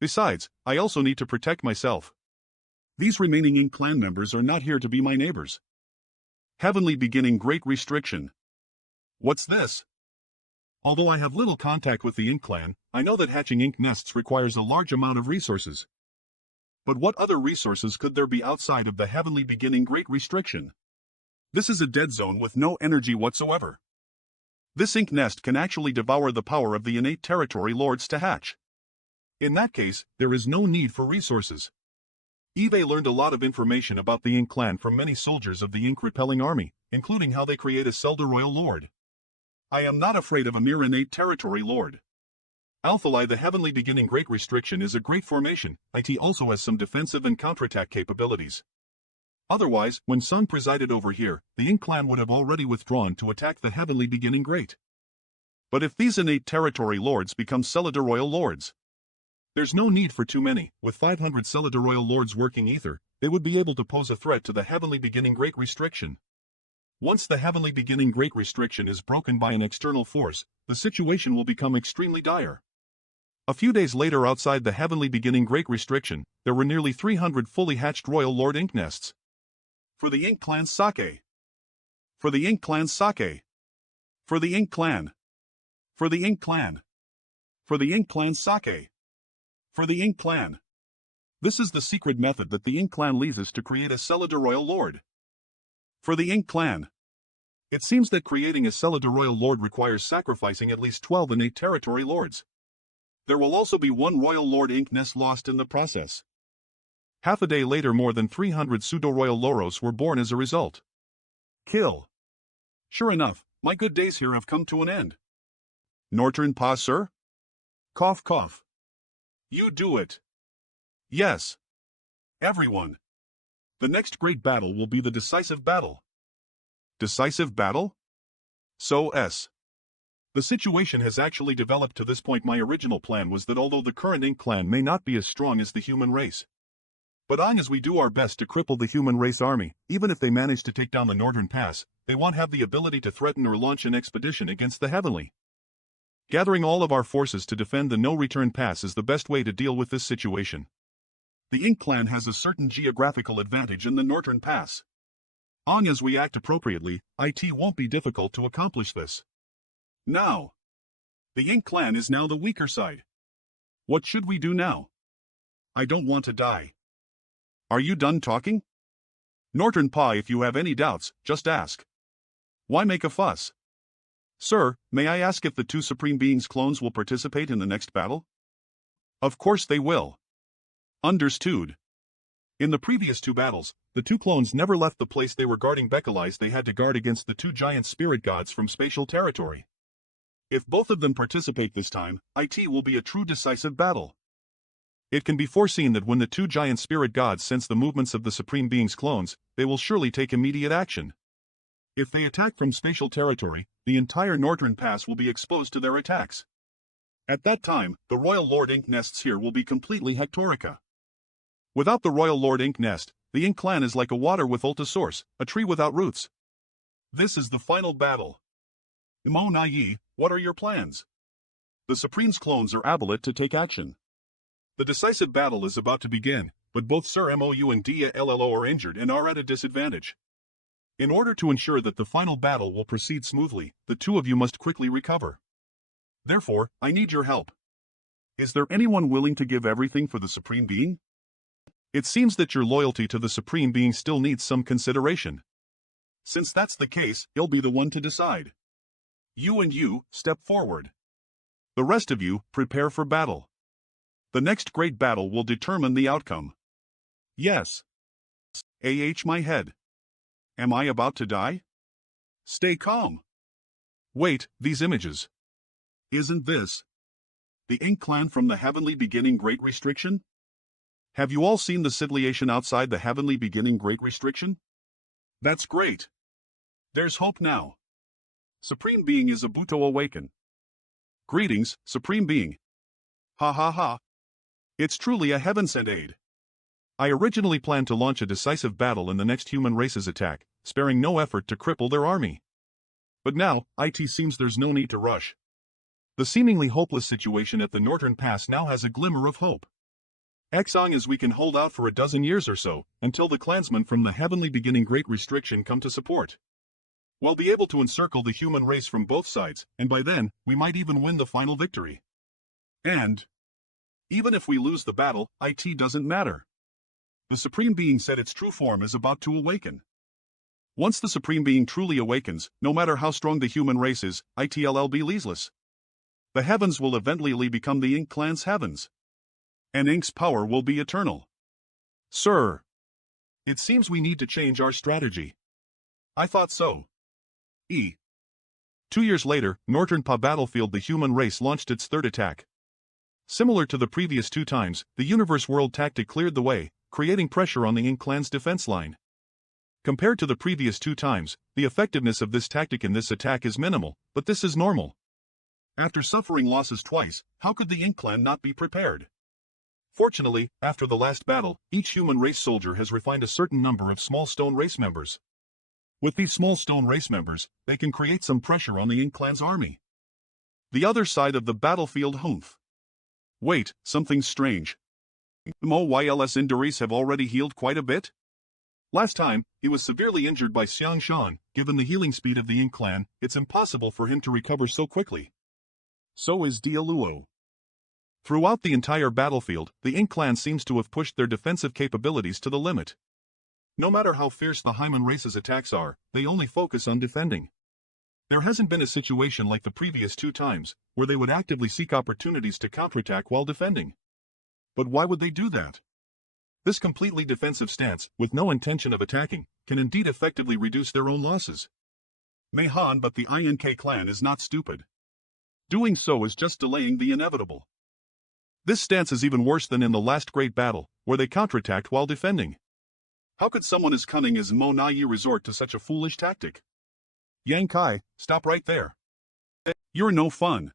Besides, I also need to protect myself. These remaining Ink clan members are not here to be my neighbors. Heavenly beginning Great Restriction. What's this? Although I have little contact with the Ink clan, I know that hatching ink nests requires a large amount of resources. But what other resources could there be outside of the heavenly beginning Great Restriction? This is a dead zone with no energy whatsoever. This ink nest can actually devour the power of the innate territory lords to hatch. In that case, there is no need for resources. Eve learned a lot of information about the Ink clan from many soldiers of the Ink repelling army, including how they create a Zelda royal lord. I am not afraid of a mere innate territory lord. Alphalai, the heavenly beginning Great Restriction, is a great formation. It also has some defensive and counterattack capabilities. Otherwise, when Sung presided over here, the Ink clan would have already withdrawn to attack the heavenly beginning Great. But if these innate territory lords become Zelda royal lords, there's no need for too many. With 500 Zelda royal lords working ether, they would be able to pose a threat to the heavenly beginning Great Restriction. Once the heavenly beginning Great Restriction is broken by an external force, the situation will become extremely dire. A few days later, outside the heavenly beginning Great Restriction, there were nearly 300 fully hatched royal lord ink nests. For the Ink clan Sake. For the Ink clan Sake. For the Ink clan. For the Ink clan. For the Ink clan Sake. For the Ink clan. This is the secret method that the Ink clan uses to create a Zelda royal lord. For the Ink clan. It seems that creating a Zelda royal lord requires sacrificing at least 12 innate territory lords. There will also be one royal lord ink nest lost in the process. Half a day later, more than 300 pseudo-royal loros were born as a result. Kill. Sure enough, my good days here have come to an end. Northern Pa, sir? Cough cough. You do it. Yes. Everyone. The next great battle will be the decisive battle. Decisive battle? So the situation has actually developed to this point. My original plan was that although the current Ink clan may not be as strong as the human race, but as we do our best to cripple the human race army, even if they manage to take down the Northern Pass, they won't have the ability to threaten or launch an expedition against the Heavenly. Gathering all of our forces to defend the no-return pass is the best way to deal with this situation. The Ink clan has a certain geographical advantage in the Northern Pass. As we act appropriately, it won't be difficult to accomplish this. Now, the Ink clan is now the weaker side. What should we do now? I don't want to die. Are you done talking? Northern Pa, if you have any doubts, just ask. Why make a fuss? Sir, may I ask if the two Supreme Beings clones will participate in the next battle? Of course they will. Understood. In the previous two battles, the two clones never left the place they were guarding. Becalize they had to guard against the two giant spirit gods from spatial territory. If both of them participate this time, it will be a true decisive battle. It can be foreseen that when the two giant spirit gods sense the movements of the Supreme Being's clones, they will surely take immediate action. If they attack from spatial territory, the entire Northern Pass will be exposed to their attacks. At that time, the Royal Lord Ink nests here will be completely Hectorica. Without the Royal Lord Ink nest, the Ink clan is like a water without a source, a tree without roots. This is the final battle. Mo Nai, what are your plans? The Supreme's clones are able to take action. The decisive battle is about to begin, but both Sir Mou and Dia Llo are injured and are at a disadvantage. In order to ensure that the final battle will proceed smoothly, the two of you must quickly recover. Therefore, I need your help. Is there anyone willing to give everything for the Supreme Being? It seems that your loyalty to the Supreme Being still needs some consideration. Since that's the case, he'll be the one to decide. You and you, step forward. The rest of you, prepare for battle. The next great battle will determine the outcome. Yes. My head. Am I about to die? Stay calm. Wait, these images. Isn't this the Ink clan from the Heavenly Beginning Great Restriction? Have you all seen the situation outside the Heavenly Beginning Great Restriction? That's great. There's hope now. Supreme Being is Abuto awaken. Greetings, Supreme Being. Ha ha ha. It's truly a heaven-sent aid. I originally planned to launch a decisive battle in the next human race's attack, sparing no effort to cripple their army. But now, it seems there's no need to rush. The seemingly hopeless situation at the Northern Pass now has a glimmer of hope. As long as we can hold out for a dozen years or so, until the clansmen from the heavenly beginning Great Restriction come to support. We'll be able to encircle the human race from both sides, and by then, we might even win the final victory. And even if we lose the battle, it doesn't matter. The Supreme Being said its true form is about to awaken. Once the Supreme Being truly awakens, no matter how strong the human race is, it'll be leaseless. The heavens will eventually become the Ink clan's heavens. And Ink's power will be eternal. Sir, it seems we need to change our strategy. I thought so. 2 years later, Norturnpa battlefield, the human race launched its third attack. Similar to the previous 2 times, the universe world tactic cleared the way, creating pressure on the Ink clan's defense line. Compared to the previous 2 times, the effectiveness of this tactic in this attack is minimal, but this is normal. After suffering losses twice, how could the Ink clan not be prepared? Fortunately, after the last battle, each human race soldier has refined a certain number of small stone race members. With these small stone race members, they can create some pressure on the Ink clan's army. The other side of the battlefield. Humph. Wait, something's strange. Moyls Indoris have already healed quite a bit? Last time, he was severely injured by Xiang Shan. Given the healing speed of the Ink clan, it's impossible for him to recover so quickly. So is Dialuo. Throughout the entire battlefield, the Ink clan seems to have pushed their defensive capabilities to the limit. No matter how fierce the Hyman race's attacks are, they only focus on defending. There hasn't been a situation like the previous 2 times, where they would actively seek opportunities to counterattack while defending. But why would they do that? This completely defensive stance, with no intention of attacking, can indeed effectively reduce their own losses. Mayhan, but the Ink clan is not stupid. Doing so is just delaying the inevitable. This stance is even worse than in the last great battle, where they counterattacked while defending. How could someone as cunning as Mo Na Yi resort to such a foolish tactic? Yang Kai, stop right there. You're no fun.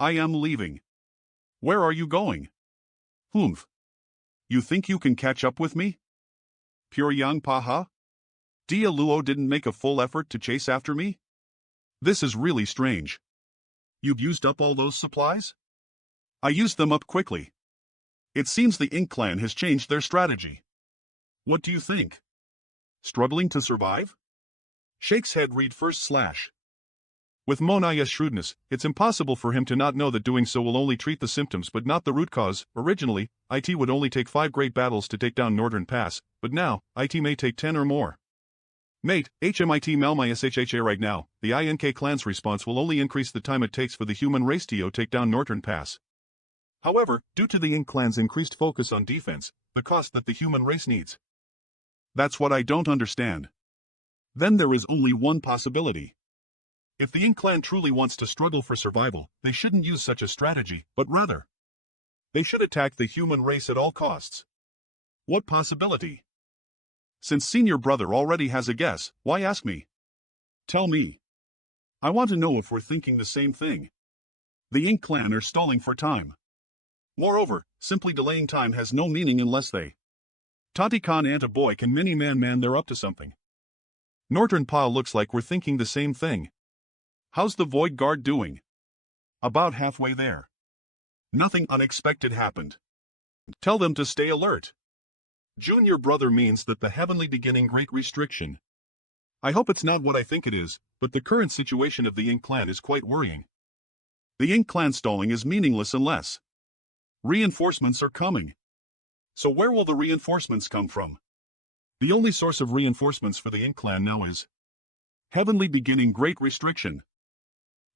I am leaving. Where are you going? Humph. You think you can catch up with me? Pure Yang Paha? Dialuo didn't make a full effort to chase after me? This is really strange. You've used up all those supplies? I used them up quickly. It seems the Ink clan has changed their strategy. What do you think? Struggling to survive? Shake's head read first slash. With Monaya's shrewdness, it's impossible for him to not know that doing so will only treat the symptoms but not the root cause. Originally, it would only take 5 great battles to take down Northern Pass, but now, it may take 10 or more. Mate, HMIT Malmayas HHA right now, the INK clan's response will only increase the time it takes for the human race to take down Northern Pass. However, due to the Ink clan's increased focus on defense, the cost that the human race needs. That's what I don't understand. Then there is only one possibility. If the Ink clan truly wants to struggle for survival, they shouldn't use such a strategy, but rather, they should attack the human race at all costs. What possibility? Since senior brother already has a guess, why ask me? Tell me. I want to know if we're thinking the same thing. The Ink clan are stalling for time. Moreover, simply delaying time has no meaning unless they. Tanti-Khan and a boy can mini-man they're up to something. Northern Pa looks like we're thinking the same thing. How's the Void Guard doing? About halfway there. Nothing unexpected happened. Tell them to stay alert. Junior brother means that the heavenly beginning Great Restriction. I hope it's not what I think it is, but the current situation of the Ink clan is quite worrying. The Ink clan stalling is meaningless unless reinforcements are coming. So where will the reinforcements come from? The only source of reinforcements for the Ink clan now is heavenly beginning Great Restriction.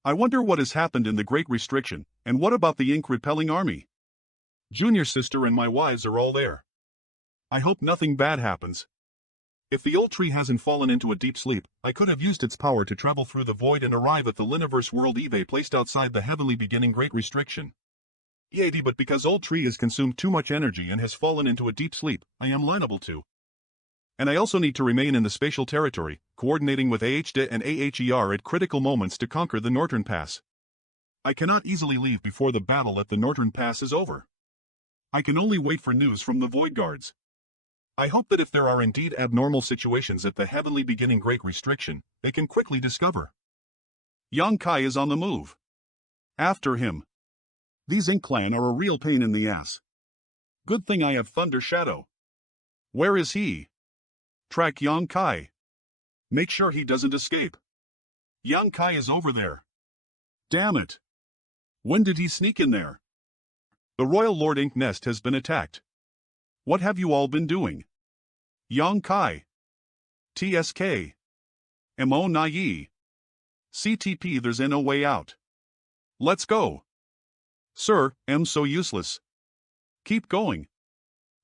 I wonder what has happened in the Great Restriction, and what about the Ink repelling army? Junior sister and my wives are all there. I hope nothing bad happens. If the old tree hasn't fallen into a deep sleep, I could have used its power to travel through the void and arrive at the Liniverse world Eve placed outside the heavenly beginning Great Restriction. Yadi, but because old tree has consumed too much energy and has fallen into a deep sleep, I am liable to. And I also need to remain in the spatial territory, coordinating with AHD and AHER at critical moments to conquer the Northern Pass. I cannot easily leave before the battle at the Northern Pass is over. I can only wait for news from the Void Guards. I hope that if there are indeed abnormal situations at the heavenly beginning Great Restriction, they can quickly discover. Yang Kai is on the move. After him. These Ink clan are a real pain in the ass. Good thing I have Thunder Shadow. Where is he? Track Yang Kai. Make sure he doesn't escape. Yang Kai is over there. Damn it. When did he sneak in there? The Royal Lord Ink Nest has been attacked. What have you all been doing? Yang Kai. TSK. Mo Nai. CTP, there's no way out. Let's go. Sir, I'm so useless. Keep going.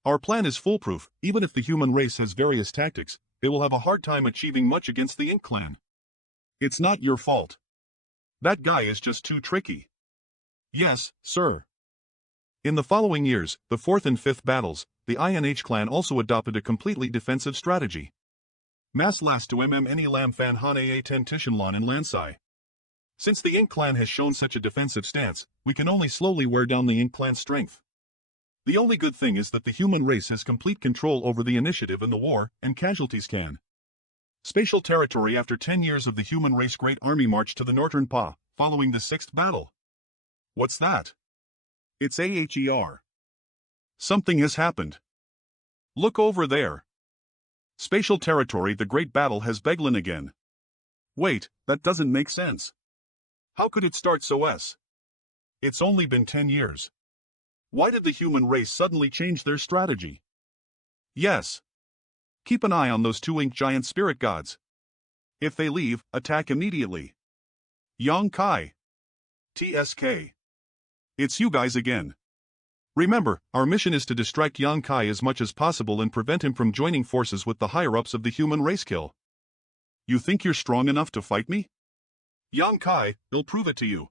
Our plan is foolproof. Even if the human race has various tactics, they will have a hard time achieving much against the Ink Clan. It's not your fault. That guy is just too tricky. Yes, sir. In the following years, the 4th and 5th battles, the INH clan also adopted a completely defensive strategy. Mas last to any lam fan han a ten tishanlan in Lansai. Since the Ink clan has shown such a defensive stance, we can only slowly wear down the Ink clan's strength. The only good thing is that the human race has complete control over the initiative in the war, and casualties can. Spatial territory after 10 years of the human race great army march to the Northern Pa, following the 6th battle. What's that? It's AHER. Something has happened. Look over there. Spatial territory, the great battle has begun again. Wait, that doesn't make sense. How could it start so s? It's only been 10 years. Why did the human race suddenly change their strategy? Yes. Keep an eye on those 2 ink giant spirit gods. If they leave, attack immediately. Yang Kai. TSK. It's you guys again. Remember, our mission is to distract Yang Kai as much as possible and prevent him from joining forces with the higher-ups of the human race kill. You think you're strong enough to fight me? Yang Kai, I'll prove it to you.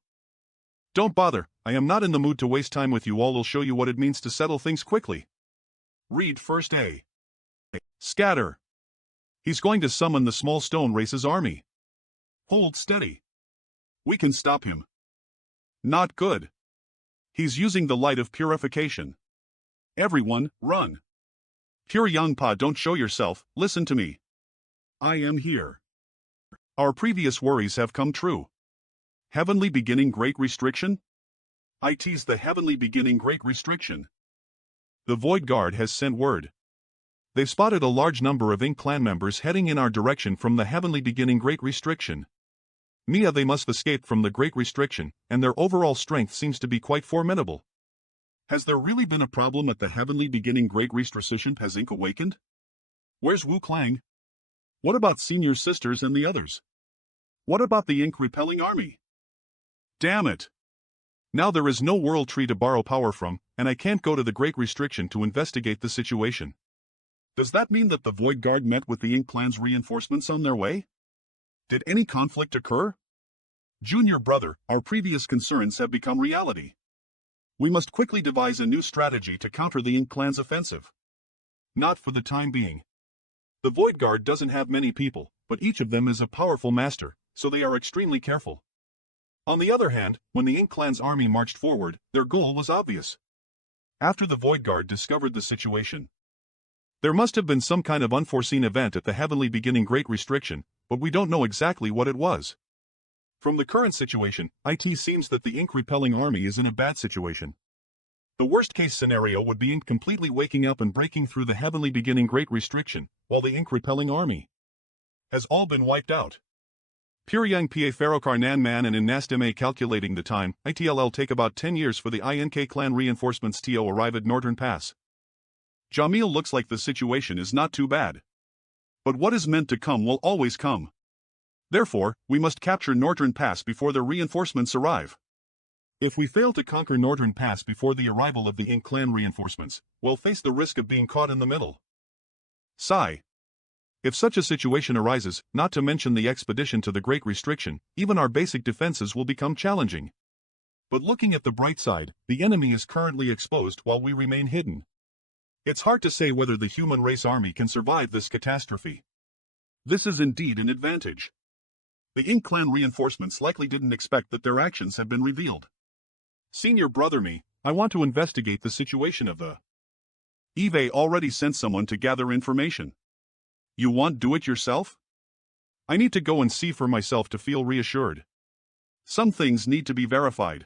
Don't bother, I am not in the mood to waste time with you all. I'll show you what it means to settle things quickly. Read first A. Scatter. He's going to summon the small stone race's army. Hold steady. We can stop him. Not good. He's using the light of purification. Everyone, run. Pure Yangpa, don't show yourself, listen to me. I am here. Our previous worries have come true. Heavenly beginning great restriction? I tease the heavenly beginning great restriction. The Void Guard has sent word. They've spotted a large number of Ink clan members heading in our direction from the heavenly beginning great restriction. Mia, they must escape from the great restriction, and their overall strength seems to be quite formidable. Has there really been a problem at the heavenly beginning great restriction? Has Ink awakened? Where's Wu Clang? What about Senior Sisters and the others? What about the Ink repelling army? Damn it! Now there is no world tree to borrow power from, and I can't go to the great restriction to investigate the situation. Does that mean that the Void Guard met with the Ink clan's reinforcements on their way? Did any conflict occur? Junior brother, our previous concerns have become reality. We must quickly devise a new strategy to counter the Ink clan's offensive. Not for the time being. The Void Guard doesn't have many people, but each of them is a powerful master, so they are extremely careful. On the other hand, when the Ink clan's army marched forward, their goal was obvious. After the Void Guard discovered the situation, there must have been some kind of unforeseen event at the heavenly beginning great restriction, but we don't know exactly what it was. From the current situation, it seems that the Ink repelling army is in a bad situation. The worst case scenario would be Ink completely waking up and breaking through the heavenly beginning great restriction, while the Ink repelling army has all been wiped out. Pure Yang Pa Ferokar Nan Man and in Nastma calculating the time, itll take about 10 years for the INK clan reinforcements to arrive at Northern Pass. Jamil, looks like the situation is not too bad. But what is meant to come will always come. Therefore, we must capture Northern Pass before their reinforcements arrive. If we fail to conquer Northern Pass before the arrival of the Ink clan reinforcements, we'll face the risk of being caught in the middle. Sigh. If such a situation arises, not to mention the expedition to the Great Restriction, even our basic defenses will become challenging. But looking at the bright side, the enemy is currently exposed while we remain hidden. It's hard to say whether the human race army can survive this catastrophe. This is indeed an advantage. The Ink clan reinforcements likely didn't expect that their actions had been revealed. Senior brother me, I want to investigate the situation of the Eve already sent someone to gather information. You want do it yourself? I need to go and see for myself to feel reassured. Some things need to be verified.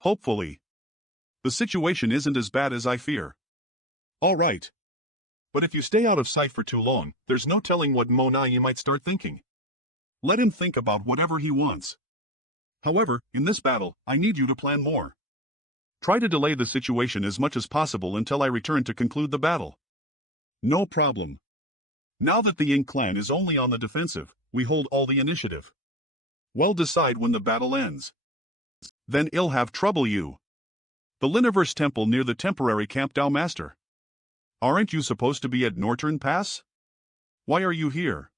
Hopefully, the situation isn't as bad as I fear. All right. But if you stay out of sight for too long, there's no telling what Monayi might start thinking. Let him think about whatever he wants. However, in this battle, I need you to plan more. Try to delay the situation as much as possible until I return to conclude the battle. No problem. Now that the Ink clan is only on the defensive, we hold all the initiative. Well, decide when the battle ends. Then I'll have trouble you. The Liniverse Temple near the temporary Camp Dao Master. Aren't you supposed to be at Northern Pass? Why are you here?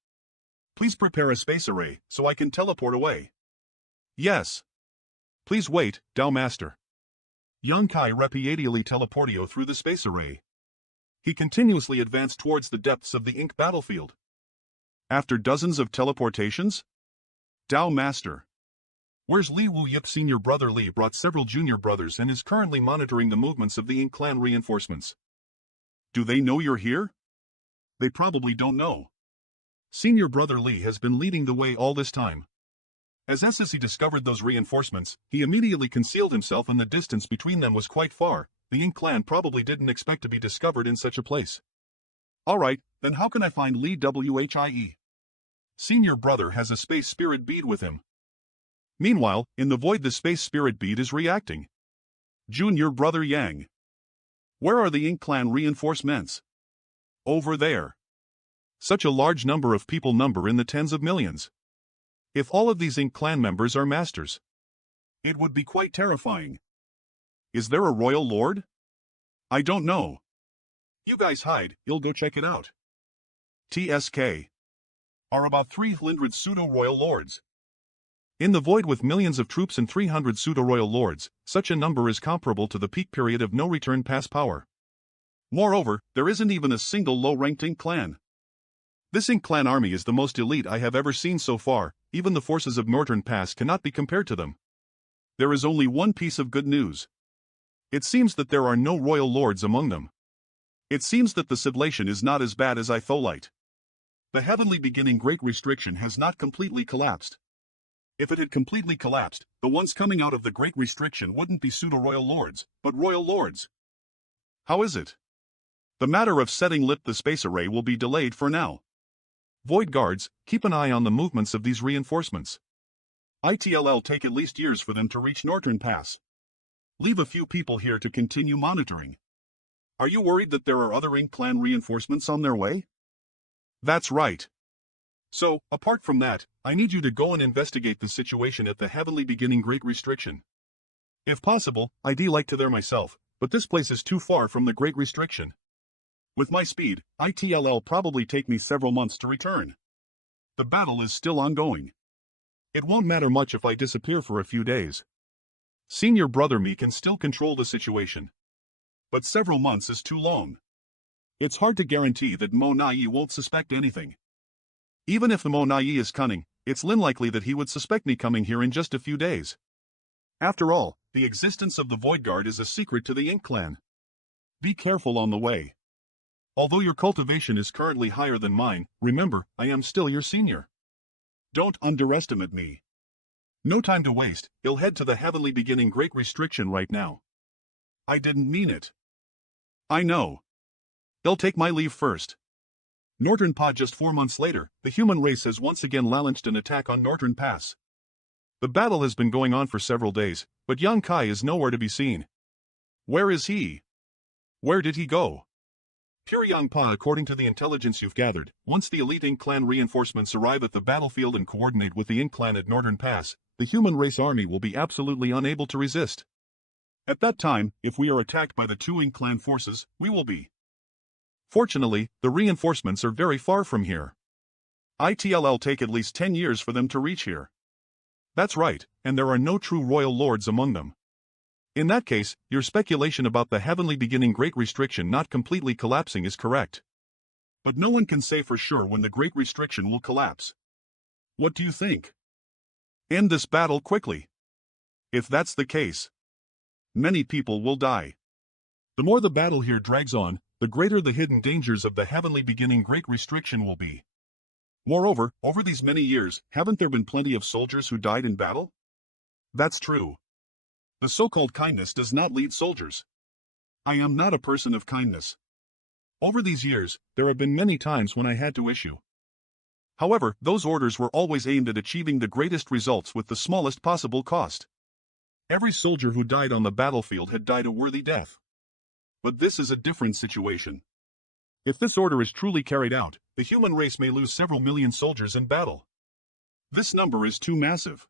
Please prepare a space array so I can teleport away. Yes. Please wait, Dao Master. Yonkai repeatedly teleportio through the space array. He continuously advanced towards the depths of the Ink battlefield. After dozens of teleportations? Dao Master. Where's Li Wu Yip? Senior brother Li brought several junior brothers and is currently monitoring the movements of the Ink clan reinforcements. Do they know you're here? They probably don't know. Senior brother Li has been leading the way all this time. As he discovered those reinforcements, he immediately concealed himself and the distance between them was quite far. The Ink clan probably didn't expect to be discovered in such a place. Alright, then how can I find Li Whie? Senior brother has a space spirit bead with him. Meanwhile, in the void the space spirit bead is reacting. Junior brother Yang. Where are the Ink clan reinforcements? Over there. Such a large number of people, number in the tens of millions. If all of these Ink clan members are masters, it would be quite terrifying. Is there a royal lord? I don't know. You guys hide, you'll go check it out. TSK. Are about 300 pseudo-royal lords. In the void with millions of troops and 300 pseudo-royal lords, such a number is comparable to the peak period of no return pass power. Moreover, there isn't even a single low-ranked Ink clan. This Ink clan army is the most elite I have ever seen so far. Even the forces of Northern Pass cannot be compared to them. There is only one piece of good news. It seems that there are no royal lords among them. It seems that the civilization is not as bad as I thought. The heavenly beginning great restriction has not completely collapsed. If it had completely collapsed, the ones coming out of the great restriction wouldn't be pseudo-royal lords, but royal lords. How is it? The matter of setting lit the space array will be delayed for now. Void guards, keep an eye on the movements of these reinforcements. It'll take at least years for them to reach Northern Pass. Leave a few people here to continue monitoring. Are you worried that there are other Ink clan reinforcements on their way? That's right. So, apart from that, I need you to go and investigate the situation at the heavenly beginning great restriction. If possible, I'd like to there myself, but this place is too far from the great restriction. With my speed, it'll probably take me several months to return. The battle is still ongoing. It won't matter much if I disappear for a few days. Senior brother me can still control the situation. But several months is too long. It's hard to guarantee that Monayi won't suspect anything. Even if the Monayi is cunning, it's unlikely that he would suspect me coming here in just a few days. After all, the existence of the Void Guard is a secret to the Ink clan. Be careful on the way. Although your cultivation is currently higher than mine, remember, I am still your senior. Don't underestimate me. No time to waste, I'll head to the heavenly beginning great restriction right now. I didn't mean it. I know. I'll take my leave first. Northern Pod. Just 4 months later, the human race has once again launched an attack on Northern Pass. The battle has been going on for several days, but Yang Kai is nowhere to be seen. Where is he? Where did he go? Pure Yang Pa. According to the intelligence you've gathered, once the elite Ink clan reinforcements arrive at the battlefield and coordinate with the Ink clan at Northern Pass, the human race army will be absolutely unable to resist. At that time, if we are attacked by the two Ink clan forces, we will be. Fortunately, the reinforcements are very far from here. It'll take at least 10 years for them to reach here. That's right, and there are no true royal lords among them. In that case, your speculation about the heavenly beginning great restriction not completely collapsing is correct. But no one can say for sure when the great restriction will collapse. What do you think? End this battle quickly. If that's the case, many people will die. The more the battle here drags on, the greater the hidden dangers of the heavenly beginning great restriction will be. Moreover, over these many years, haven't there been plenty of soldiers who died in battle? That's true. The so-called kindness does not lead soldiers. I am not a person of kindness. Over these years, there have been many times when I had to issue. However, those orders were always aimed at achieving the greatest results with the smallest possible cost. Every soldier who died on the battlefield had died a worthy death. But this is a different situation. If this order is truly carried out, the human race may lose several million soldiers in battle. This number is too massive.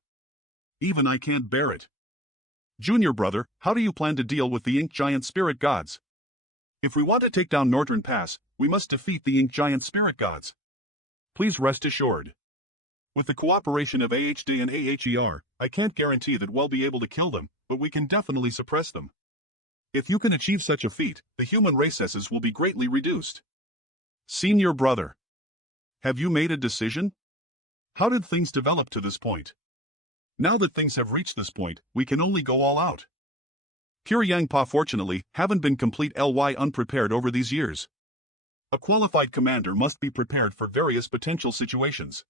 Even I can't bear it. Junior brother, how do you plan to deal with the ink giant spirit gods? If we want to take down Northern Pass, we must defeat the ink giant spirit gods. Please rest assured. With the cooperation of AHD and AHER, I can't guarantee that we'll be able to kill them, but we can definitely suppress them. If you can achieve such a feat, the human races will be greatly reduced. Senior brother. Have you made a decision? How did things develop to this point? Now that things have reached this point, we can only go all out. Pure Yang Pa fortunately haven't been complete ly unprepared over these years. A qualified commander must be prepared for various potential situations.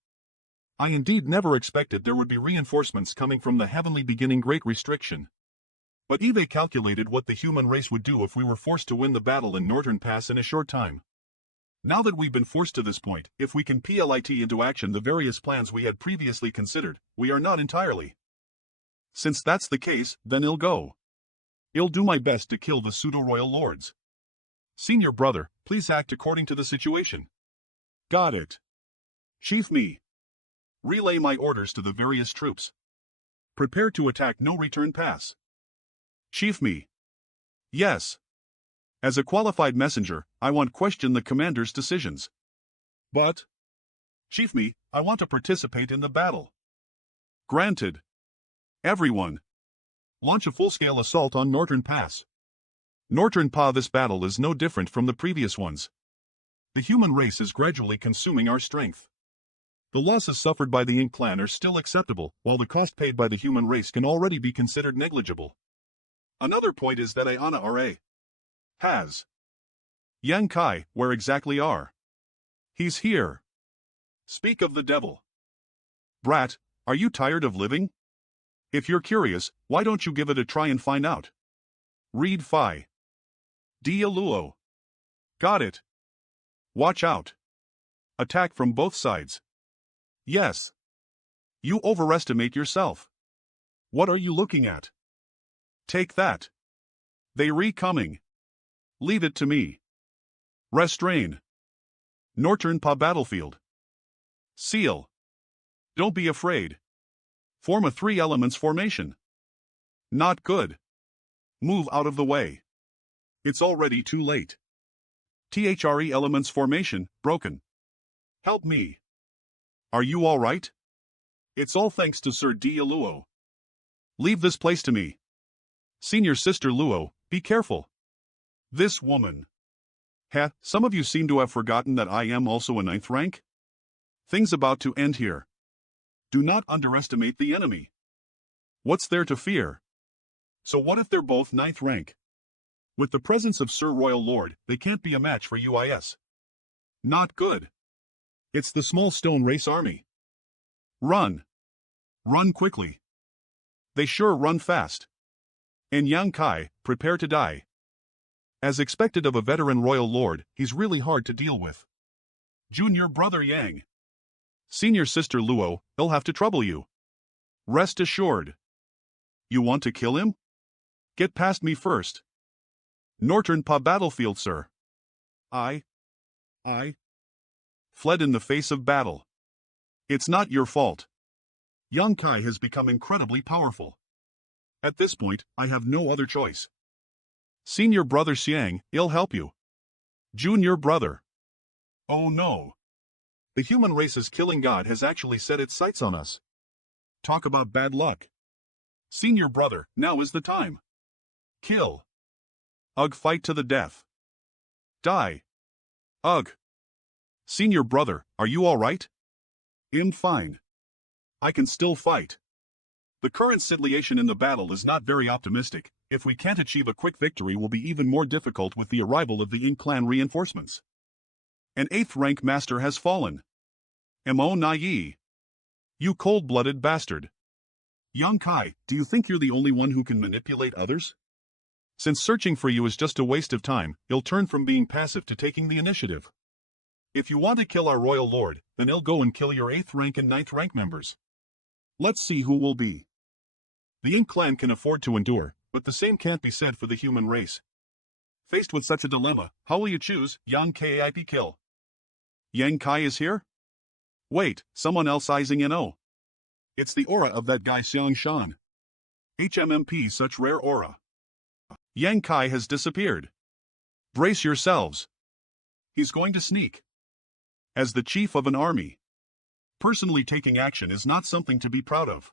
I indeed never expected there would be reinforcements coming from the heavenly beginning great restriction. But Eve calculated what the human race would do if we were forced to win the battle in Northern Pass in a short time. Now that we've been forced to this point, if we can put into action the various plans we had previously considered, we are not entirely. Since that's the case, then I'll go. I'll do my best to kill the pseudo-royal lords. Senior brother, please act according to the situation. Got it. Chief me. Relay my orders to the various troops. Prepare to attack no return pass. Chief me. Yes. As a qualified messenger, I want to question the commander's decisions. But, Chief me, I want to participate in the battle. Granted. Everyone. Launch a full-scale assault on Northern Pass. Northern Pa, this battle is no different from the previous ones. The human race is gradually consuming our strength. The losses suffered by the Ink clan are still acceptable, while the cost paid by the human race can already be considered negligible. Another point is that Ayana Ra has. Yang Kai, where exactly are? He's here. Speak of the devil. Brat, are you tired of living? If you're curious, why don't you give it a try and find out? Read Phi. Dia Luo. Got it. Watch out. Attack from both sides. Yes. You overestimate yourself. What are you looking at? Take that. They re-coming. Leave it to me. Restrain. Northern Pa battlefield. Seal. Don't be afraid. Form a 3 elements formation. Not good. Move out of the way. It's already too late. THRE elements formation, broken. Help me. Are you all right? It's all thanks to Sir Dia Luo. Leave this place to me. Senior Sister Luo, be careful. This woman. Some of you seem to have forgotten that I am also a 9th rank? Things about to end here. Do not underestimate the enemy. What's there to fear? So what if they're both 9th rank? With the presence of Sir Royal Lord, they can't be a match for UIS. Not good. It's the small stone race army. Run. Run quickly. They sure run fast. And Yang Kai, prepare to die. As expected of a veteran royal lord, he's really hard to deal with. Junior brother Yang. Senior sister Luo, he'll have to trouble you. Rest assured. You want to kill him? Get past me first. Northern Pa battlefield, sir. I fled in the face of battle. It's not your fault. Yang Kai has become incredibly powerful. At this point, I have no other choice. Senior brother Xiang, I'll help you. Junior brother. Oh no. The human race's killing god has actually set its sights on us. Talk about bad luck. Senior brother, now is the time. Kill. Ugh, fight to the death. Die. Ugh. Senior brother, are you all right? I'm fine. I can still fight. The current situation in the battle is not very optimistic. If we can't achieve a quick victory, will be even more difficult with the arrival of the Ink clan reinforcements. An 8th rank master has fallen. Mo Nai. You cold-blooded bastard. Yang Kai, do you think you're the only one who can manipulate others? Since searching for you is just a waste of time, he'll turn from being passive to taking the initiative. If you want to kill our royal lord, then he'll go and kill your 8th rank and 9th rank members. Let's see who will be. The Ink clan can afford to endure, but the same can't be said for the human race. Faced with such a dilemma, how will you choose? Yang Kaip kill. Yang Kai is here? Wait, someone else sizing in. Oh. It's the aura of that guy Xiang Shan. HMMP, such rare aura. Yang Kai has disappeared. Brace yourselves. He's going to sneak. As the chief of an army, personally taking action is not something to be proud of.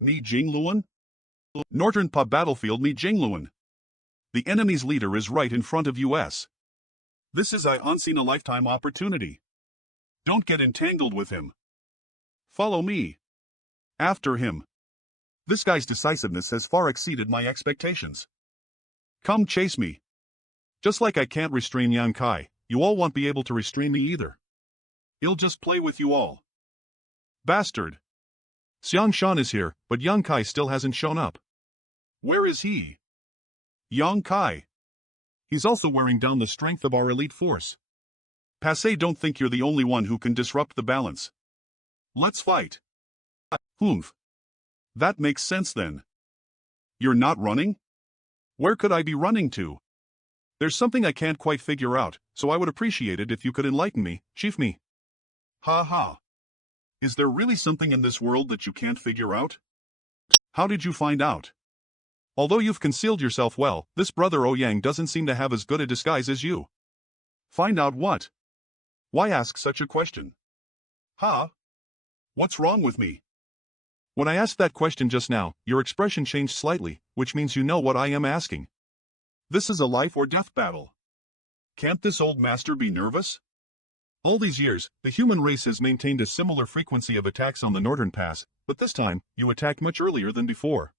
Ni Jingluan? Northern Pa battlefield Ni Jingluan. The enemy's leader is right in front of us. This is a once-in-a-lifetime opportunity. Don't get entangled with him. Follow me. After him. This guy's decisiveness has far exceeded my expectations. Come chase me. Just like I can't restrain Yang Kai, you all won't be able to restrain me either. He'll just play with you all. Bastard. Xiang Shan is here, but Yang Kai still hasn't shown up. Where is he? Yang Kai. He's also wearing down the strength of our elite force. Passe, don't think you're the only one who can disrupt the balance. Let's fight. Humph. That makes sense then. You're not running? Where could I be running to? There's something I can't quite figure out, so I would appreciate it if you could enlighten me, Chief me. Ha ha. Is there really something in this world that you can't figure out? How did you find out? Although you've concealed yourself well, this brother Ouyang doesn't seem to have as good a disguise as you. Find out what? Why ask such a question? Huh? What's wrong with me? When I asked that question just now, your expression changed slightly, which means you know what I am asking. This is a life or death battle. Can't this old master be nervous? All these years, the human race has maintained a similar frequency of attacks on the Northern Pass, but this time, you attacked much earlier than before.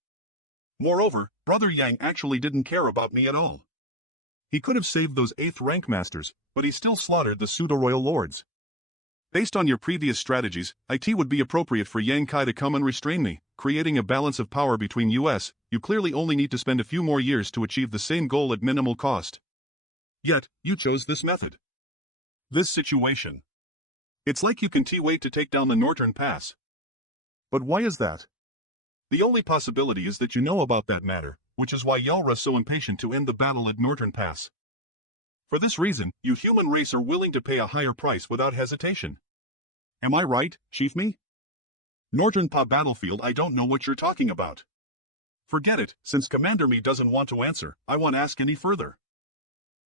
Moreover, Brother Yang actually didn't care about me at all. He could have saved those 8th rank masters, but he still slaughtered the pseudo-royal lords. Based on your previous strategies, it would be appropriate for Yang Kai to come and restrain me, creating a balance of power between us. You clearly only need to spend a few more years to achieve the same goal at minimal cost. Yet, you chose this method. This situation. It's like you can wait to take down the Northern Pass. But why is that? The only possibility is that you know about that matter, which is why Yalra's so impatient to end the battle at Northern Pass. For this reason, you human race are willing to pay a higher price without hesitation. Am I right, Chief me? Northern Pa battlefield, I don't know what you're talking about. Forget it, since Commander me doesn't want to answer, I won't ask any further.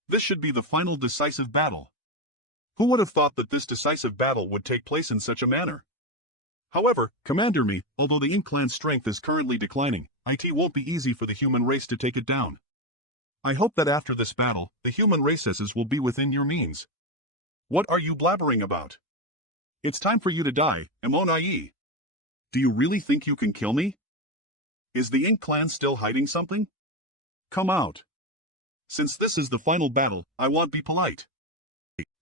This should be the final decisive battle. Who would have thought that this decisive battle would take place in such a manner? However, Commander me, although the Ink clan's strength is currently declining, it won't be easy for the human race to take it down. I hope that after this battle, the human races will be within your means. What are you blabbering about? It's time for you to die, Monai. Do you really think you can kill me? Is the Ink clan still hiding something? Come out. Since this is the final battle, I won't be polite.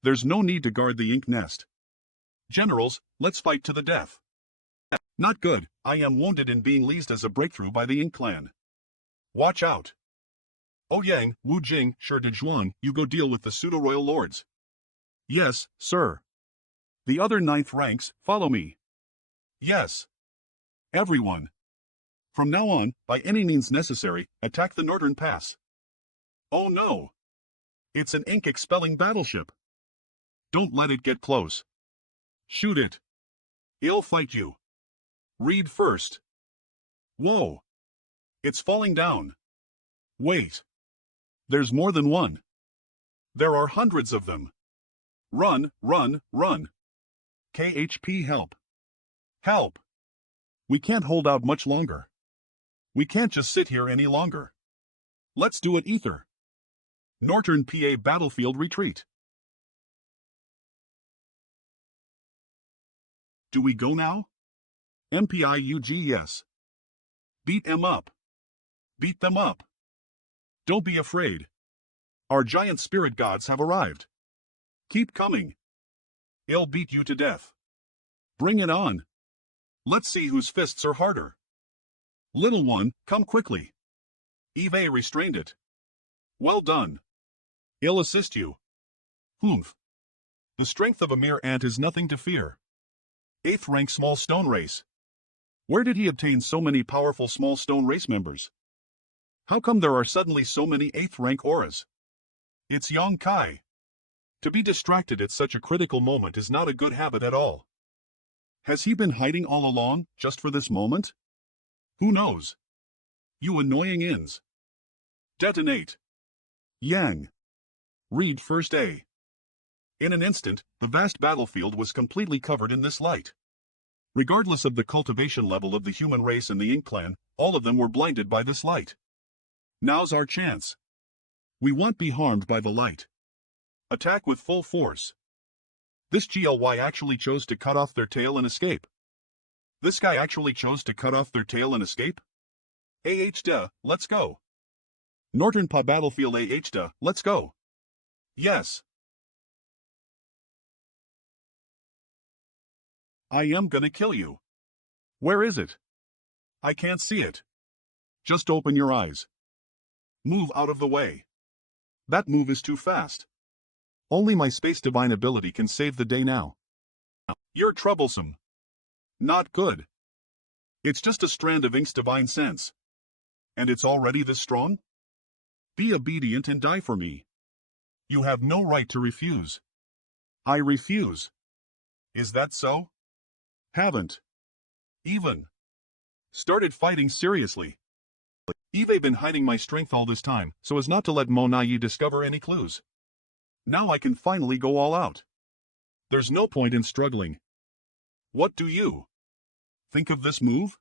There's no need to guard the Ink nest. Generals, let's fight to the death. Not good, I am wounded in being leased as a breakthrough by the Ink clan. Watch out. Ouyang, Wu Jing, Shi Dejuan, you go deal with the pseudo-royal lords. Yes, sir. The other 9th ranks, follow me. Yes. Everyone. From now on, by any means necessary, attack the Northern Pass. Oh no. It's an Ink expelling battleship. Don't let it get close. Shoot it. It'll fight you. Read first. Whoa. It's falling down. Wait. There's more than one. There are hundreds of them. Run, run, run. KHP help. Help. We can't hold out much longer. We can't just sit here any longer. Let's do it, Ether. Northern PA battlefield retreat. Do we go now? MPIUG yes. Beat them up. Beat them up. Don't be afraid. Our giant spirit gods have arrived. Keep coming. I'll beat you to death. Bring it on. Let's see whose fists are harder. Little one, come quickly. Eve restrained it. Well done. I'll assist you. Humph. The strength of a mere ant is nothing to fear. 8th rank small stone race. Where did he obtain so many powerful small stone race members? How come there are suddenly so many 8th rank auras? It's Yang Kai. To be distracted at such a critical moment is not a good habit at all. Has he been hiding all along, just for this moment? Who knows? You annoying ins. Detonate. Yang. Read first A. In an instant, the vast battlefield was completely covered in this light. Regardless of the cultivation level of the human race and the Ink clan, all of them were blinded by this light. Now's our chance. We won't be harmed by the light. Attack with full force. This GLY actually chose to cut off their tail and escape. This guy actually chose to cut off their tail and escape? Duh, let's go. Northern Pa Battlefield Duh, let's go. Yes. I am gonna kill you. Where is it? I can't see it. Just open your eyes. Move out of the way. That move is too fast. Only my space divine ability can save the day now. You're troublesome. Not good. It's just a strand of Ink's divine sense. And it's already this strong? Be obedient and die for me. You have no right to refuse. I refuse. Is that so? Haven't even started fighting seriously. I've been hiding my strength all this time, so as not to let Monayi discover any clues. Now I can finally go all out. There's no point in struggling. What do you think of this move?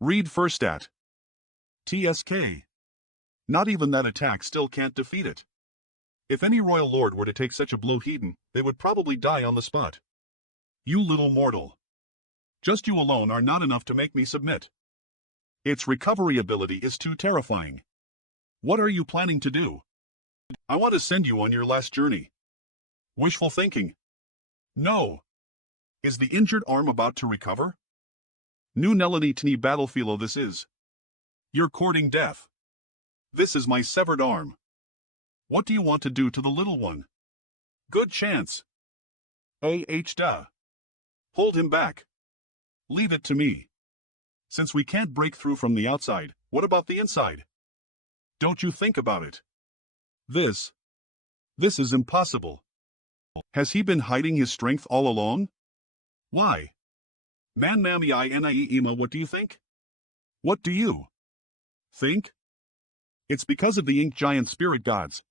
Read first at TSK. Not even that attack still can't defeat it. If any royal lord were to take such a blow heeding, they would probably die on the spot. You little mortal. Just you alone are not enough to make me submit. Its recovery ability is too terrifying. What are you planning to do? I want to send you on your last journey. Wishful thinking. No. Is the injured arm about to recover? New Nelani Tni battlefield this is. You're courting death. This is my severed arm. What do you want to do to the little one? Good chance. Duh. Hold him back. Leave it to me. Since we can't break through from the outside, what about the inside? Don't you think about it. This is impossible. Has he been hiding his strength all along? Why? Man Mami Ima, what do you think? What do you think? It's because of the Ink giant spirit gods.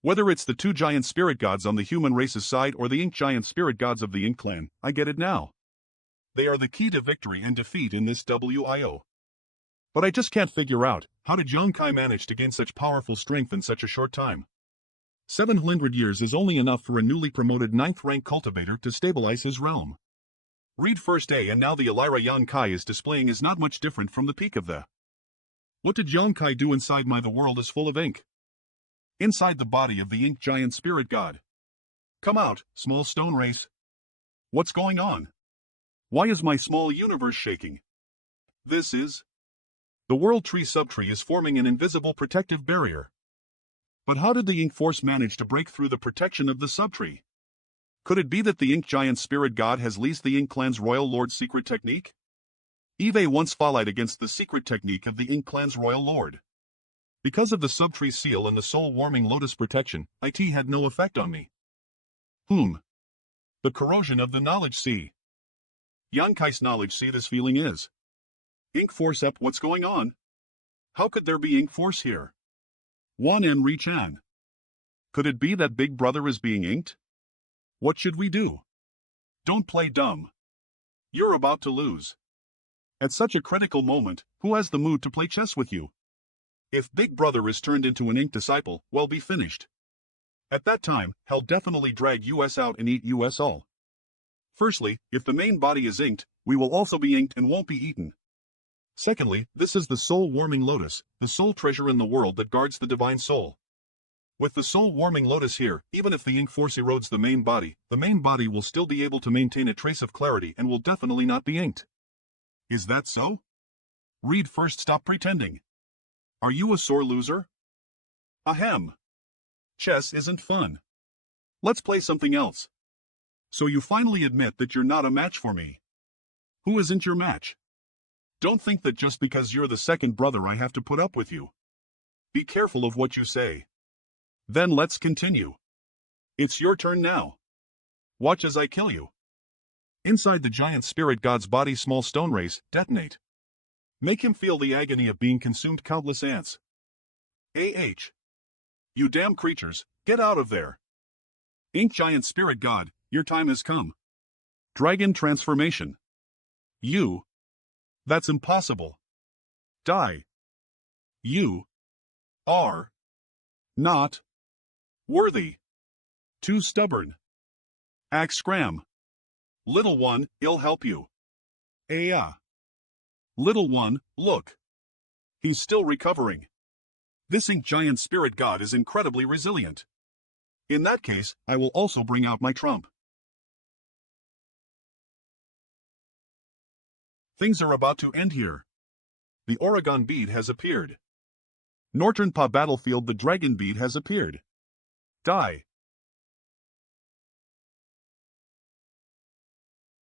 Whether it's the 2 giant spirit gods on the human race's side or the Ink giant spirit gods of the Ink clan, I get it now. They are the key to victory and defeat in this WIO. But I just can't figure out, how did Yonkai manage to gain such powerful strength in such a short time? 700 years is only enough for a newly promoted 9th rank cultivator to stabilize his realm. Read first A, and now the Elira Yonkai is displaying is not much different from the peak of the. What did Yonkai do inside my the world is full of ink? Inside the body of the Ink giant spirit god. Come out, small stone race. What's going on? Why is my small universe shaking? This is. The world tree subtree is forming an invisible protective barrier. But how did the Ink force manage to break through the protection of the subtree? Could it be that the Ink giant spirit god has leased the Ink clan's royal lord's secret technique? Eve once fought against the secret technique of the Ink clan's royal lord. Because of the subtree seal and the soul-warming lotus protection, it had no effect on me. The corrosion of the knowledge sea. Yonkai's knowledge sea this feeling is. Ink force up, what's going on? How could there be Ink force here? Wan En Ri-chan. Could it be that Big Brother is being inked? What should we do? Don't play dumb. You're about to lose. At such a critical moment, who has the mood to play chess with you? If Big Brother is turned into an Ink disciple, we'll be finished. At that time, he'll definitely drag us out and eat us all. Firstly, if the main body is inked, we will also be inked and won't be eaten. Secondly, this is the soul-warming lotus, the soul treasure in the world that guards the divine soul. With the soul-warming lotus here, even if the ink force erodes the main body will still be able to maintain a trace of clarity and will definitely not be inked. Is that so? Read first, stop pretending. Are you a sore loser? Ahem. Chess isn't fun. Let's play something else. So you finally admit that you're not a match for me. Who isn't your match? Don't think that just because you're the second brother I have to put up with you. Be careful of what you say. Then let's continue. It's your turn now. Watch as I kill you. Inside the giant spirit god's body, small stone rays detonate. Make him feel the agony of being consumed. Countless ants. You damn creatures, get out of there. Ink giant spirit god, your time has come. Dragon transformation. You. That's impossible. Die. You. Are. Not. Worthy. Too stubborn. Axe scram. Little one, I'll help you. Little one, look. He's still recovering. This ink giant spirit god is incredibly resilient. In that case, I will also bring out my trump. Things are about to end here. The Oregon bead has appeared. Northern Pa battlefield, the dragon bead has appeared. Die.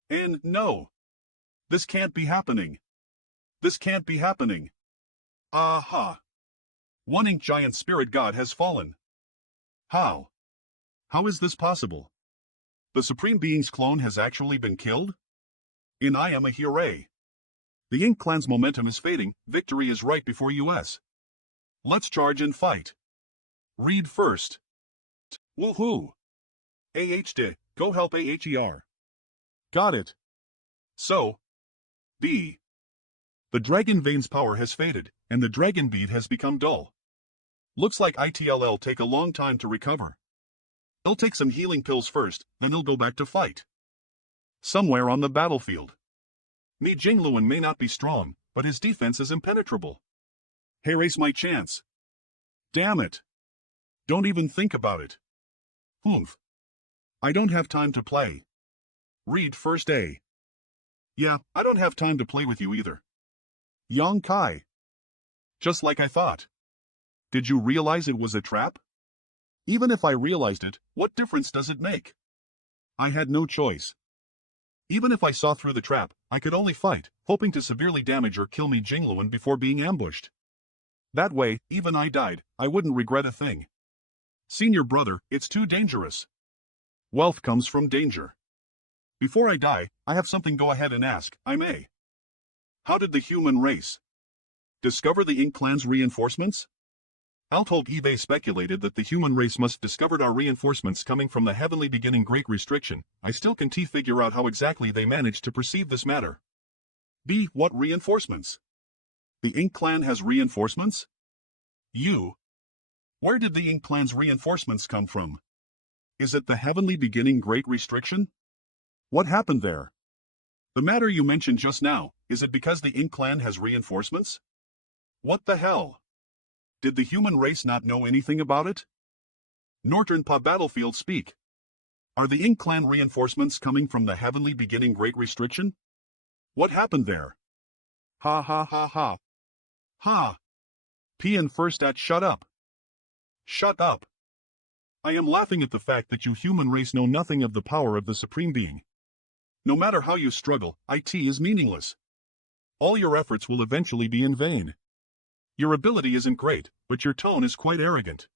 And no. This can't be happening. This can't be happening. Aha. One ink giant spirit god has fallen. How? How is this possible? The Supreme Being's clone has actually been killed? And I am a hero. The Ink Clan's momentum is fading, victory is right before us. Let's charge and fight. Read first. Woohoo! Go help AHER. Got it. So. B. The Dragon Vein's power has faded, and the Dragon Bead has become dull. Looks like it'll take a long time to recover. I'll take some healing pills first, then he'll go back to fight. Somewhere on the battlefield. Mi Jingluan may not be strong, but his defense is impenetrable. Here's my chance. Damn it. Don't even think about it. Oomph. I don't have time to play. Read first A. Yeah, I don't have time to play with you either. Yang Kai. Just like I thought. Did you realize it was a trap? Even if I realized it, what difference does it make? I had no choice. Even if I saw through the trap, I could only fight, hoping to severely damage or kill Mi Jingluan before being ambushed. That way, even I died, I wouldn't regret a thing. Senior brother, it's too dangerous. Wealth comes from danger. Before I die, I have something. Go ahead and ask, I may. How did the human race discover the Ink Clan's reinforcements? Altold eBay speculated that the human race must have discovered our reinforcements coming from the heavenly beginning Great Restriction. I still can't figure out how exactly they managed to perceive this matter. B. What reinforcements? The Ink Clan has reinforcements? Where did the Ink Clan's reinforcements come from? Is it the heavenly beginning Great Restriction? What happened there? The matter you mentioned just now, is it because the Ink Clan has reinforcements? What the hell? Did the human race not know anything about it? Northern Pa battlefield speak. Are the Ink Clan reinforcements coming from the heavenly beginning Great Restriction? What happened there? Ha ha ha ha. Ha. P and first at shut up. Shut up. I am laughing at the fact that you human race know nothing of the power of the Supreme Being. No matter how you struggle, it is meaningless. All your efforts will eventually be in vain. Your ability isn't great, but your tone is quite arrogant.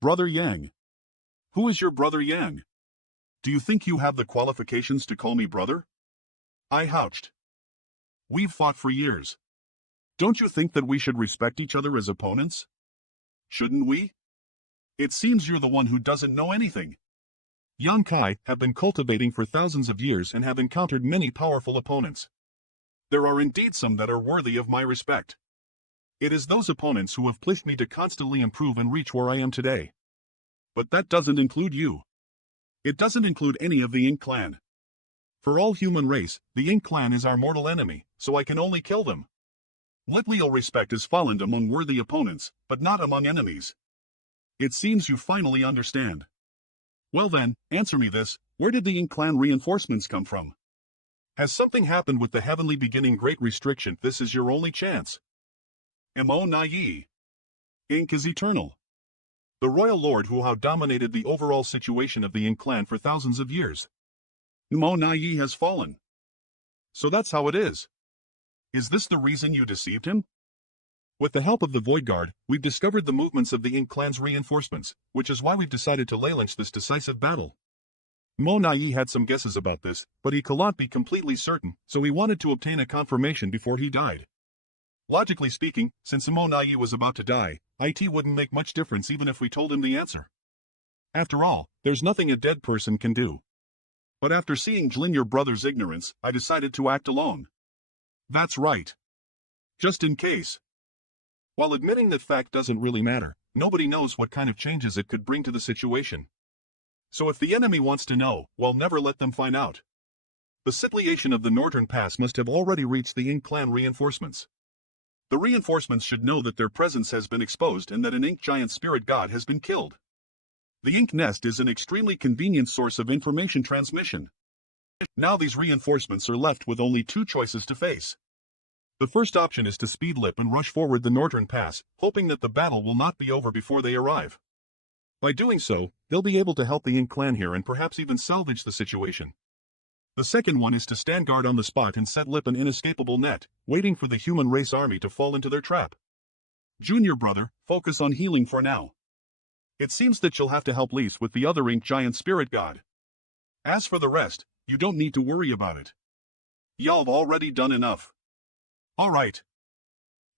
Brother Yang. Who is your brother Yang? Do you think you have the qualifications to call me brother? I howched. We've fought for years. Don't you think that we should respect each other as opponents? Shouldn't we? It seems you're the one who doesn't know anything. Yang Kai have been cultivating for thousands of years and have encountered many powerful opponents. There are indeed some that are worthy of my respect. It is those opponents who have pushed me to constantly improve and reach where I am today. But that doesn't include you. It doesn't include any of the Ink Clan. For all human race, the Ink Clan is our mortal enemy, so I can only kill them. Little respect is fallen among worthy opponents, but not among enemies. It seems you finally understand. Well then, answer me this, where did the Ink Clan reinforcements come from? Has something happened with the heavenly beginning Great Restriction? This is your only chance. Mo na yi. Ink is eternal. The royal lord who had dominated the overall situation of the Ink clan for thousands of years. Mo Na Yi has fallen. So that's how it is. Is this the reason you deceived him? With the help of the Void Guard, we've discovered the movements of the Ink clan's reinforcements, which is why we've decided to launch this decisive battle. Mo Na Yi had some guesses about this, but he could not be completely certain, so he wanted to obtain a confirmation before he died. Logically speaking, since Mo Na Yi was about to die, it wouldn't make much difference even if we told him the answer. After all, there's nothing a dead person can do. But after seeing Jlin your brother's ignorance, I decided to act alone. That's right. Just in case. While admitting that fact doesn't really matter, nobody knows what kind of changes it could bring to the situation. So if the enemy wants to know, well, never let them find out. The situation of the northern pass must have already reached the Ink clan reinforcements. The reinforcements should know that their presence has been exposed and that an Ink giant spirit god has been killed. The Ink nest is an extremely convenient source of information transmission. Now these reinforcements are left with only two choices to face. The first option is to speed lip and rush forward the northern pass, hoping that the battle will not be over before they arrive. By doing so, they'll be able to help the Ink clan here and perhaps even salvage the situation. The second one is to stand guard on the spot and set lip an inescapable net, waiting for the human race army to fall into their trap. Junior brother, focus on healing for now. It seems that you'll have to help Lise with the other Ink giant spirit god. As for the rest, you don't need to worry about it. Y'all've already done enough. Alright.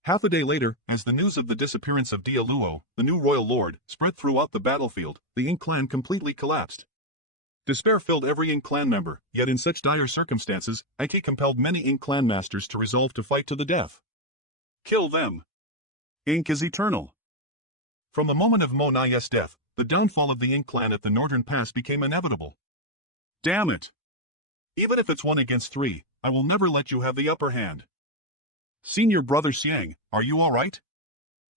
Half a day later, as the news of the disappearance of Dialuo, the new royal lord, spread throughout the battlefield, the Ink clan completely collapsed. Despair filled every Ink clan member, yet in such dire circumstances, Ike compelled many Ink clan masters to resolve to fight to the death. Kill them. Ink is eternal. From the moment of Mo Na Yi's death, the downfall of the Ink clan at the northern pass became inevitable. Damn it. Even if it's 1 against 3, I will never let you have the upper hand. Senior brother Xiang, are you alright?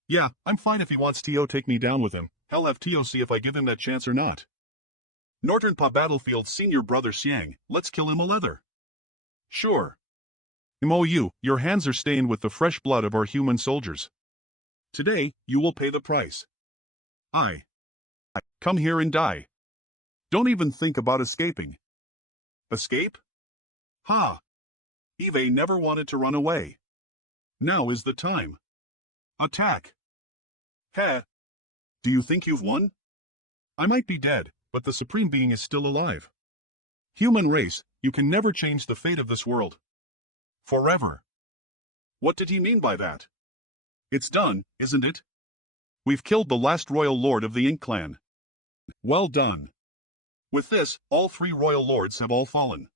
Yeah, I'm fine if he wants Tio take me down with him. Hell, have Tio see if I give him that chance or not. Northern Pa Battlefield senior brother Xiang, let's kill him a leather. Sure. Mo, your hands are stained with the fresh blood of our human soldiers. Today, you will pay the price. I come here and die. Don't even think about escaping. Escape? Ha! Eve never wanted to run away. Now is the time. Attack. Heh. Do you think you've won? I might be dead, but the Supreme Being is still alive. Human race, you can never change the fate of this world. Forever. What did he mean by that? It's done, isn't it? We've killed the last royal lord of the Ink clan. Well done. With this, all 3 royal lords have all fallen.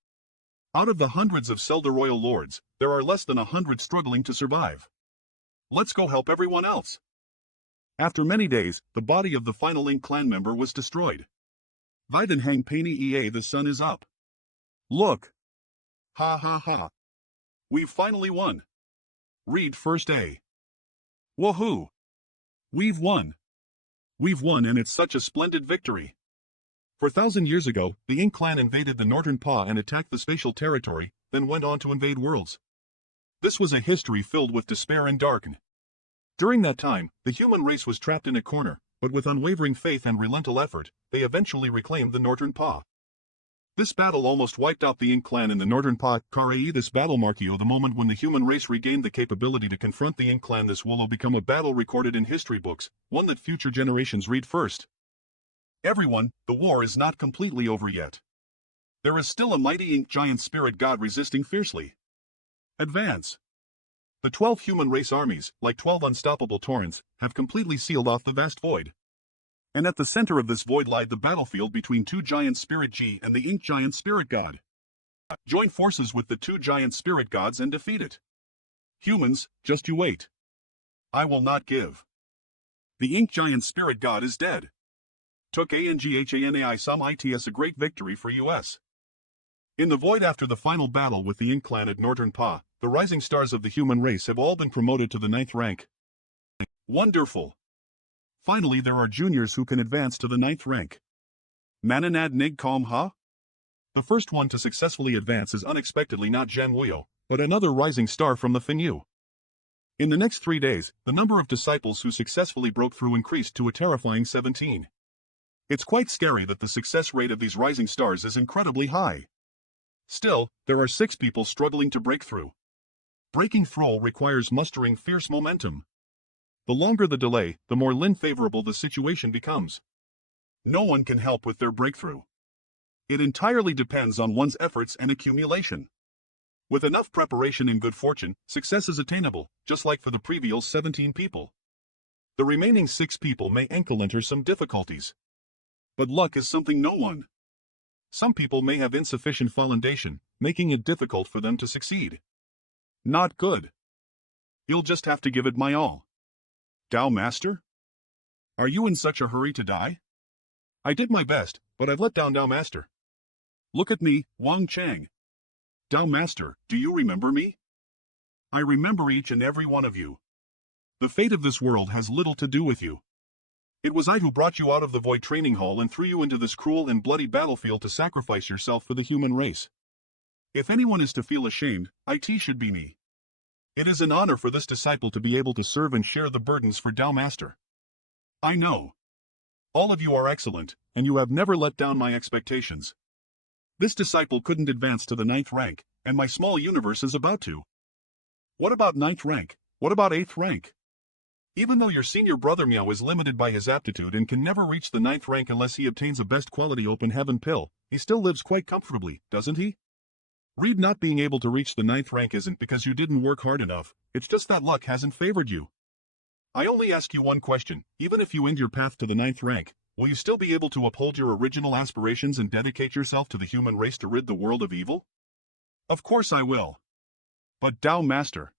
Out of the hundreds of Zelda royal lords, there are less than 100 struggling to survive. Let's go help everyone else. After many days, the body of the final Ink clan member was destroyed. Viden hang painy ea the sun is up. Look. Ha ha ha. We've finally won. Read first A. Woohoo. We've won. We've won, and it's such a splendid victory. 4,000 years ago, the Ink clan invaded the northern paw and attacked the spatial territory, then went on to invade worlds. This was a history filled with despair and darkness. During that time, the human race was trapped in a corner, but with unwavering faith and relentless effort, they eventually reclaimed the northern paw. This battle almost wiped out the Ink clan in the northern paw. This battle marked the moment when the human race regained the capability to confront the Ink clan. This will become a battle recorded in history books, one that future generations read first. Everyone, the war is not completely over yet. There is still a mighty Ink giant spirit god resisting fiercely. Advance. The 12 human race armies, like 12 unstoppable torrents, have completely sealed off the vast void. And at the center of this void lied the battlefield between 2 giant spirit G and the Ink giant spirit god. Join forces with the 2 giant spirit gods and defeat it. Humans, just you wait. I will not give. The Ink giant spirit god is dead. Took ANGHANAI some it as a great victory for US. In the void after the final battle with the Ink clan at Northern Pa, the rising stars of the human race have all been promoted to the 9th rank. Wonderful! Finally there are juniors who can advance to the 9th rank. Mananad Nig Kom Ha? The first one to successfully advance is unexpectedly not Zhang Wuyo, but another rising star from the Finyu. In the next 3 days, the number of disciples who successfully broke through increased to a terrifying 17. It's quite scary that the success rate of these rising stars is incredibly high. Still, there are 6 people struggling to break through. Breaking through requires mustering fierce momentum. The longer the delay, the more unfavorable the situation becomes. No one can help with their breakthrough. It entirely depends on one's efforts and accumulation. With enough preparation and good fortune, success is attainable, just like for the previous 17 people. The remaining 6 people may encounter some difficulties. But luck is something no one. Some people may have insufficient foundation, making it difficult for them to succeed. Not good. You'll just have to give it my all. Tao Master? Are you in such a hurry to die? I did my best, but I've let down Tao Master. Look at me, Wang Chang. Tao Master, do you remember me? I remember each and every one of you. The fate of this world has little to do with you. It was I who brought you out of the void training hall and threw you into this cruel and bloody battlefield to sacrifice yourself for the human race. If anyone is to feel ashamed, it should be me. It is an honor for this disciple to be able to serve and share the burdens for Tao Master. I know. All of you are excellent, and you have never let down my expectations. This disciple couldn't advance to the 9th rank, and my small universe is about to. What about 9th rank? What about 8th rank? Even though your senior brother Meow is limited by his aptitude and can never reach the 9th rank unless he obtains a best quality open heaven pill, he still lives quite comfortably, doesn't he? Read not being able to reach the 9th rank isn't because you didn't work hard enough, it's just that luck hasn't favored you. I only ask you one question, even if you end your path to the 9th rank, will you still be able to uphold your original aspirations and dedicate yourself to the human race to rid the world of evil? Of course I will. But Tao Master,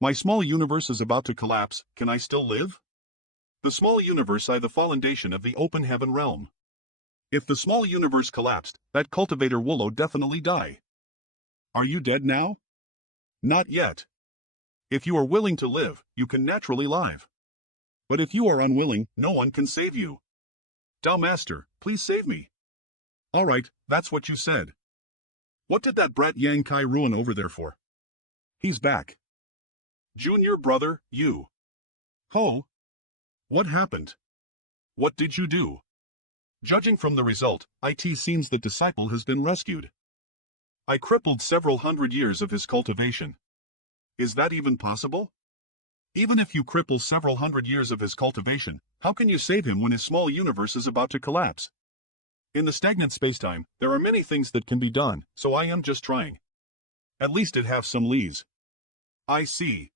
my small universe is about to collapse, can I still live? The small universe is the foundation of the open heaven realm. If the small universe collapsed, that cultivator will definitely die. Are you dead now? Not yet. If you are willing to live, you can naturally live. But if you are unwilling, no one can save you. Tao Master, please save me. Alright, that's what you said. What did that brat Yang Kai ruin over there for? He's back. Junior brother, you. Ho? What happened? What did you do? Judging from the result, it seems the disciple has been rescued. I crippled several hundred years of his cultivation. Is that even possible? Even if you cripple several hundred years of his cultivation, how can you save him when his small universe is about to collapse? In the stagnant spacetime, there are many things that can be done, so I am just trying. At least it have some leaves. I see.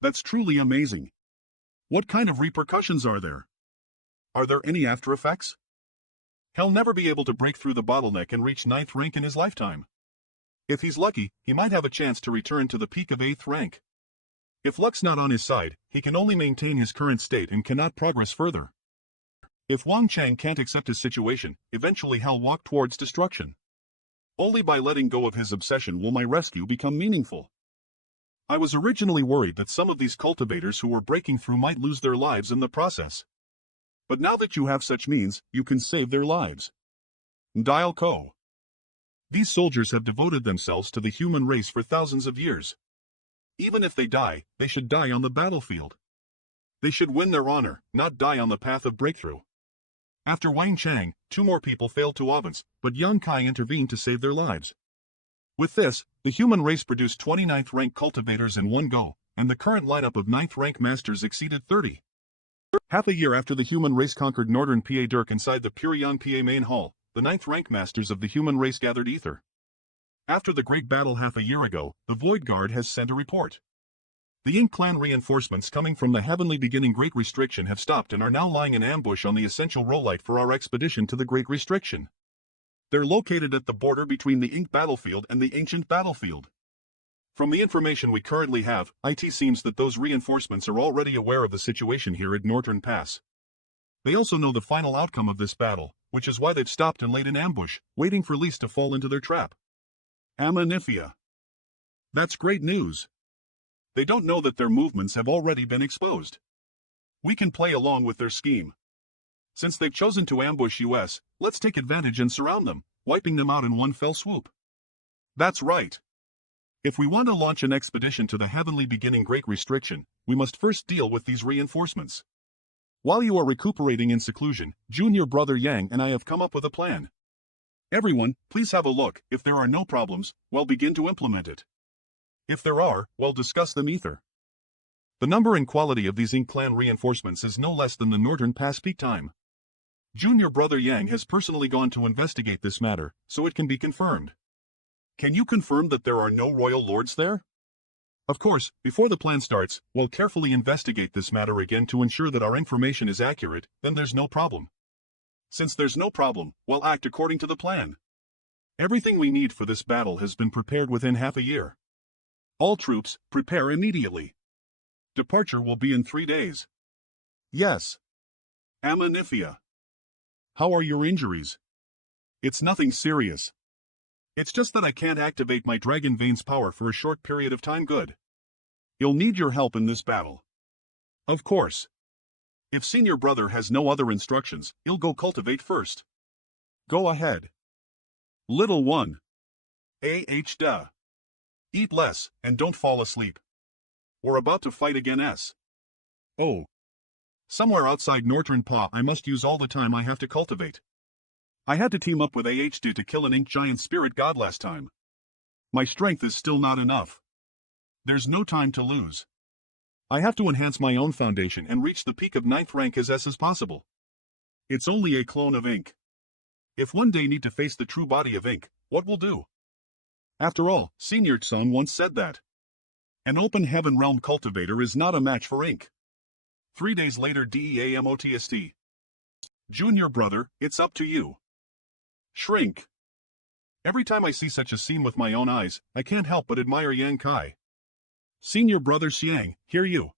That's truly amazing. What kind of repercussions are there? Are there any after effects? He'll never be able to break through the bottleneck and reach 9th rank in his lifetime. If he's lucky, he might have a chance to return to the peak of 8th rank. If luck's not on his side, he can only maintain his current state and cannot progress further. If Wang Chang can't accept his situation, eventually he'll walk towards destruction. Only by letting go of his obsession will my rescue become meaningful. I was originally worried that some of these cultivators who were breaking through might lose their lives in the process. But now that you have such means, you can save their lives. Dial Ko. These soldiers have devoted themselves to the human race for thousands of years. Even if they die, they should die on the battlefield. They should win their honor, not die on the path of breakthrough. After Wang Chang, 2 more people failed to advance, but Yang Kai intervened to save their lives. With this, the human race produced 29th rank cultivators in one go, and the current lineup of 9th rank masters exceeded 30. Half a year after the human race conquered Northern Pa Dirk inside the Purion Pa main hall, the 9th rank masters of the human race gathered ether. After the great battle half a year ago, the Void Guard has sent a report. The Ink Clan reinforcements coming from the heavenly beginning Great Restriction have stopped and are now lying in ambush on the essential rolite for our expedition to the Great Restriction. They're located at the border between the Ink battlefield and the ancient battlefield. From the information we currently have, it seems that those reinforcements are already aware of the situation here at Northern Pass. They also know the final outcome of this battle, which is why they've stopped and laid in ambush, waiting for Lise to fall into their trap. Amanithia. That's great news. They don't know that their movements have already been exposed. We can play along with their scheme. Since they've chosen to ambush us, let's take advantage and surround them, wiping them out in one fell swoop. That's right. If we want to launch an expedition to the heavenly beginning Great Restriction, we must first deal with these reinforcements. While you are recuperating in seclusion, Junior Brother Yang and I have come up with a plan. Everyone, please have a look. If there are no problems, we'll begin to implement it. If there are, we'll discuss them ether. The number and quality of these Ink Clan reinforcements is no less than the Northern Pass peak time. Junior Brother Yang has personally gone to investigate this matter, so it can be confirmed. Can you confirm that there are no royal lords there? Of course, before the plan starts, we'll carefully investigate this matter again to ensure that our information is accurate, then there's no problem. Since there's no problem, we'll act according to the plan. Everything we need for this battle has been prepared within half a year. All troops, prepare immediately. Departure will be in 3 days. Yes. Amanifia. How are your injuries? It's nothing serious. It's just that I can't activate my Dragon Vein's power for a short period of time. Good. You'll need your help in this battle. Of course. If Senior Brother has no other instructions, he'll go cultivate first. Go ahead. Little one. Duh. Eat less, and don't fall asleep. We're about to fight again. Oh. Somewhere outside Northern Paw I must use all the time I have to cultivate. I had to team up with AH2 to kill an ink giant spirit god last time. My strength is still not enough. There's no time to lose. I have to enhance my own foundation and reach the peak of 9th rank as possible. It's only a clone of ink. If one day need to face the true body of ink, what will do? After all, Senior Tsung once said that an open heaven realm cultivator is not a match for ink. 3 days later DEAMOTST. Junior Brother, it's up to you. Shrink. Every time I see such a scene with my own eyes, I can't help but admire Yang Kai. Senior Brother Xiang, hear you.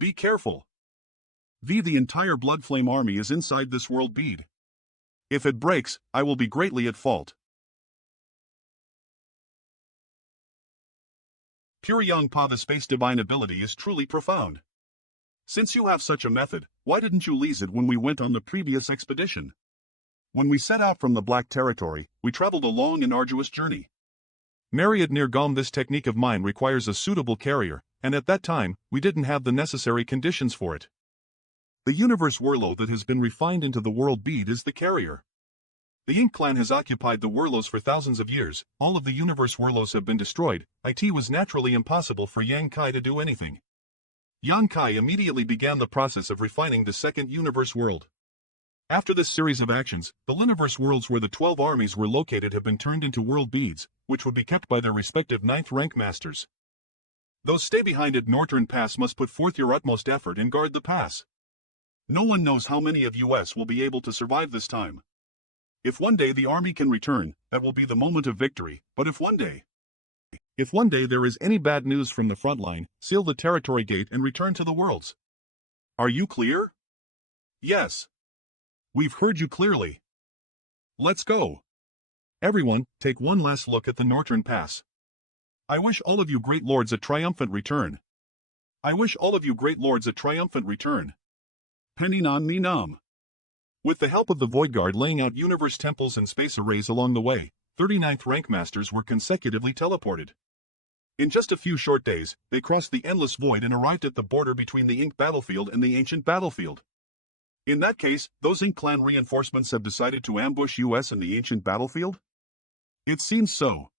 Be careful. The entire Blood Flame army is inside this world bead. If it breaks, I will be greatly at fault. Pure Yang Pa, the Space Divine ability is truly profound. Since you have such a method, why didn't you lease it when we went on the previous expedition? When we set out from the Black Territory, we traveled a long and arduous journey. Myriad near Gom, this technique of mine requires a suitable carrier, and at that time, we didn't have the necessary conditions for it. The universe Wurlo that has been refined into the world bead is the carrier. The Ink Clan has occupied the Wurlos for thousands of years, all of the universe Wurlos have been destroyed, it was naturally impossible for Yang Kai to do anything. Yang Kai immediately began the process of refining the second universe world. After this series of actions, the universe worlds where the 12 armies were located have been turned into world beads, which would be kept by their respective 9th rank masters. Those stay behind at Northern Pass must put forth your utmost effort and guard the pass. No one knows how many of us will be able to survive this time. If one day the army can return, that will be the moment of victory, but if one day there is any bad news from the front line, seal the territory gate and return to the worlds. Are you clear? Yes. We've heard you clearly. Let's go. Everyone, take one last look at the Northern Pass. I wish all of you great lords a triumphant return. I wish all of you great lords a triumphant return. Penny Nam Me Nam. With the help of the Void Guard laying out universe temples and space arrays along the way, 39th rank masters were consecutively teleported. In just a few short days, they crossed the endless void and arrived at the border between the Ink battlefield and the ancient battlefield. In that case, those Ink Clan reinforcements have decided to ambush us in the ancient battlefield? It seems so.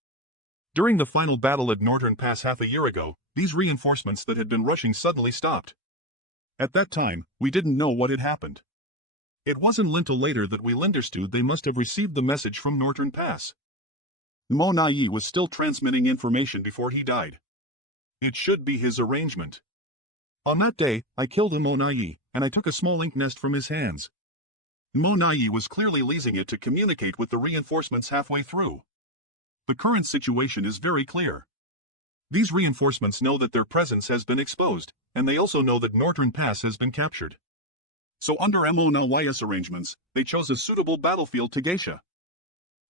During the final battle at Northern Pass half a year ago, these reinforcements that had been rushing suddenly stopped. At that time, we didn't know what had happened. It wasn't until later that we understood they must have received the message from Northern Pass. Mo Nai was still transmitting information before he died. It should be his arrangement. On that day, I killed Mo Nai, and I took a small ink nest from his hands. Mo Nai was clearly leasing it to communicate with the reinforcements halfway through. The current situation is very clear. These reinforcements know that their presence has been exposed, and they also know that Northern Pass has been captured. So under Mo Nai's arrangements, they chose a suitable battlefield to Geisha.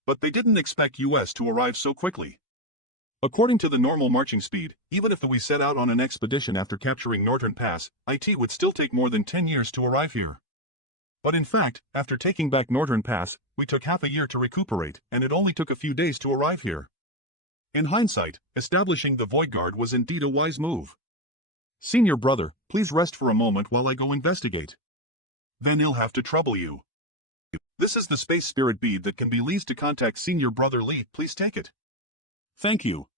But they didn't expect us to arrive so quickly. According to the normal marching speed, even if we set out on an expedition after capturing Northern Pass, it would still take more than 10 years to arrive here. But in fact, after taking back Northern Pass, we took half a year to recuperate, and it only took a few days to arrive here. In hindsight, establishing the Void Guard was indeed a wise move. Senior brother, please rest for a moment while I go investigate. Then he'll have to trouble you. This is the space spirit bead that can be leased to contact Senior Brother Lee, please take it. Thank you.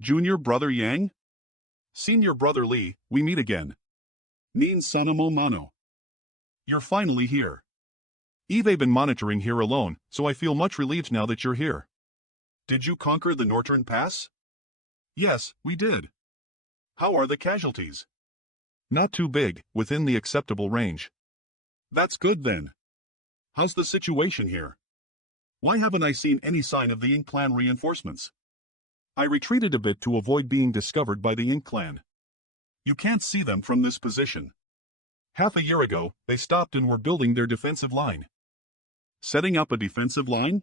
Junior Brother Yang? Senior Brother Lee, we meet again. Nin sanamo mano. You're finally here. I've been monitoring here alone, so I feel much relieved now that you're here. Did you conquer the Northern Pass? Yes, we did. How are the casualties? Not too big, within the acceptable range. That's good then. How's the situation here? Why haven't I seen any sign of the Ink Clan reinforcements? I retreated a bit to avoid being discovered by the Ink Clan. You can't see them from this position. Half a year ago, they stopped and were building their defensive line. Setting up a defensive line?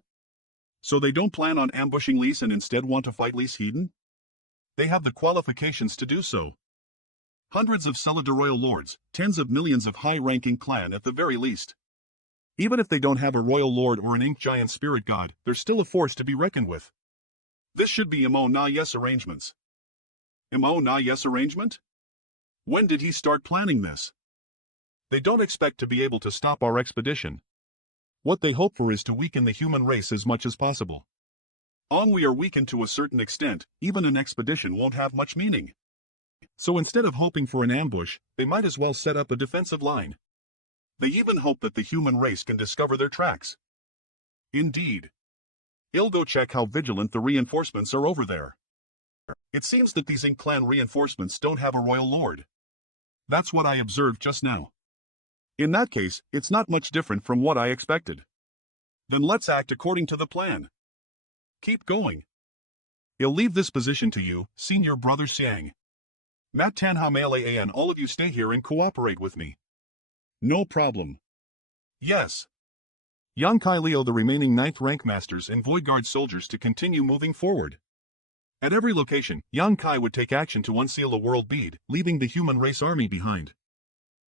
So they don't plan on ambushing Lise and instead want to fight Lise Hedon? They have the qualifications to do so. Hundreds of Celida Royal Lords, tens of millions of high-ranking clan at the very least. Even if they don't have a Royal Lord or an Ink Giant Spirit God, they're still a force to be reckoned with. This should be Imo Na Yes arrangements. Imo Na Yes arrangement? When did he start planning this? They don't expect to be able to stop our expedition. What they hope for is to weaken the human race as much as possible. We are weakened to a certain extent, even an expedition won't have much meaning. So instead of hoping for an ambush, they might as well set up a defensive line. They even hope that the human race can discover their tracks. Indeed. I'll go check how vigilant the reinforcements are over there. It seems that these Ink Clan reinforcements don't have a Royal Lord. That's what I observed just now. In that case, it's not much different from what I expected. Then let's act according to the plan. Keep going. I'll leave this position to you, Senior Brother Xiang. Mat Tanha Malay and all of you stay here and cooperate with me. No problem. Yes. Yang Kai Leo the remaining 9th rank masters and Void Guard soldiers to continue moving forward. At every location, Yang Kai would take action to unseal a world bead, leaving the human race army behind.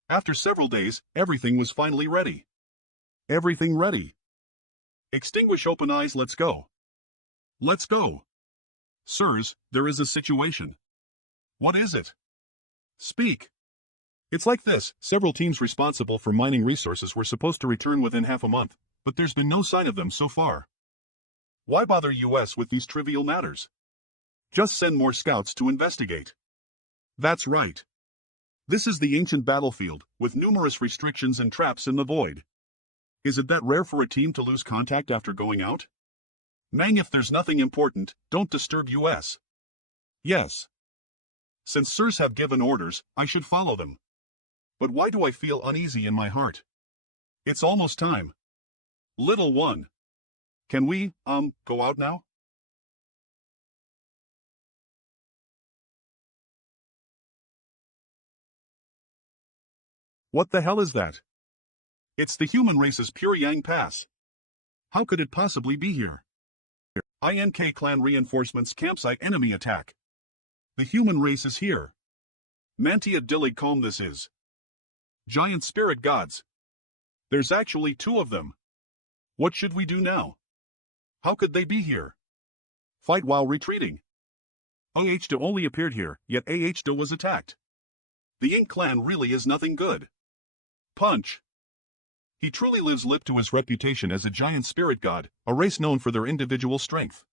After several days, everything was finally ready. Everything ready. Extinguish open eyes, let's go. Let's go. Sirs, there is a situation. What is it? Speak. It's like this, several teams responsible for mining resources were supposed to return within half a month, but there's been no sign of them so far. Why bother US with these trivial matters? Just send more scouts to investigate. That's right. This is the ancient battlefield, with numerous restrictions and traps in the void. Is it that rare for a team to lose contact after going out? Mang, if there's nothing important, don't disturb US. Yes. Since sirs have given orders, I should follow them. But why do I feel uneasy in my heart? It's almost time. Little one. Can we, go out now? What the hell is that? It's the human race's pure Yang Pass. How could it possibly be here? INK clan reinforcements campsite enemy attack. The human race is here. Mantia Dillig Comb this is. Giant spirit gods. There's actually 2 of them. What should we do now? How could they be here? Fight while retreating. Ahda only appeared here, yet Ahda was attacked. The Ink Clan really is nothing good. Punch. He truly lives lip to his reputation as a giant spirit god, a race known for their individual strength.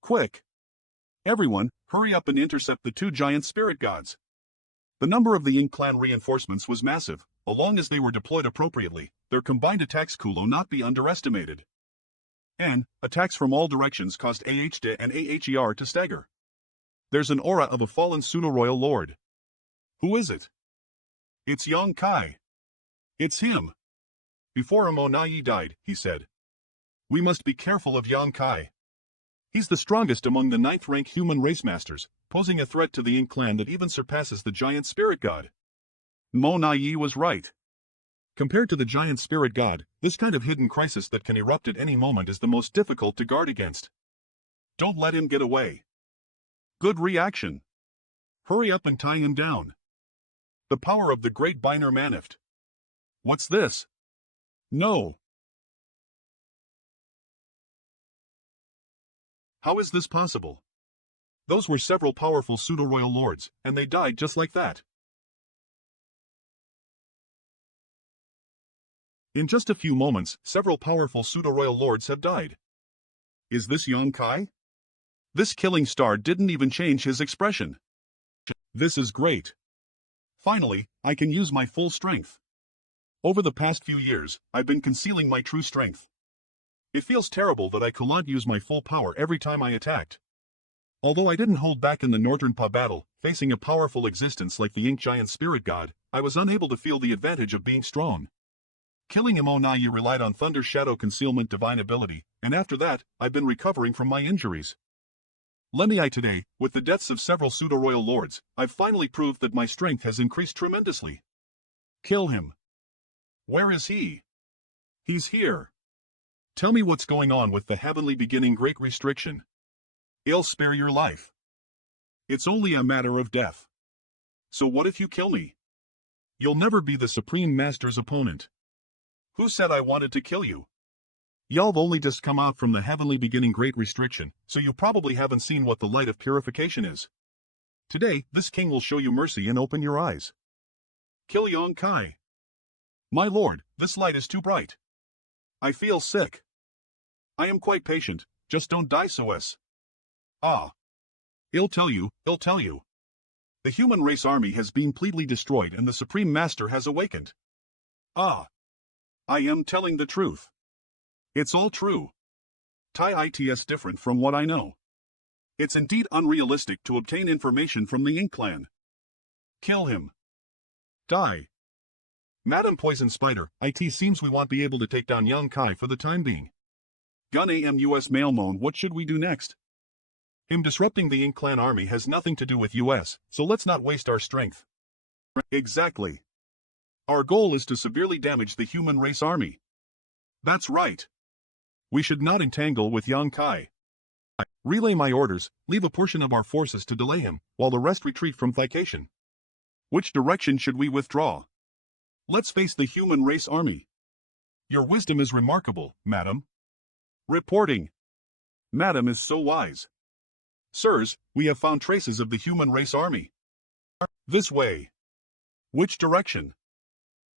Quick. Everyone, hurry up and intercept the 2 giant spirit gods. The number of the Ink Clan reinforcements was massive, as long as they were deployed appropriately, their combined attacks could not be underestimated. And, attacks from all directions caused Ahda and Aher to stagger. There's an aura of a fallen pseudo-royal lord. Who is it? It's Yang Kai. It's him. Before Imo Na died, he said. We must be careful of Yang Kai. He's the strongest among the 9th rank human race masters, posing a threat to the Ink Clan that even surpasses the giant spirit god. Mo Na was right. Compared to the giant spirit god, this kind of hidden crisis that can erupt at any moment is the most difficult to guard against. Don't let him get away. Good reaction. Hurry up and tie him down. The power of the great Biner Manift. What's this? No. How is this possible? Those were several powerful pseudo-royal lords, and they died just like that. In just a few moments, several powerful pseudo-royal lords have died. Is this Yong-kai? This killing star didn't even change his expression. This is great. Finally, I can use my full strength. Over the past few years, I've been concealing my true strength. It feels terrible that I could not use my full power every time I attacked. Although I didn't hold back in the Northern Pa battle, facing a powerful existence like the Ink Giant Spirit God, I was unable to feel the advantage of being strong. Killing him Onayi relied on Thunder Shadow Concealment divine ability, and after that, I've been recovering from my injuries. Lemii today, with the deaths of several pseudo-royal lords, I've finally proved that my strength has increased tremendously. Kill him. Where is he? He's here. Tell me what's going on with the heavenly beginning great restriction. I'll spare your life. It's only a matter of death. So what if you kill me? You'll never be the Supreme Master's opponent. Who said I wanted to kill you? Y'all've only just come out from the heavenly beginning great restriction, so you probably haven't seen what the light of purification is. Today, this king will show you mercy and open your eyes. Kill Yong-kai. My lord, this light is too bright. I feel sick. I am quite patient, just don't die so as. Ah. I'll tell you. The human race army has been completely destroyed and the Supreme Master has awakened. Ah. I am telling the truth. It's all true. It's different from what I know. It's indeed unrealistic to obtain information from the Ink Clan. Kill him. Die. Madam Poison Spider, it seems we won't be able to take down Yong-kai for the time being. Gun AMUS Mailmoan, what should we do next? Him disrupting the Ink Clan army has nothing to do with US, so let's not waste our strength. Exactly. Our goal is to severely damage the human race army. That's right. We should not entangle with Yong-kai. Relay my orders, leave a portion of our forces to delay him, while the rest retreat from Vacation. Which direction should we withdraw? Let's face the human race army. Your wisdom is remarkable, madam. Reporting. Madam is so wise. Sirs, we have found traces of the human race army. This way. Which direction?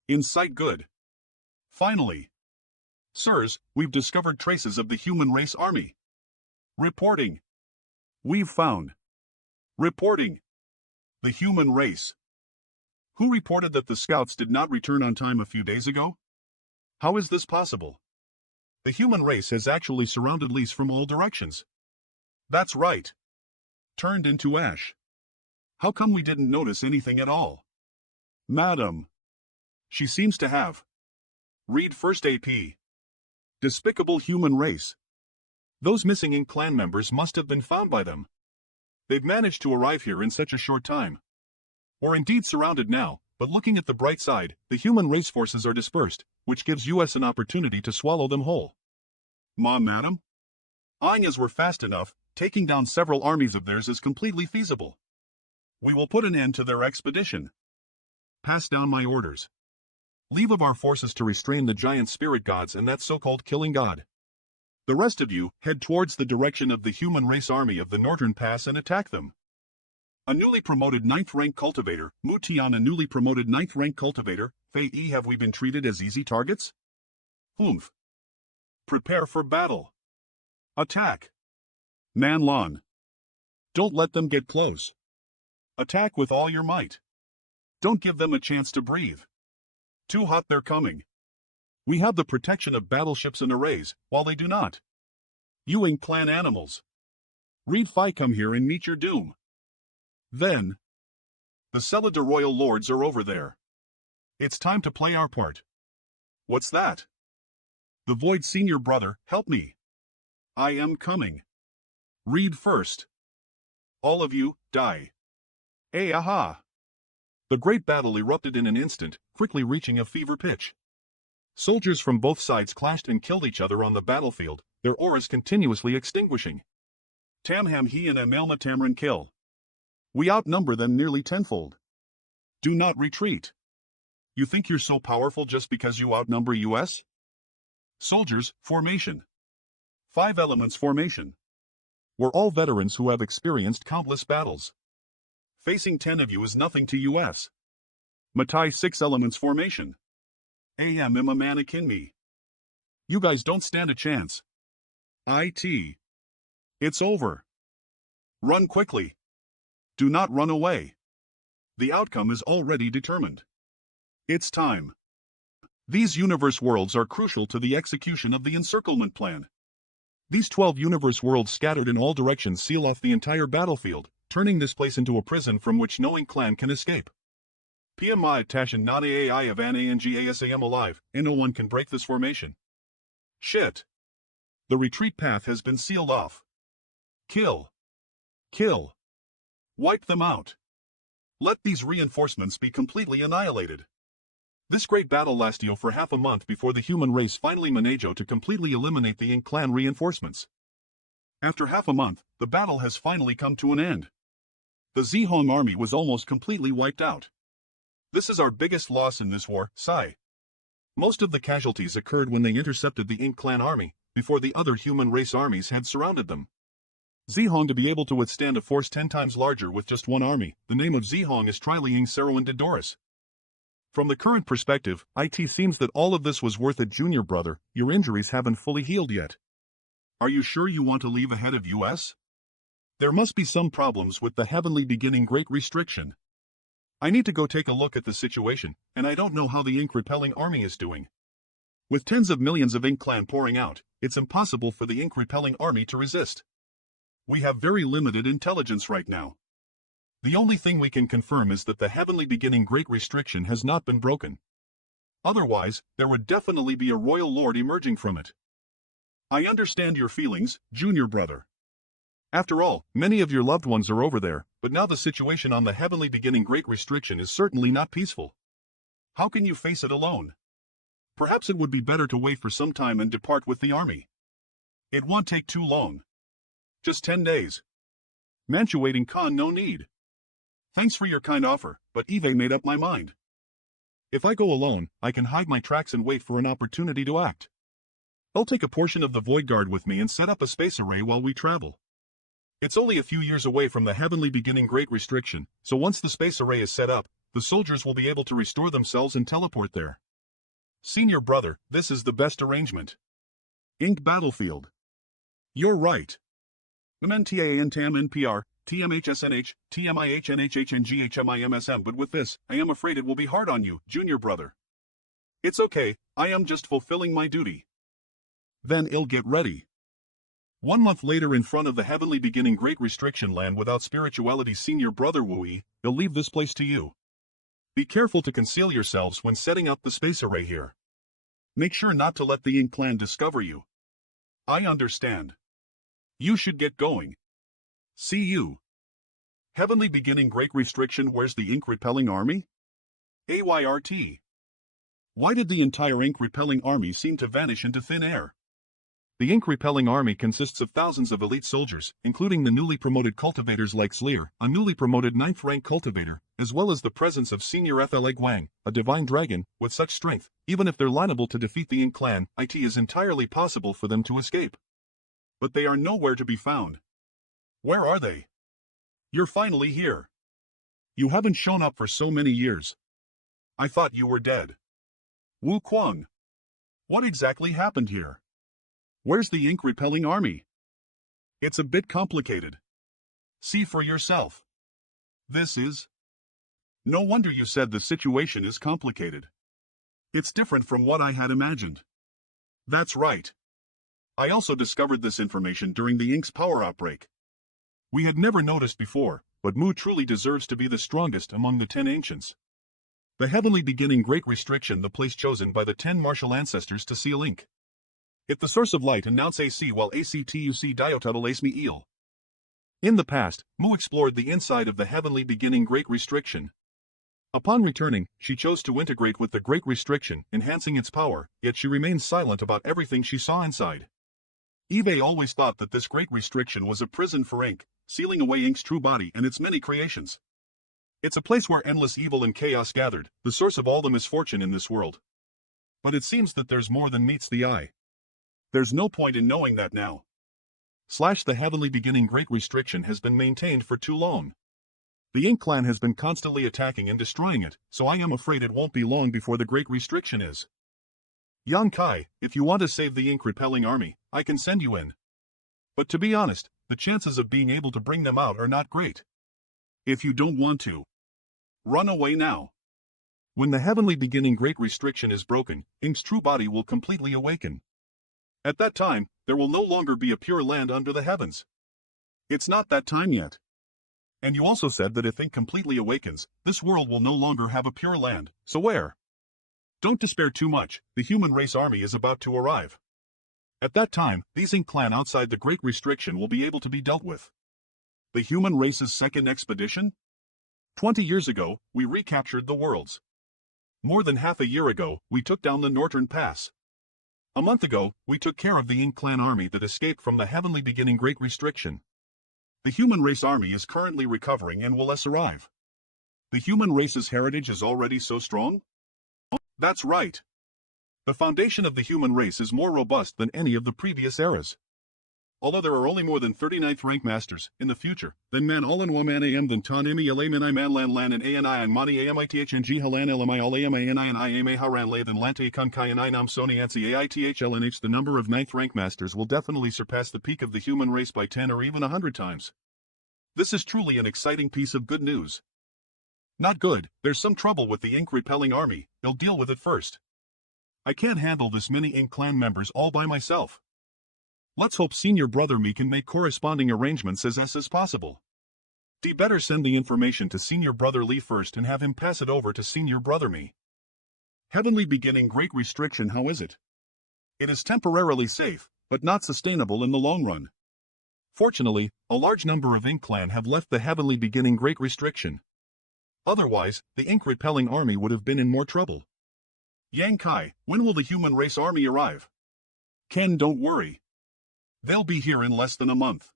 In sight good. Finally. Sirs, we've discovered traces of the human race army. Reporting. We've found. Reporting. The human race. Who reported that the scouts did not return on time a few days ago? How is this possible? The human race has actually surrounded Lise from all directions. That's right. Turned into ash. How come we didn't notice anything at all? Madam. She seems to have. Read first AP. Despicable human race. Those missing Ink Clan members must have been found by them. They've managed to arrive here in such a short time. We're indeed surrounded now, but looking at the bright side, the human race forces are dispersed, which gives US an opportunity to swallow them whole. Madam? Anyas were fast enough, taking down several armies of theirs is completely feasible. We will put an end to their expedition. Pass down my orders. Leave of our forces to restrain the giant spirit gods and that so-called killing god. The rest of you head towards the direction of the human race army of the Northern Pass and attack them. A newly promoted 9th rank cultivator, Mutian, a newly promoted 9th rank cultivator, Fei, have we been treated as easy targets? Oomph. Prepare for battle. Attack. Manlon. Don't let them get close. Attack with all your might. Don't give them a chance to breathe. Too hot they're coming. We have the protection of battleships and arrays, while they do not. You Ink Clan animals. Read Phi, come here and meet your doom. Then. The Celida Royal Lords are over there. It's time to play our part. What's that? The Void Senior Brother, help me. I am coming. Read first. All of you, die. Aha! The great battle erupted in an instant, quickly reaching a fever pitch. Soldiers from both sides clashed and killed each other on the battlefield, their auras continuously extinguishing. Tamham he and Amelma Tamrin kill. We outnumber them nearly tenfold. Do not retreat. You think you're so powerful just because you outnumber US? Soldiers, formation. 5 elements formation. We're all veterans who have experienced countless battles. Facing 10 of you is nothing to us. Matai 6 elements formation. AM a mannequin me. You guys don't stand a chance. IT. It's over. Run quickly. Do not run away. The outcome is already determined. It's time. These universe worlds are crucial to the execution of the Encirclement plan. These 12 universe worlds scattered in all directions seal off the entire battlefield, turning this place into a prison from which no Ink clan can escape. PMI Tashin Nane AI of Anangasam alive, and no one can break this formation. Shit. The retreat path has been sealed off. Kill. Kill. Wipe them out. Let these reinforcements be completely annihilated. This great battle lasted for half a month before the human race finally managed to completely eliminate the Ink clan reinforcements. After half a month, the battle has finally come to an end. The Zhong army was almost completely wiped out. This is our biggest loss in this war, Sai. Most of the casualties occurred when they intercepted the Ink clan army, before the other human race armies had surrounded them. Zhong to be able to withstand a force 10 times larger with just one army, the name of Zhong is Triling Saruan de Doris. From the current perspective, it seems that all of this was worth it, junior brother. Your injuries haven't fully healed yet. Are you sure you want to leave ahead of us? There must be some problems with the heavenly beginning great restriction. I need to go take a look at the situation, and I don't know how the Ink repelling army is doing. With tens of millions of Ink clan pouring out, it's impossible for the Ink repelling army to resist. We have very limited intelligence right now. The only thing we can confirm is that the heavenly beginning great restriction has not been broken. Otherwise, there would definitely be a royal lord emerging from it. I understand your feelings, junior brother. After all, many of your loved ones are over there, but now the situation on the heavenly beginning great restriction is certainly not peaceful. How can you face it alone? Perhaps it would be better to wait for some time and depart with the army. It won't take too long. Just 10 days. Manchu waiting Khan, no need. Thanks for your kind offer, but Eve made up my mind. If I go alone, I can hide my tracks and wait for an opportunity to act. I'll take a portion of the Void Guard with me and set up a space array while we travel. It's only a few years away from the heavenly beginning great restriction, so once the space array is set up, the soldiers will be able to restore themselves and teleport there. Senior brother, this is the best arrangement. Ink Battlefield. You're right. MNTAN TAM NPR, TMHSNH, TMIHNHHNGHMIMSM, but with this, I am afraid it will be hard on you, junior brother. It's okay, I am just fulfilling my duty. Then I'll get ready. 1 month later in front of the heavenly beginning great restriction land without spirituality, senior brother Wui, I'll leave this place to you. Be careful to conceal yourselves when setting up the space array here. Make sure not to let the Ink clan discover you. I understand. You should get going. See you. Heavenly beginning great restriction. Where's the Ink repelling army? AYRT. Why did the entire Ink repelling army seem to vanish into thin air? The Ink repelling army consists of thousands of elite soldiers, including the newly promoted cultivators like Xleg, a newly promoted 9th rank cultivator, as well as the presence of senior Xleg Wang, a divine dragon. With such strength, even if they're liable to defeat the Ink clan, it is entirely possible for them to escape. But they are nowhere to be found. Where are they? You're finally here. You haven't shown up for so many years. I thought you were dead. Wu Kuang. What exactly happened here? Where's the Ink repelling army? It's a bit complicated. See for yourself. This is... No wonder you said the situation is complicated. It's different from what I had imagined. That's right. I also discovered this information during the Ink's power outbreak. We had never noticed before, but Mu truly deserves to be the strongest among the 10 ancients. The heavenly beginning great restriction, the place chosen by the 10 martial ancestors to seal Ink. If the source of light announce AC while ACTUC diotuttle ace me eel. In the past, Mu explored the inside of the heavenly beginning great restriction. Upon returning, she chose to integrate with the great restriction, enhancing its power, yet she remained silent about everything she saw inside. Eve always thought that this great restriction was a prison for Ink, sealing away Ink's true body and its many creations. It's a place where endless evil and chaos gathered, the source of all the misfortune in this world. But it seems that there's more than meets the eye. There's no point in knowing that now. The heavenly beginning great restriction has been maintained for too long. The Ink Clan has been constantly attacking and destroying it, so I am afraid it won't be long before the great restriction is. Yang Kai, if you want to save the ink repelling army, I can send you in. But to be honest, the chances of being able to bring them out are not great. If you don't want to, run away now. When the heavenly beginning great restriction is broken, Ink's true body will completely awaken. At that time, there will no longer be a pure land under the heavens. It's not that time yet. And you also said that if Ink completely awakens, this world will no longer have a pure land, so where? Don't despair too much, the human race army is about to arrive. At that time, these Ink Clan outside the great restriction will be able to be dealt with. The human race's second expedition? 20 years ago, we recaptured the worlds. More than half a year ago, we took down the Northern Pass. A month ago, we took care of the Ink Clan army that escaped from the heavenly beginning great restriction. The human race army is currently recovering and will arrive. The human race's heritage is already so strong? That's right. The foundation of the human race is more robust than any of the previous eras. Although there are only more than 39th rank masters, in the future, then man all in one man am than ton imi alaman I man lan lan and ani and mani amithng halan lmi all ami and I ama haran lay than lante kun kai and I nam soni ansi aithlnh the number of 9th rank masters will definitely surpass the peak of the human race by 10 or even 100 times. This is truly an exciting piece of good news. Not good, there's some trouble with the ink repelling army, they'll deal with it first. I can't handle this many Ink Clan members all by myself. Let's hope Senior Brother Me can make corresponding arrangements as possible. D better send the information to Senior Brother Lee first and have him pass it over to Senior Brother Me. Heavenly beginning great restriction, how is it? It is temporarily safe, but not sustainable in the long run. Fortunately, a large number of Ink Clan have left the heavenly beginning great restriction. Otherwise, the ink repelling army would have been in more trouble. Yang Kai, when will the human race army arrive? Ken, don't worry. They'll be here in less than a month.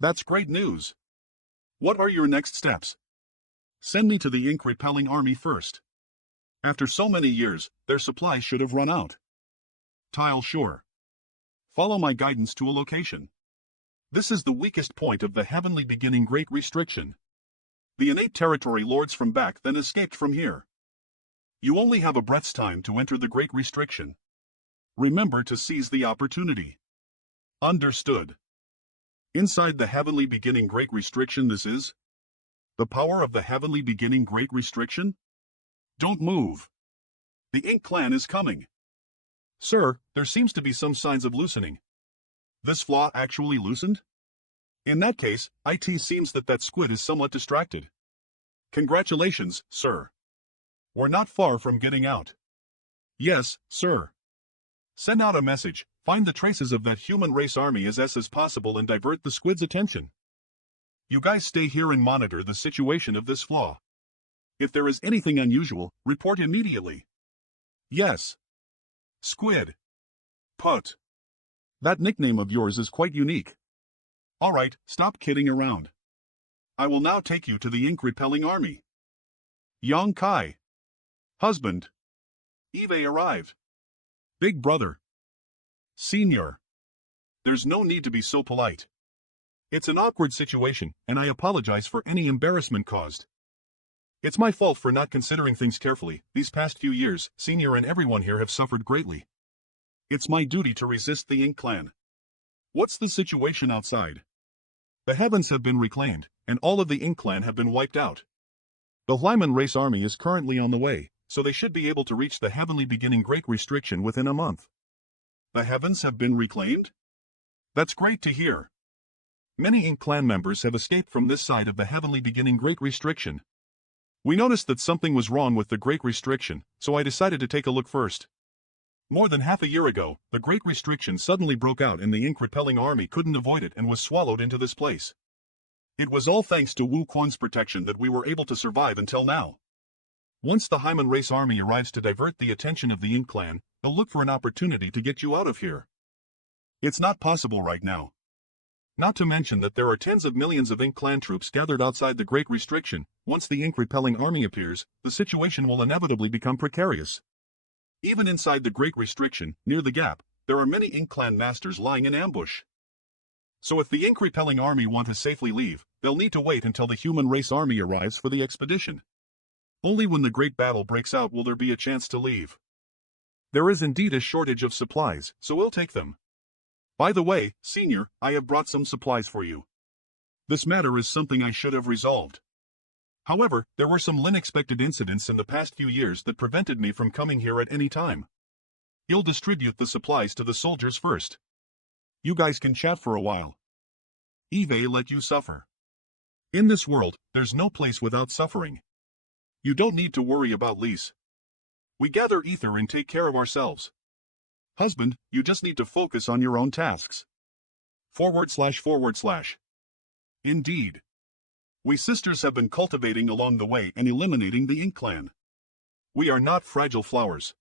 That's great news. What are your next steps? Send me to the ink repelling army first. After so many years, their supplies should have run out. Tile sure. Follow my guidance to a location. This is the weakest point of the heavenly beginning great restriction. The innate territory lords from back then escaped from here. You only have a breath's time to enter the great restriction. Remember to seize the opportunity. Understood. Inside the heavenly beginning great restriction this is? The power of the heavenly beginning great restriction? Don't move. The Ink Clan is coming. Sir, there seems to be some signs of loosening. This flaw actually loosened? In that case, it seems that squid is somewhat distracted. Congratulations, sir. We're not far from getting out. Yes, sir. Send out a message, find the traces of that human race army as possible and divert the squid's attention. You guys stay here and monitor the situation of this flaw. If there is anything unusual, report immediately. Yes. Squid. Put. That nickname of yours is quite unique. Alright, stop kidding around. I will now take you to the ink repelling army. Yang Kai. Husband. Eve arrived. Big brother. Senior. There's no need to be so polite. It's an awkward situation, and I apologize for any embarrassment caused. It's my fault for not considering things carefully. These past few years, Senior and everyone here have suffered greatly. It's my duty to resist the Ink Clan. What's the situation outside? The heavens have been reclaimed, and all of the Ink Clan have been wiped out. The Lyman race army is currently on the way, so they should be able to reach the heavenly beginning great restriction within a month. The heavens have been reclaimed? That's great to hear. Many Ink Clan members have escaped from this side of the heavenly beginning great restriction. We noticed that something was wrong with the great restriction, so I decided to take a look first. More than half a year ago, the great restriction suddenly broke out and the ink repelling army couldn't avoid it and was swallowed into this place. It was all thanks to Wu Quan's protection that we were able to survive until now. Once the Hyman race army arrives to divert the attention of the Ink Clan, they'll look for an opportunity to get you out of here. It's not possible right now. Not to mention that there are tens of millions of Ink Clan troops gathered outside the Great Restriction. Once the ink repelling army appears, the situation will inevitably become precarious. Even inside the Great Restriction, near the gap, there are many Ink Clan masters lying in ambush. So if the ink-repelling army want to safely leave, they'll need to wait until the human race army arrives for the expedition. Only when the great battle breaks out will there be a chance to leave. There is indeed a shortage of supplies, so we'll take them. By the way, Senior, I have brought some supplies for you. This matter is something I should have resolved. However, there were some unexpected incidents in the past few years that prevented me from coming here at any time. You'll distribute the supplies to the soldiers first. You guys can chat for a while. Eve let you suffer. In this world, there's no place without suffering. You don't need to worry about Lise. We gather ether and take care of ourselves. Husband, you just need to focus on your own tasks. //. Indeed. We sisters have been cultivating along the way and eliminating the Ink clan. We are not fragile flowers.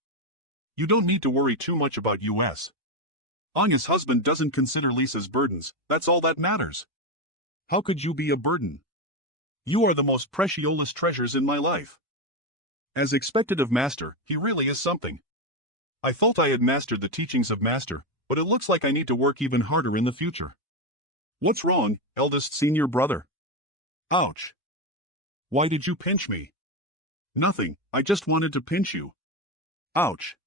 You don't need to worry too much about us. Anya's husband doesn't consider Lisa's burdens, that's all that matters. How could you be a burden? You are the most precious treasures in my life. As expected of Master, he really is something. I thought I had mastered the teachings of Master, but it looks like I need to work even harder in the future. What's wrong, eldest senior brother? Ouch. Why did you pinch me? Nothing, I just wanted to pinch you. Ouch.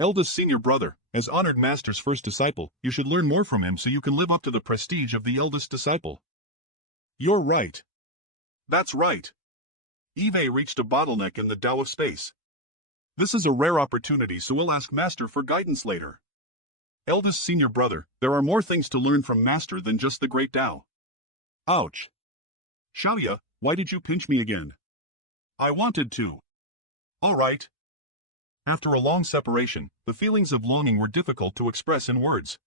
Eldest senior brother, as honored Master's first disciple, you should learn more from him so you can live up to the prestige of the eldest disciple. You're right. That's right. Eve reached a bottleneck in the Tao of space. This is a rare opportunity, so we'll ask Master for guidance later. Eldest senior brother, there are more things to learn from Master than just the great Tao. Ouch. Xiaoya, why did you pinch me again? I wanted to. All right. After a long separation, the feelings of longing were difficult to express in words.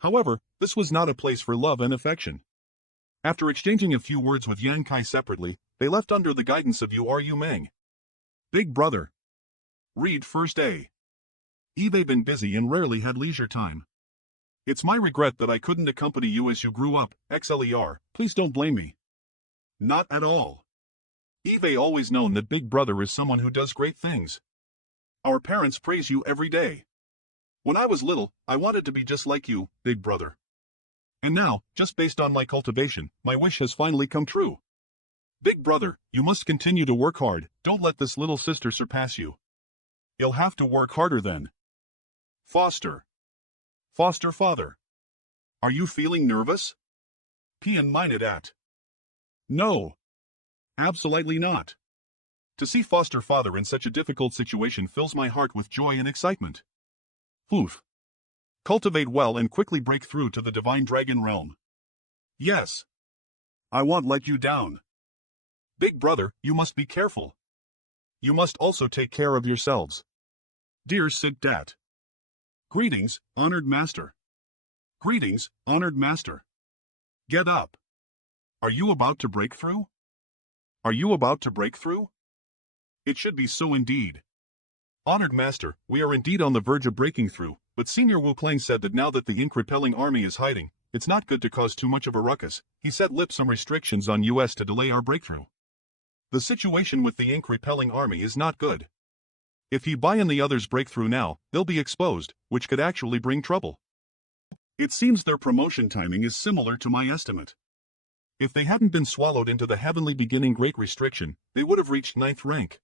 However, this was not a place for love and affection. After exchanging a few words with Yang Kai separately, they left under the guidance of Yu Meng. Big brother. Read first A. Eve been busy and rarely had leisure time. It's my regret that I couldn't accompany you as you grew up, Xler, please don't blame me. Not at all. Eve always known that Big Brother is someone who does great things. Our parents praise you every day. When I was little, I wanted to be just like you, Big Brother. And now, just based on my cultivation, my wish has finally come true. Big Brother, you must continue to work hard, don't let this little sister surpass you. You'll have to work harder then. Foster father. Are you feeling nervous? Minded at. No. Absolutely not. To see foster father in such a difficult situation fills my heart with joy and excitement. Oof. Cultivate well and quickly break through to the divine dragon realm. Yes. I won't let you down. Big brother, you must be careful. You must also take care of yourselves. Dear Sid Dat. Greetings, honored master. Greetings, honored master. Get up. Are you about to break through? Are you about to break through? It should be so indeed. Honored master, we are indeed on the verge of breaking through, but Senior Weakling said that now that the ink-repelling army is hiding, it's not good to cause too much of a ruckus. He set lips some restrictions on us to delay our breakthrough. The situation with the ink-repelling army is not good. If he and the others break through now, they'll be exposed, which could actually bring trouble. It seems their promotion timing is similar to my estimate. If they hadn't been swallowed into the heavenly beginning great restriction, they would have reached 9th rank.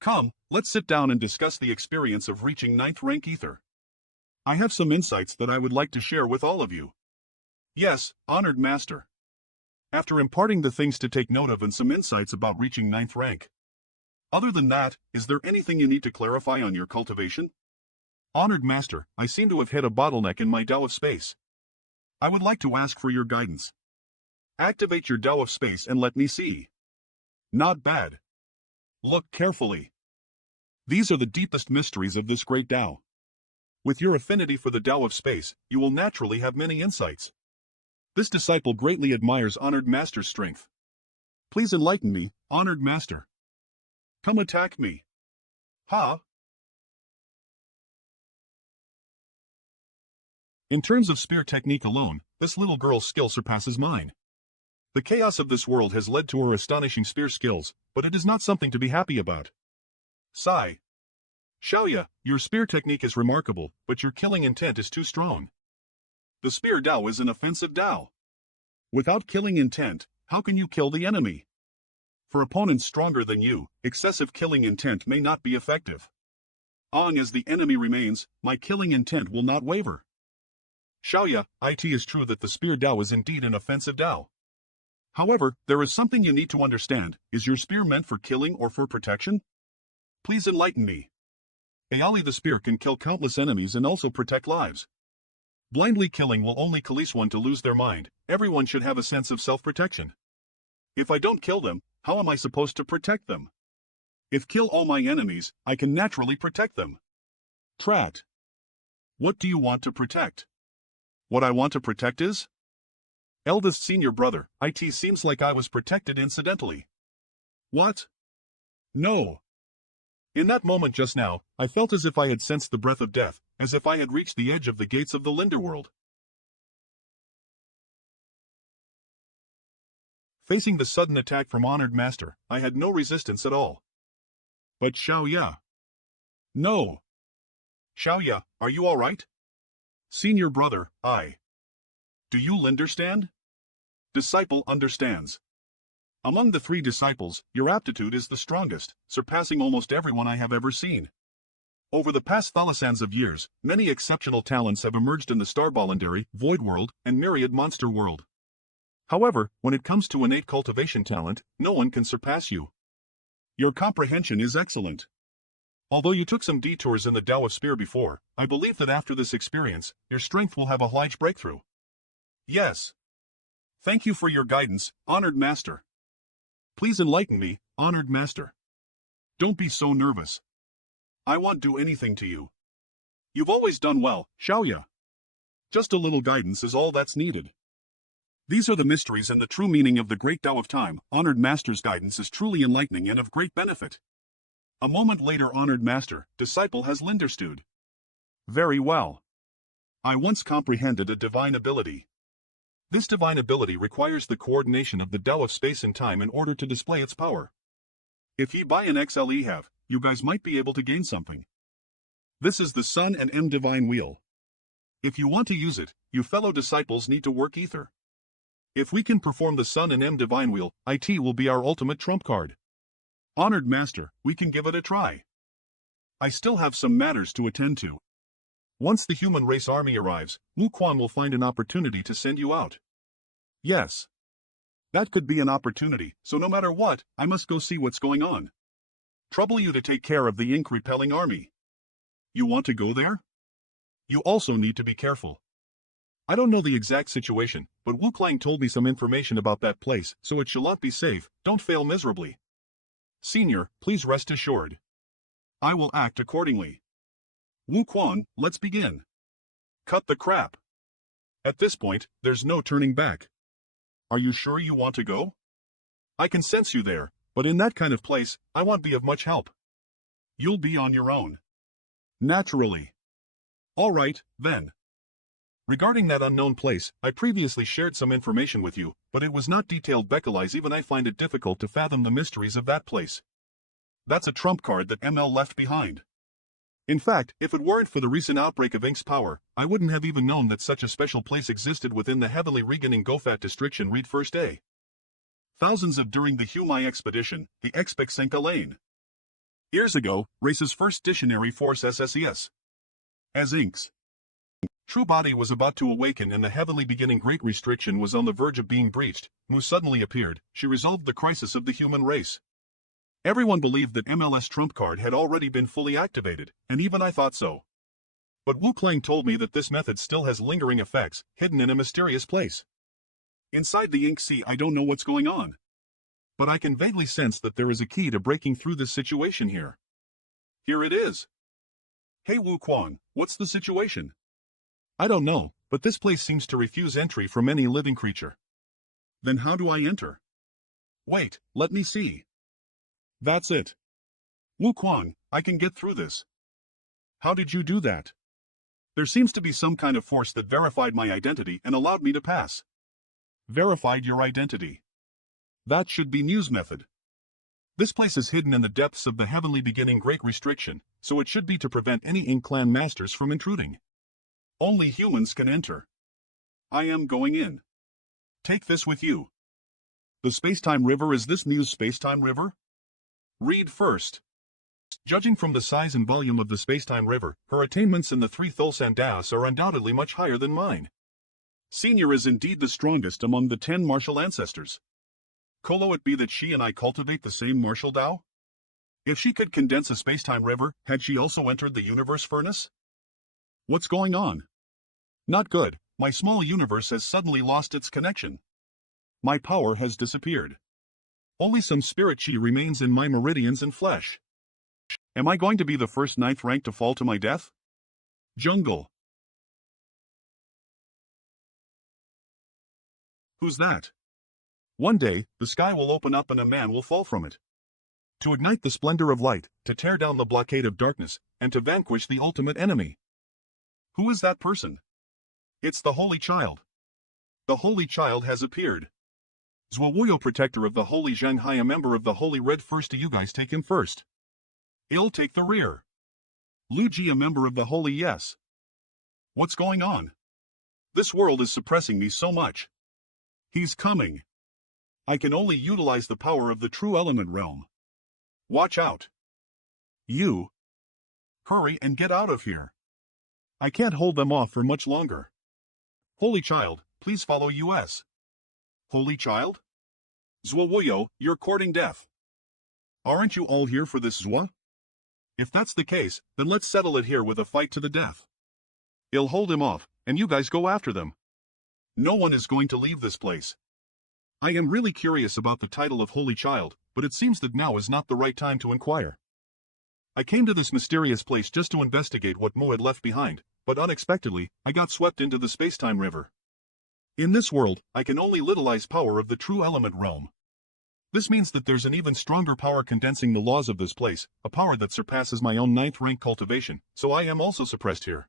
Come, let's sit down and discuss the experience of reaching 9th rank ether. I have some insights that I would like to share with all of you. Yes, honored master. After imparting the things to take note of and some insights about reaching 9th rank. Other than that, is there anything you need to clarify on your cultivation? Honored master, I seem to have hit a bottleneck in my Tao of space. I would like to ask for your guidance. Activate your Tao of space and let me see. Not bad. Look carefully. These are the deepest mysteries of this great Tao. With your affinity for the Tao of space, you will naturally have many insights. This disciple greatly admires honored master's strength. Please enlighten me, honored master. Come attack me. Ha! In terms of spear technique alone, this little girl's skill surpasses mine. The chaos of this world has led to her astonishing spear skills, but it is not something to be happy about. Sigh. Xiaoya, your spear technique is remarkable, but your killing intent is too strong. the spear Dao is an offensive Dao. Without killing intent, how can you kill the enemy? For opponents stronger than you, excessive killing intent may not be effective. Long as the enemy remains, my killing intent will not waver. Xiaoya, it is true that the spear Dao is indeed an offensive Dao. However, there is something you need to understand. Is your spear meant for killing or for protection? Please enlighten me. The spear can kill countless enemies and also protect lives. Blindly killing will only cause one to lose their mind. Everyone should have a sense of self-protection. If I don't kill them, how am I supposed to protect them? If kill all my enemies, I can naturally protect them. Trat. What do you want to protect? What I want to protect is? Eldest senior brother, it seems like I was protected incidentally. What? No. In that moment just now, I felt as if I had sensed the breath of death, as if I had reached the edge of the gates of the Linderworld. Facing the sudden attack from Honored Master, I had no resistance at all. But Xiaoya. No. Xiaoya, are you all right? Senior brother, Do you understand? Disciple understands. Among the 3 disciples, your aptitude is the strongest, surpassing almost everyone I have ever seen. Over the past thousands of years, many exceptional talents have emerged in the Starballandary, Void World, and Myriad Monster World. However, when it comes to innate cultivation talent, no one can surpass you. Your comprehension is excellent. Although you took some detours in the Tao of Spear before, I believe that after this experience, your strength will have a large breakthrough. Yes. Thank you for your guidance, Honored Master. Please enlighten me, Honored Master. Don't be so nervous. I won't do anything to you. You've always done well, Xiaoya. Just a little guidance is all that's needed. These are the mysteries and the true meaning of the great Tao of Time. Honored Master's guidance is truly enlightening and of great benefit. A moment later, Honored Master, disciple has understood. Very well. I once comprehended a divine ability. This divine ability requires the coordination of the Tao of space and time in order to display its power. If ye buy an Xleg have, you guys might be able to gain something. This is the Sun and M Divine Wheel. If you want to use it, you fellow disciples need to work ether. If we can perform the Sun and M Divine Wheel, it will be our ultimate trump card. Honored Master, we can give it a try. I still have some matters to attend to. Once the human race army arrives, Wu Quan will find an opportunity to send you out. Yes. That could be an opportunity, so no matter what, I must go see what's going on. Trouble you to take care of the ink repelling army. You want to go there? You also need to be careful. I don't know the exact situation, but Wu Clang told me some information about that place, so it shall not be safe. Don't fail miserably. Senior, please rest assured. I will act accordingly. Wu Quan, let's begin. Cut the crap. At this point, there's no turning back. Are you sure you want to go? I can sense you there, but in that kind of place, I won't be of much help. You'll be on your own. Naturally. All right, then. Regarding that unknown place, I previously shared some information with you, but it was not detailed because even I find it difficult to fathom the mysteries of that place. That's a trump card that ML left behind. In fact, if it weren't for the recent outbreak of Ink's power, I wouldn't have even known that such a special place existed within the heavily reganing Gofat distriction. Read first A. Thousands of during the Humai expedition, the Escalating. Years ago, race's first stationary force SSES. As Ink's true body was about to awaken and the heavenly beginning great restriction was on the verge of being breached, Mu suddenly appeared. She resolved the crisis of the human race. Everyone believed that MLS trump card had already been fully activated, and even I thought so. But Wu Clang told me that this method still has lingering effects, hidden in a mysterious place. Inside the Ink Sea I don't know what's going on. But I can vaguely sense that there is a key to breaking through this situation here. Here it is. Hey Wu Quan, what's the situation? I don't know, but this place seems to refuse entry from any living creature. Then how do I enter? Wait, let me see. That's it. Wu Quan, I can get through this. How did you do that? There seems to be some kind of force that verified my identity and allowed me to pass. Verified your identity. That should be Mu's method. This place is hidden in the depths of the heavenly beginning great restriction, so it should be to prevent any Ink clan masters from intruding. Only humans can enter. I am going in. Take this with you. The Spacetime River. Is this Muse Spacetime River? Read first. Judging from the size and volume of the Spacetime River, her attainments in the three Thulsandaas are undoubtedly much higher than mine. Senior is indeed the strongest among the 10 martial ancestors. Colo it be that she and I cultivate the same martial Tao? If she could condense a Spacetime River, had she also entered the universe furnace? What's going on? Not good. My small universe has suddenly lost its connection. My power has disappeared. Only some spirit chi remains in my meridians and flesh. Am I going to be the first 9th rank to fall to my death? Jungle. Who's that? One day, the sky will open up and a man will fall from it. To ignite the splendor of light, to tear down the blockade of darkness, and to vanquish the ultimate enemy. Who is that person? It's the Holy Child. The Holy Child has appeared. Zwawuyo, protector of the Holy Zhanghai, a member of the Holy Red. First, do you guys take him first? I'll take the rear. Lu Ji, a member of the Holy Yes. What's going on? This world is suppressing me so much. He's coming. I can only utilize the power of the true element realm. Watch out. You. Hurry and get out of here. I can't hold them off for much longer. Holy Child, please follow us. Holy Child? Zwawuyo, you're courting death. Aren't you all here for this, Zwa? If that's the case, then let's settle it here with a fight to the death. I'll hold him off, and you guys go after them. No one is going to leave this place. I am really curious about the title of Holy Child, but it seems that now is not the right time to inquire. I came to this mysterious place just to investigate what Mo had left behind, but unexpectedly, I got swept into the Spacetime River. In this world, I can only utilize power of the true element realm. This means that there's an even stronger power condensing the laws of this place, a power that surpasses my own 9th rank cultivation, so I am also suppressed here.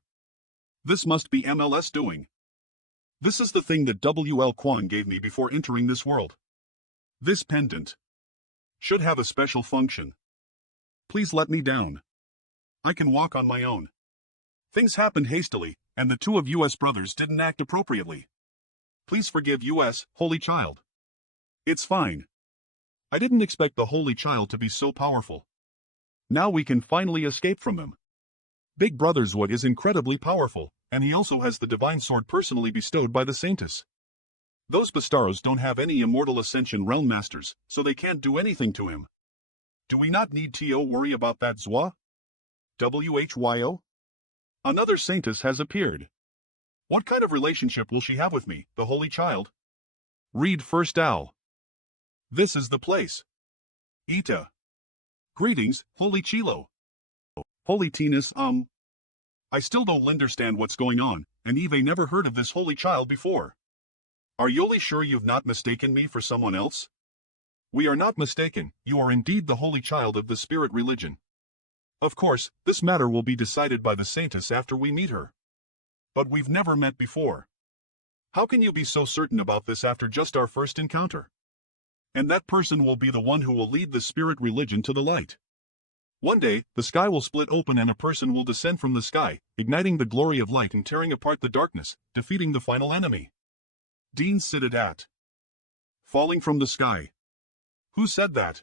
This must be MLS doing. This is the thing that W.L. Kwon gave me before entering this world. This pendant should have a special function. Please let me down. I can walk on my own. Things happened hastily, and the two of US brothers didn't act appropriately. Please forgive US, Holy Child. It's fine. I didn't expect the Holy Child to be so powerful. Now we can finally escape from him. Big Brother's Wood is incredibly powerful, and he also has the divine sword personally bestowed by the Saintus. Those Bastaros don't have any immortal Ascension Realm Masters, so they can't do anything to him. Do we not need to worry about that, Zwa? WHYO? Another Saintus has appeared. What kind of relationship will she have with me, the Holy Child? Read first, Al. This is the place. Ita. Greetings, Holy Chilo. Holy Tinas, I still don't understand what's going on, and Eve never heard of this Holy Child before. Are you really sure you've not mistaken me for someone else? We are not mistaken, you are indeed the Holy Child of the Spirit Religion. Of course, this matter will be decided by the Saintess after we meet her. But we've never met before. How can you be so certain about this after just our first encounter? And that person will be the one who will lead the Spirit Religion to the light. One day, the sky will split open and a person will descend from the sky, igniting the glory of light and tearing apart the darkness, defeating the final enemy. Dean Sidadat. Falling from the sky. Who said that?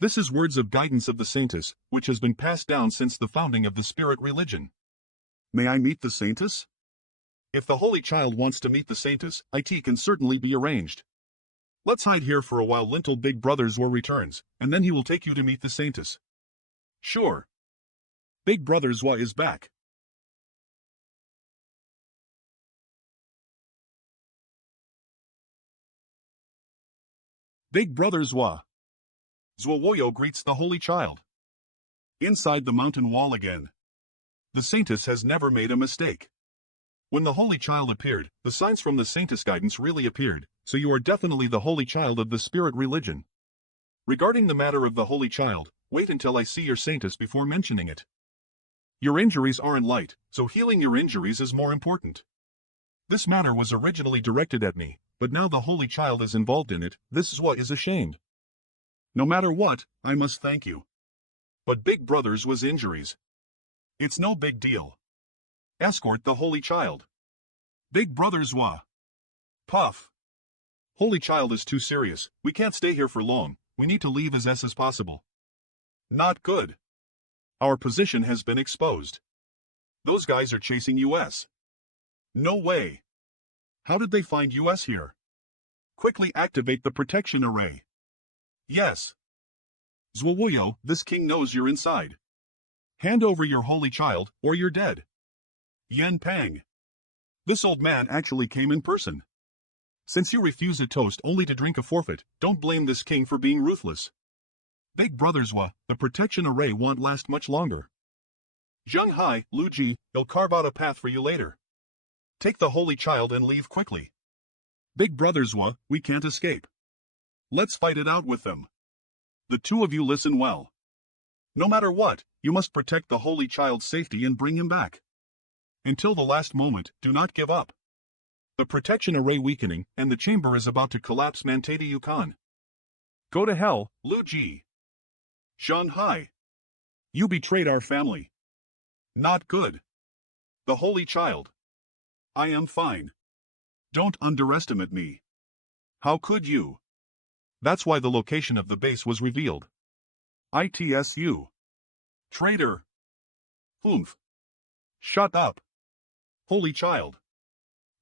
This is words of guidance of the Saintess, which has been passed down since the founding of the Spirit Religion. May I meet the Saintess? If the Holy Child wants to meet the Saintess, it can certainly be arranged. Let's hide here for a while until Big Brother Zwa returns, and then he will take you to meet the Saintess. Sure. Big Brother Zwa is back. Big Brother Zwa. Zwawoyo greets the Holy Child. Inside the mountain wall again. The Saintess has never made a mistake. When the Holy Child appeared, the signs from the Saintess guidance really appeared, so you are definitely the Holy Child of the Spirit Religion. Regarding the matter of the Holy Child, wait until I see your Saintess before mentioning it. Your injuries aren't light, so healing your injuries is more important. This matter was originally directed at me, but now the Holy Child is involved in it. This is what is ashamed. No matter what, I must thank you. But Big Brother's was injuries. It's no big deal. Escort the Holy Child. Big Brother Zwa. Puff. Holy Child is too serious. We can't stay here for long. We need to leave as possible. Not good. Our position has been exposed. Those guys are chasing US. No way. How did they find US here? Quickly activate the protection array. Yes. Zwawuyo, this king knows you're inside. Hand over your holy child, or you're dead. Yen Pang. This old man actually came in person. Since you refuse a toast only to drink a forfeit, don't blame this king for being ruthless. Big brothers the protection array won't last much longer. Zheng Hai, Lu Ji, he'll carve out a path for you later. Take the holy child and leave quickly. Big brothers we can't escape. Let's fight it out with them. The two of you listen well. No matter what, you must protect the holy child's safety and bring him back. Until the last moment, do not give up. The protection array weakening, and the chamber is about to collapse. Mantada Yukon. Go to hell, Lu Ji. Zheng Hai. You betrayed our family. Not good. The holy child. I am fine. Don't underestimate me. How could you? That's why the location of the base was revealed. ITSU. Traitor. Oomph. Shut up. Holy child.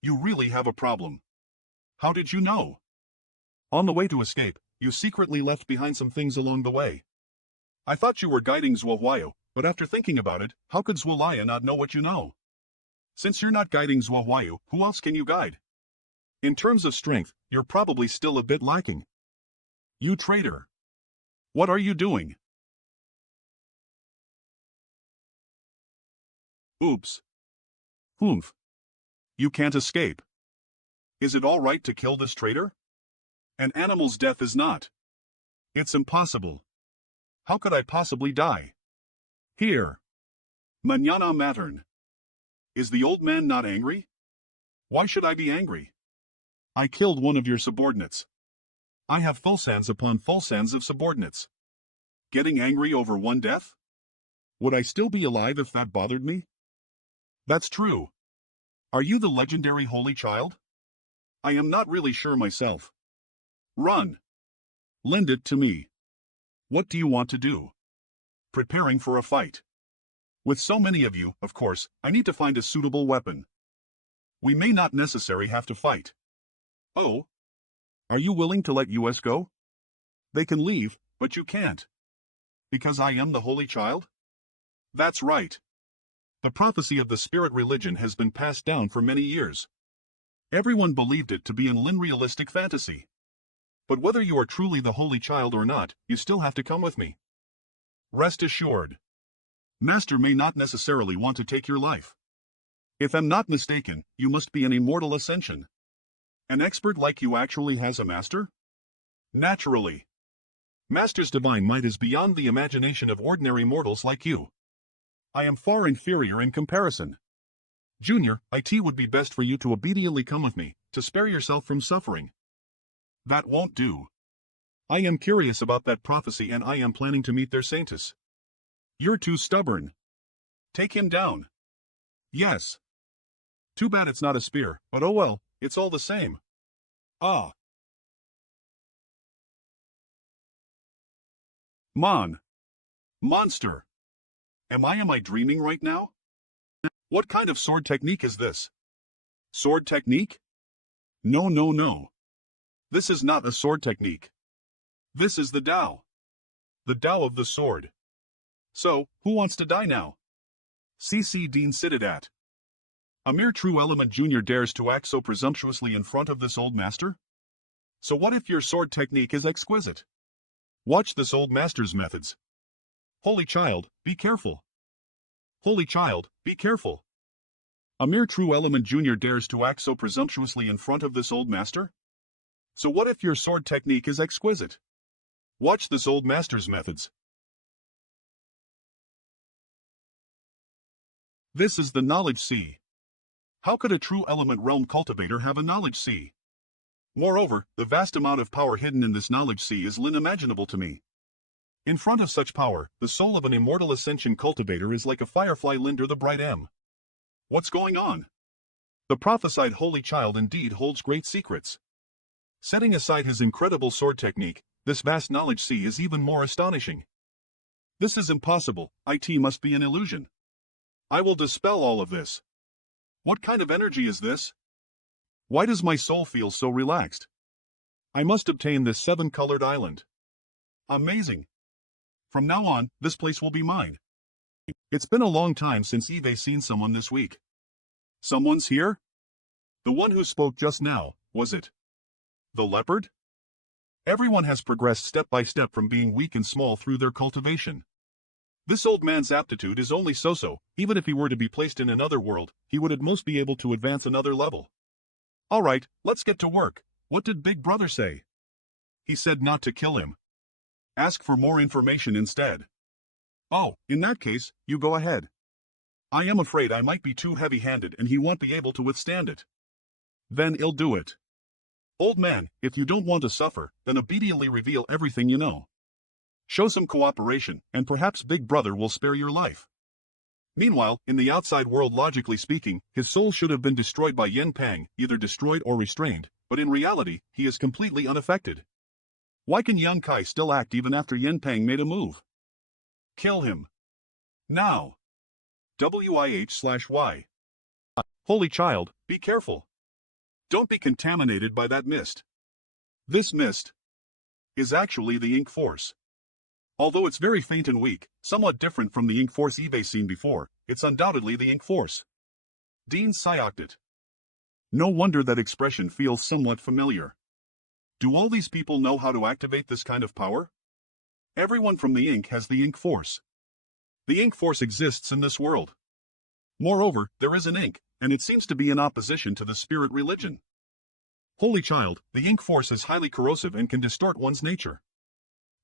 You really have a problem. How did you know? On the way to escape, you secretly left behind some things along the way. I thought you were guiding Zwawuyo, but after thinking about it, how could Zwalaya not know what you know? Since you're not guiding Zwawuyo, who else can you guide? In terms of strength, you're probably still a bit lacking. You traitor. What are you doing? Oops. Oomph. You can't escape. Is it all right to kill this traitor? An animal's death is not. It's impossible. How could I possibly die? Here. Mañana Matern. Is the old man not angry? Why should I be angry? I killed one of your subordinates. I have full sands upon full sands of subordinates. Getting angry over one death? Would I still be alive if that bothered me? That's true. Are you the legendary holy child? I am not really sure myself. Run. Lend it to me. What do you want to do? Preparing for a fight. With so many of you, of course, I need to find a suitable weapon. We may not necessarily have to fight. Oh? Are you willing to let US go? They can leave, but you can't. Because I am the holy child? That's right. The prophecy of the spirit religion has been passed down for many years. Everyone believed it to be an unrealistic fantasy. But whether you are truly the holy child or not, you still have to come with me. Rest assured. Master may not necessarily want to take your life. If I'm not mistaken, you must be an immortal ascension. An expert like you actually has a master? Naturally. Master's divine might is beyond the imagination of ordinary mortals like you. I am far inferior in comparison. Junior, it would be best for you to obediently come with me, to spare yourself from suffering. That won't do. I am curious about that prophecy and I am planning to meet their saintess. You're too stubborn. Take him down. Yes. Too bad it's not a spear, but oh well, it's all the same. Ah. Monster. Am I dreaming right now? What kind of sword technique is this? Sword technique? No. This is not a sword technique. This is the Tao. The Tao of the sword. So, who wants to die now? C.C. Dean Sididat. A mere true element junior dares to act so presumptuously in front of this old master? So what if your sword technique is exquisite? Watch this old master's methods. Holy child, be careful. Holy child, be careful. A mere true element junior dares to act so presumptuously in front of this old master? So what if your sword technique is exquisite? Watch this old master's methods. This is the knowledge sea. How could a true element realm cultivator have a knowledge sea? Moreover, the vast amount of power hidden in this knowledge sea is unimaginable to me. In front of such power, the soul of an immortal ascension cultivator is like a firefly Linder the bright M. What's going on? The prophesied holy child indeed holds great secrets. Setting aside his incredible sword technique, this vast knowledge sea is even more astonishing. This is impossible, it must be an illusion. I will dispel all of this. What kind of energy is this? Why does my soul feel so relaxed? I must obtain this 7-colored island. Amazing. From now on, this place will be mine. It's been a long time since Eve's seen someone this week. Someone's here? The one who spoke just now, was it? The leopard? Everyone has progressed step by step from being weak and small through their cultivation. This old man's aptitude is only so-so. Even if he were to be placed in another world, he would at most be able to advance another level. Alright, let's get to work. What did Big Brother say? He said not to kill him. Ask for more information instead. Oh, in that case, you go ahead. I am afraid I might be too heavy-handed and he won't be able to withstand it. Then I'll do it. Old man, if you don't want to suffer, then obediently reveal everything you know. Show some cooperation, and perhaps Big Brother will spare your life. Meanwhile, in the outside world, logically speaking, his soul should have been destroyed by Yen Pang, either destroyed or restrained, but in reality, he is completely unaffected. Why can Yang Kai still act even after Yen Pang made a move? Kill him. Now. WIH/Y. Holy child, be careful. Don't be contaminated by that mist. This mist is actually the ink force. Although it's very faint and weak, somewhat different from the ink force Eve's seen before, it's undoubtedly the ink force. Dean psyched it. No wonder that expression feels somewhat familiar. Do all these people know how to activate this kind of power? Everyone from the ink has the ink force. The ink force exists in this world. Moreover, there is an ink, and it seems to be in opposition to the spirit religion. Holy child, the ink force is highly corrosive and can distort one's nature.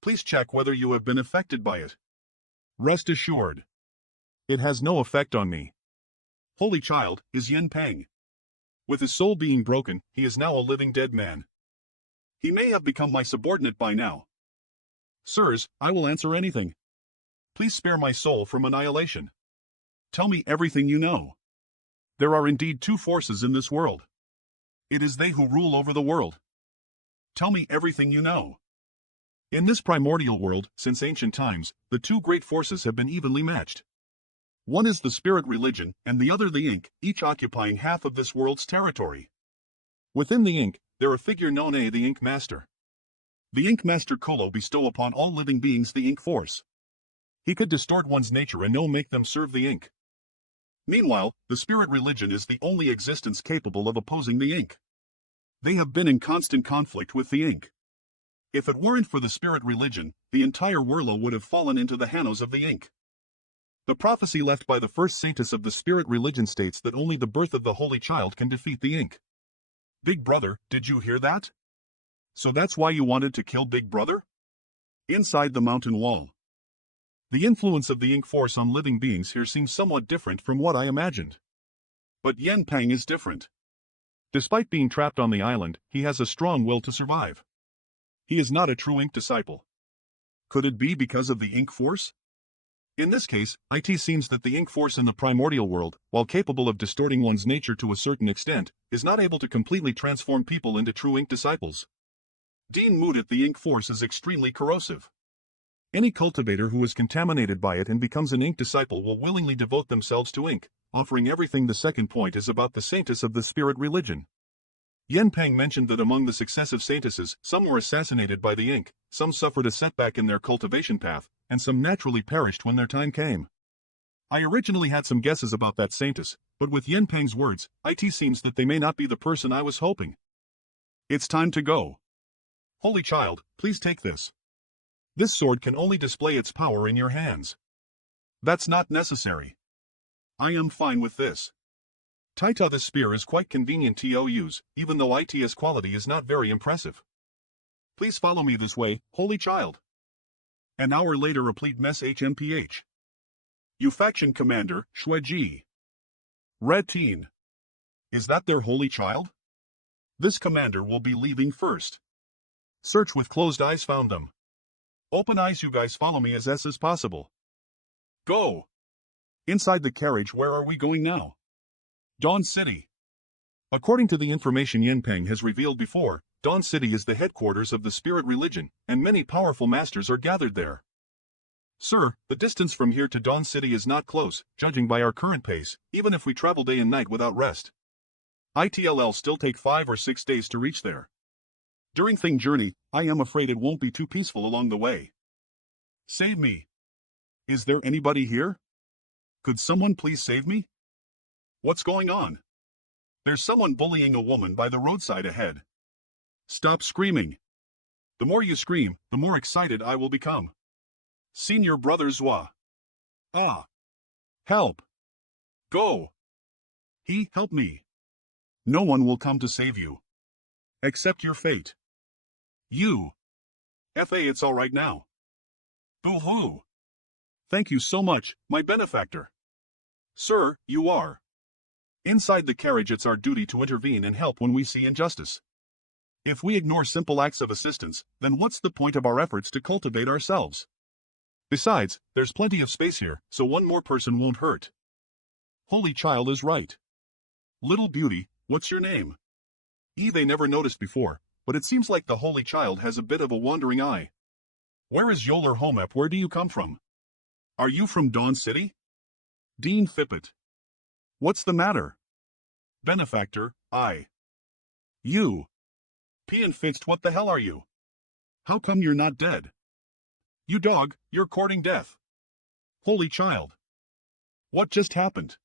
Please check whether you have been affected by it. Rest assured. It has no effect on me. Holy child is Yen Pang. With his soul being broken, he is now a living dead man. He may have become my subordinate by now. Sirs, I will answer anything. Please spare my soul from annihilation. Tell me everything you know. There are indeed two forces in this world. It is they who rule over the world. Tell me everything you know. In this primordial world, since ancient times, the two great forces have been evenly matched. One is the spirit religion, and the other the ink, each occupying half of this world's territory. Within the ink, there a figure known as the Ink Master. The Ink Master Kolo bestow upon all living beings the ink force. He could distort one's nature and no make them serve the ink. Meanwhile, the spirit religion is the only existence capable of opposing the ink. They have been in constant conflict with the ink. If it weren't for the spirit religion, the entire world would have fallen into the hands of the ink. The prophecy left by the first saintess of the spirit religion states that only the birth of the Holy Child can defeat the ink. Big Brother, did you hear that? So that's why you wanted to kill Big Brother? Inside the mountain wall. The influence of the ink force on living beings here seems somewhat different from what I imagined. But Yen Pang is different. Despite being trapped on the island, he has a strong will to survive. He is not a true ink disciple. Could it be because of the ink force? In this case, it seems that the ink force in the primordial world, while capable of distorting one's nature to a certain extent, is not able to completely transform people into true ink disciples. Dean mooted the ink force is extremely corrosive. Any cultivator who is contaminated by it and becomes an ink disciple will willingly devote themselves to ink, offering everything. The second point is about the saintess of the spirit religion. Yen Pang mentioned that among the successive saintesses, some were assassinated by the ink, some suffered a setback in their cultivation path, and some naturally perished when their time came. I originally had some guesses about that saintess, but with Yen Pang's words, it seems that they may not be the person I was hoping. It's time to go. Holy child, please take this. This sword can only display its power in your hands. That's not necessary. I am fine with this. Taita, this spear is quite convenient to use, even though its quality is not very impressive. Please follow me this way, holy child. An hour later, replete mess HMPH. You faction commander, Xleg. Red Teen. Is that their holy child? This commander will be leaving first. Search with closed eyes found them. Open eyes, you guys follow me as possible. Go! Inside the carriage, where are we going now? Dawn City. According to the information Yanpeng has revealed before, Dawn City is the headquarters of the spirit religion, and many powerful masters are gathered there. Sir, the distance from here to Dawn City is not close, judging by our current pace, even if we travel day and night without rest. It'll still take 5 or 6 days to reach there. During Thing journey, I am afraid it won't be too peaceful along the way. Save me. Is there anybody here? Could someone please save me? What's going on? There's someone bullying a woman by the roadside ahead. Stop screaming. The more you scream, the more excited I will become. Senior Brother Zwa. Ah. Help. Go. Help me. No one will come to save you. Accept your fate. You. It's all right now. Boo-hoo. Thank you so much, my benefactor. Sir, you are. Inside the carriage, it's our duty to intervene and help when we see injustice. If we ignore simple acts of assistance, then what's the point of our efforts to cultivate ourselves? Besides, there's plenty of space here, so one more person won't hurt. Holy Child is right. Little Beauty, what's your name? They never noticed before, but it seems like the Holy Child has a bit of a wandering eye. Where is Yoler Homep? Where do you come from? Are you from Dawn City? Dean Fippet. What's the matter? Benefactor, I. You. Pian Fitzt, what the hell are you? How come you're not dead? You dog, you're courting death. Holy Child. What just happened?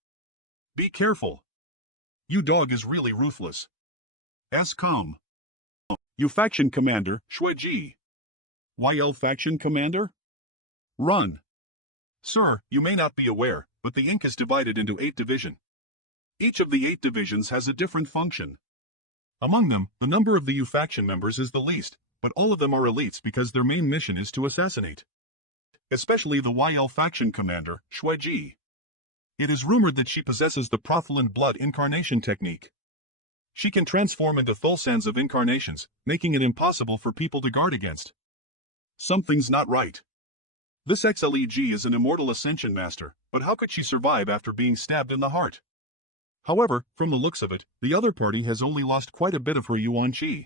Be careful. You dog is really ruthless. Escom. You faction commander, Shueji. YL faction commander? Run. Sir, you may not be aware, but the Inc is divided into 8 divisions. Each of the 8 divisions has a different function. Among them, the number of the U faction members is the least, but all of them are elites because their main mission is to assassinate. Especially the YL faction commander, Shueji. It is rumored that she possesses the Profilant blood incarnation technique. She can transform into thulsans of incarnations, making it impossible for people to guard against. Something's not right. This Xleg is an immortal ascension master, but how could she survive after being stabbed in the heart? However, from the looks of it, the other party has only lost quite a bit of her Yuan Qi.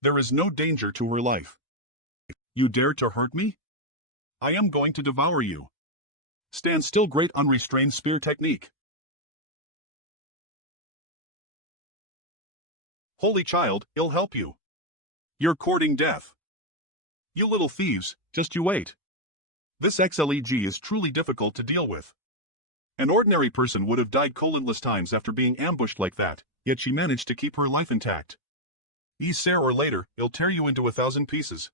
There is no danger to her life. You dare to hurt me? I am going to devour you. Stand still, great unrestrained spear technique. Holy Child, I'll help you. You're courting death. You little thieves, just you wait. This Xleg is truly difficult to deal with. An ordinary person would have died countless times after being ambushed like that, yet she managed to keep her life intact. Sooner or later, I'll tear you into 1,000 pieces.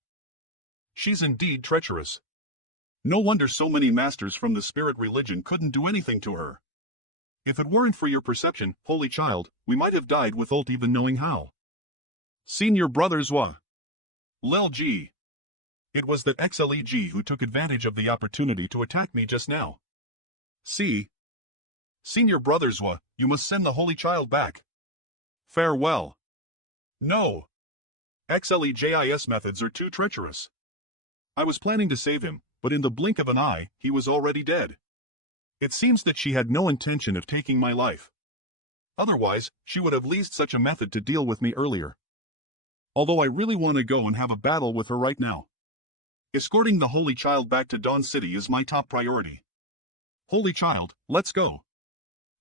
She's indeed treacherous. No wonder so many masters from the spirit religion couldn't do anything to her. If it weren't for your perception, Holy Child, we might have died without even knowing how. Senior Brother Zwa. Lel G. It was that Xleg who took advantage of the opportunity to attack me just now. See? Senior Brother Zwa, you must send the Holy Child back. Farewell. No. Xlegis methods are too treacherous. I was planning to save him, but in the blink of an eye, he was already dead. It seems that she had no intention of taking my life. Otherwise, she would have leased such a method to deal with me earlier. Although I really want to go and have a battle with her right now. Escorting the Holy Child back to Dawn City is my top priority. Holy Child, let's go.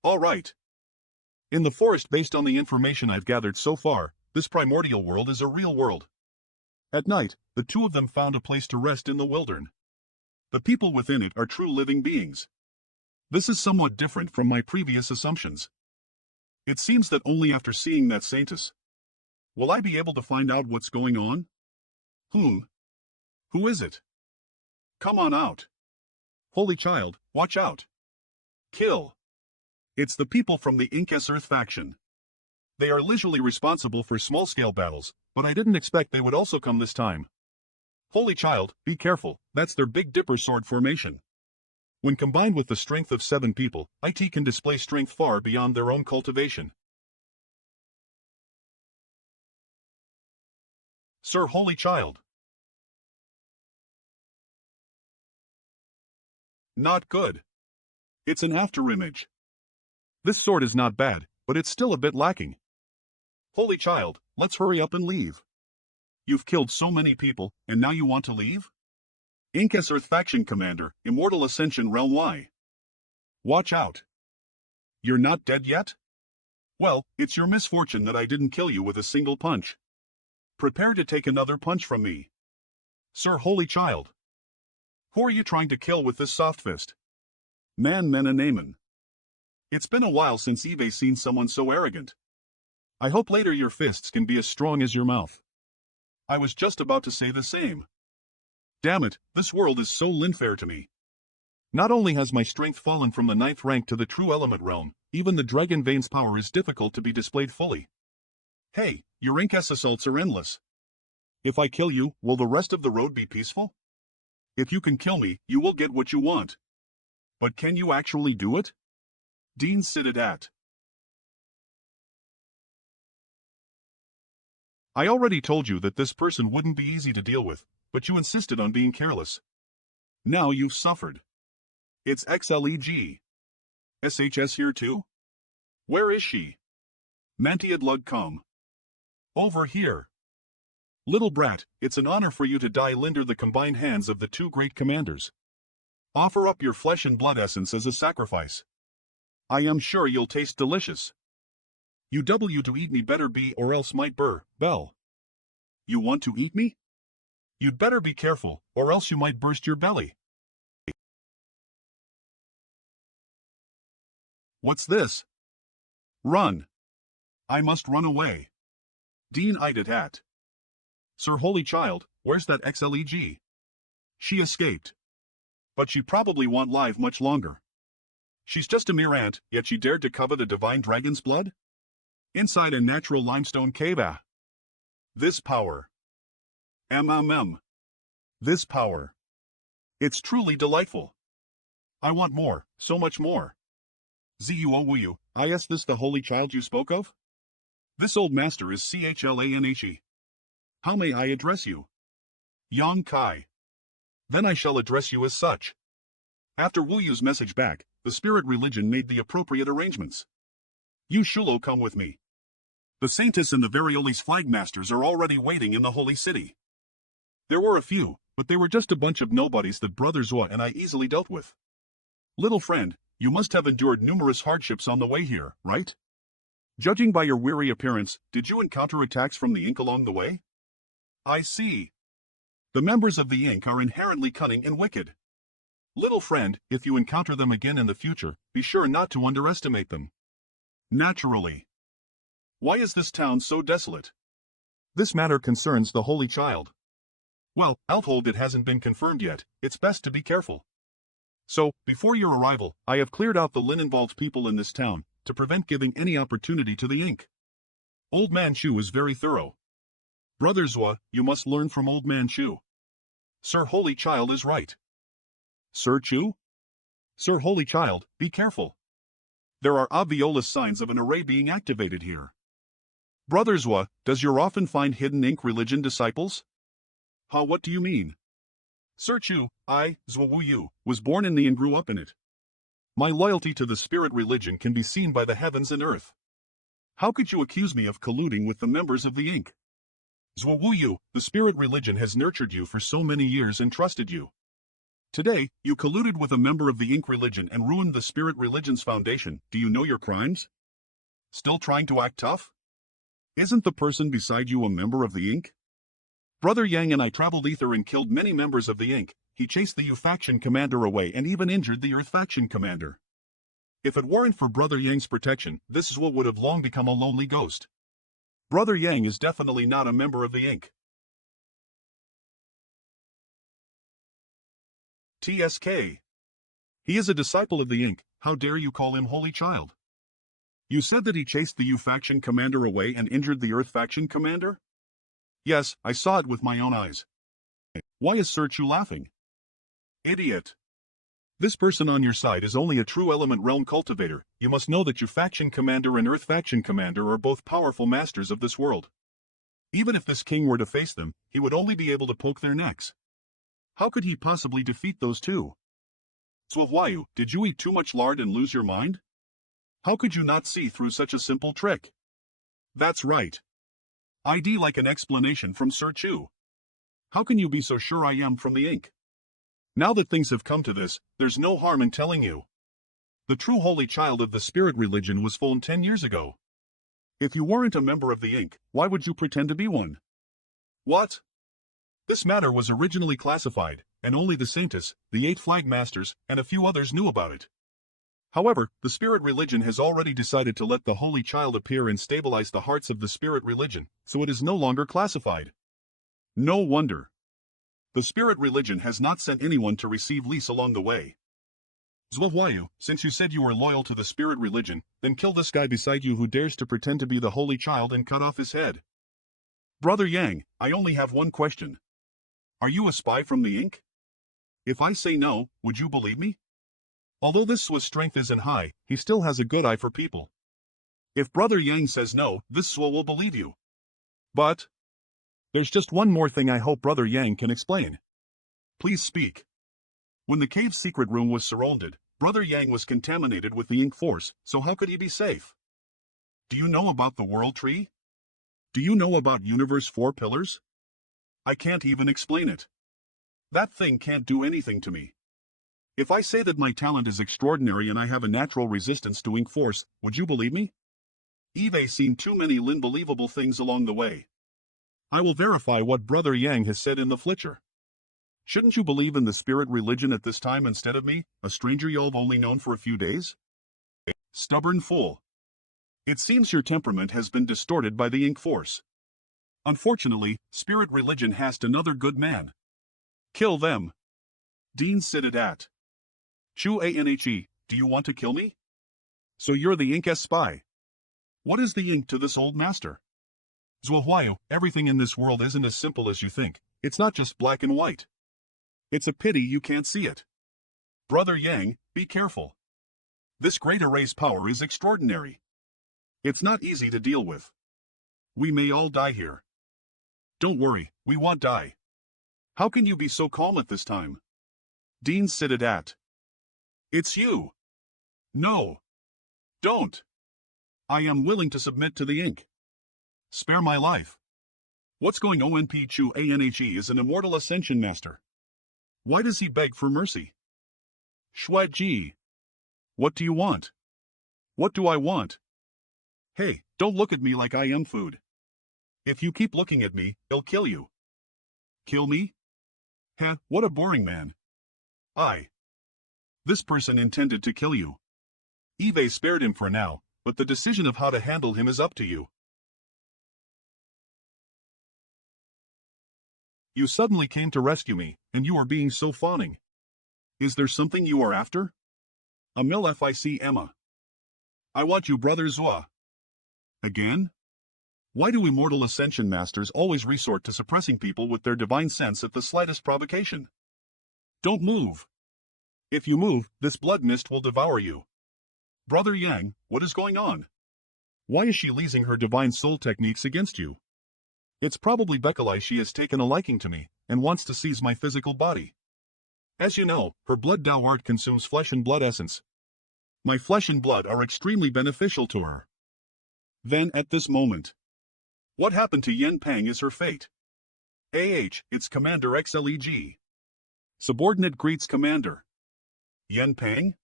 All right. In the forest, based on the information I've gathered so far, this primordial world is a real world. At night, the two of them found a place to rest in the wilderness. The people within it are true living beings. This is somewhat different from my previous assumptions. It seems that only after seeing that Saintess will I be able to find out what's going on? Who is it? Come on out. Holy Child, watch out. Kill. It's the people from the Inc Earth faction. They are leisurely responsible for small-scale battles, but I didn't expect they would also come this time. Holy Child, be careful, that's their Big Dipper sword formation. When combined with the strength of 7 people, IT can display strength far beyond their own cultivation. Sir Holy Child. Not good. It's an afterimage. This sword is not bad, but it's still a bit lacking. Holy child, let's hurry up and leave. You've killed so many people, and now you want to leave? Incas Earth Faction Commander, Immortal Ascension Realm Y. Watch out. You're not dead yet? Well, it's your misfortune that I didn't kill you with a single punch. Prepare to take another punch from me. Sir Holy Child. Who are you trying to kill with this soft fist? Naaman. It's been a while since Eve's seen someone so arrogant. I hope later your fists can be as strong as your mouth. I was just about to say the same. Damn it, this world is so unfair to me. Not only has my strength fallen from the 9th rank to the true element realm, even the Dragon Vein's power is difficult to be displayed fully. Hey, your Incas assaults are endless. If I kill you, will the rest of the road be peaceful? If you can kill me, you will get what you want. But can you actually do it? Dean Sided at. I already told you that this person wouldn't be easy to deal with, but you insisted on being careless. Now you've suffered. It's Xleg. SHS here too? Where is she? Mantiadlug come. Over here. Little brat, it's an honor for you to die under the combined hands of the two great commanders. Offer up your flesh and blood essence as a sacrifice. I am sure you'll taste delicious. You to eat me better be or else might bell. You want to eat me? You'd better be careful, or else you might burst your belly. What's this? Run. I must run away. Dean eyed it at. Sir Holy Child, where's that Xleg? She escaped. But she probably won't live much longer. She's just a mere ant, yet she dared to covet a divine dragon's blood? Inside a natural limestone cave. This power. This power. It's truly delightful. I want more, so much more. Zuowuyu, is this the Holy Child you spoke of? This old master is Chlanhe. How may I address you? Yang Kai. Then I shall address you as such. After Wuyu's message back, the spirit religion made the appropriate arrangements. You Shulo come with me. The Saintis and the Variolis flagmasters are already waiting in the holy city. There were a few, but they were just a bunch of nobodies that Brother Zwa and I easily dealt with. Little friend, you must have endured numerous hardships on the way here, right? Judging by your weary appearance, did you encounter attacks from the Ink along the way? I see. The members of the Ink are inherently cunning and wicked. Little friend, if you encounter them again in the future, be sure not to underestimate them. Naturally. Why is this town so desolate? This matter concerns the Holy Child. Well, I'll hold it hasn't been confirmed yet, it's best to be careful. So, before your arrival, I have cleared out the Lin-involved people in this town, to prevent giving any opportunity to the Ink. Old Man Chu is very thorough. Brother Zwa, you must learn from Old Man Chu. Sir Holy Child is right. Sir Chu? Sir Holy Child, be careful. There are obvious signs of an array being activated here. Brother Zwa, does your often find hidden Ink religion disciples? What do you mean? Sir Chu, I, Zuowuyu, was born in the and grew up in it. My loyalty to the spirit religion can be seen by the heavens and earth. How could you accuse me of colluding with the members of the Ink? Zuowuyu, the spirit religion has nurtured you for so many years and trusted you. Today, you colluded with a member of the Ink religion and ruined the spirit religion's foundation. Do you know your crimes? Still trying to act tough? Isn't the person beside you a member of the Ink? Brother Yang and I traveled ether and killed many members of the Ink. He chased the U faction commander away and even injured the Earth faction commander. If it weren't for Brother Yang's protection, this is what would have long become a lonely ghost. Brother Yang is definitely not a member of the Ink. TSK. He is a disciple of the Ink. How dare you call him Holy Child? You said that he chased the U faction commander away and injured the Earth faction commander? Yes, I saw it with my own eyes. Why is Sir Chu laughing? Idiot. This person on your side is only a true element realm cultivator. You must know that your faction commander and Earth faction commander are both powerful masters of this world. Even if this king were to face them, he would only be able to poke their necks. How could he possibly defeat those two? Zuowuyu, did you eat too much lard and lose your mind? How could you not see through such a simple trick? That's right. ID like an explanation from Sir Chu. How can you be so sure I am from the ink? Now that things have come to this, there's no harm in telling you. The true holy child of the spirit religion was born 10 years ago. If you weren't a member of the ink, why would you pretend to be one? What? This matter was originally classified, and only the Saints, the 8 Flag Masters, and a few others knew about it. However, the spirit religion has already decided to let the holy child appear and stabilize the hearts of the spirit religion, so it is no longer classified. No wonder. The spirit religion has not sent anyone to receive lease along the way. Zhuohuayu, since you said you were loyal to the spirit religion, then kill this guy beside you who dares to pretend to be the holy child and cut off his head. Brother Yang, I only have one question. Are you a spy from the ink? If I say no, would you believe me? Although this Sua's strength isn't high, he still has a good eye for people. If Brother Yang says no, this Sua will believe you. But there's just one more thing I hope Brother Yang can explain. Please speak. When the cave's secret room was surrounded, Brother Yang was contaminated with the ink force, so how could he be safe? Do you know about the world tree? Do you know about Universe 4 pillars? I can't even explain it. That thing can't do anything to me. If I say that my talent is extraordinary and I have a natural resistance to ink force, would you believe me? Eve seen too many unbelievable things along the way. I will verify what Brother Yang has said in the Flitcher. Shouldn't you believe in the spirit religion at this time instead of me, a stranger you've only known for a few days? Stubborn fool. It seems your temperament has been distorted by the ink force. Unfortunately, spirit religion has another good man. Kill them. Dean sitted at. Chu Anhe, do you want to kill me? So you're the Ink's spy. What is the ink to this old master? Zhuohuayu, everything in this world isn't as simple as you think. It's not just black and white. It's a pity you can't see it. Brother Yang, be careful. This great array's power is extraordinary. It's not easy to deal with. We may all die here. Don't worry, we won't die. How can you be so calm at this time? Dean sitted at. It's you. No. Don't. I am willing to submit to the ink. Spare my life. What's going on? Chu Anhe is an immortal ascension master. Why does he beg for mercy? Shuaiji. What do you want? What do I want? Hey, don't look at me like I am food. If you keep looking at me, I'll kill you. Kill me? Heh, what a boring man. This person intended to kill you. Eve spared him for now, but the decision of how to handle him is up to you. You suddenly came to rescue me, and you are being so fawning. Is there something you are after? Amil Fic Emma. I want you, Brother Zua. Again? Why do immortal ascension masters always resort to suppressing people with their divine sense at the slightest provocation? Don't move. If you move, this blood mist will devour you. Brother Yang, what is going on? Why is she using her divine soul techniques against you? It's probably because she has taken a liking to me, and wants to seize my physical body. As you know, her blood Dao art consumes flesh and blood essence. My flesh and blood are extremely beneficial to her. Then at this moment, what happened to Yen Pang is her fate. It's Commander Xleg. Subordinate greets Commander. Yen Pang?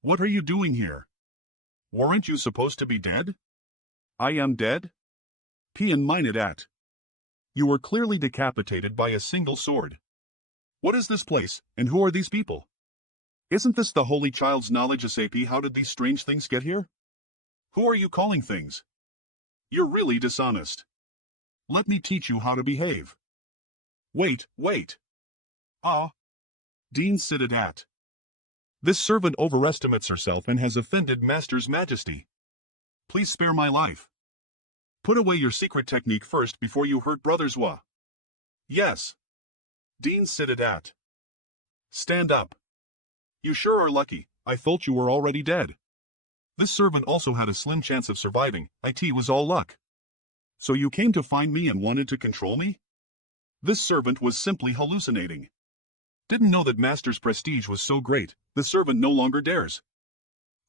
What are you doing here? Weren't you supposed to be dead? I am dead? Pian mined at. You were clearly decapitated by a single sword. What is this place, and who are these people? Isn't this the Holy Child's knowledge SAP? How did these strange things get here? Who are you calling things? You're really dishonest. Let me teach you how to behave. Wait. Dean sitted at. This servant overestimates herself and has offended Master's Majesty. Please spare my life. Put away your secret technique first before you hurt Brother Zua. Yes. Dean sitted at. Stand up. You sure are lucky, I thought you were already dead. This servant also had a slim chance of surviving, it was all luck. So you came to find me and wanted to control me? This servant was simply hallucinating. Didn't know that Master's prestige was so great, the servant no longer dares.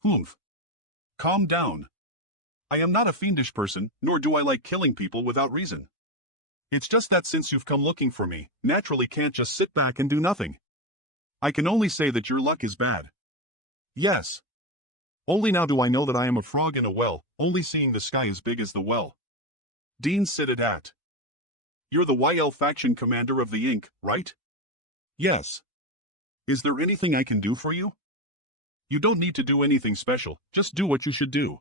Humph. Calm down. I am not a fiendish person, nor do I like killing people without reason. It's just that since you've come looking for me, naturally can't just sit back and do nothing. I can only say that your luck is bad. Yes. Only now do I know that I am a frog in a well, only seeing the sky as big as the well. Dean sitted at. You're the YL faction commander of the Inc., right? Yes. Is there anything I can do for you? You don't need to do anything special, just do what you should do.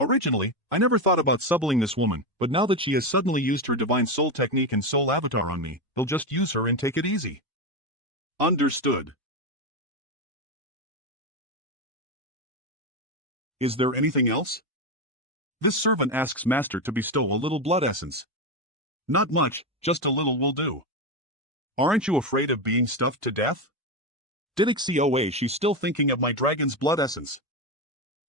Originally, I never thought about subling this woman, but now that she has suddenly used her divine soul technique and soul avatar on me, they'll just use her and take it easy. Understood. Is there anything else? This servant asks Master to bestow a little blood essence. Not much, just a little will do. Aren't you afraid of being stuffed to death? Didixcoa, she's still thinking of my dragon's blood essence.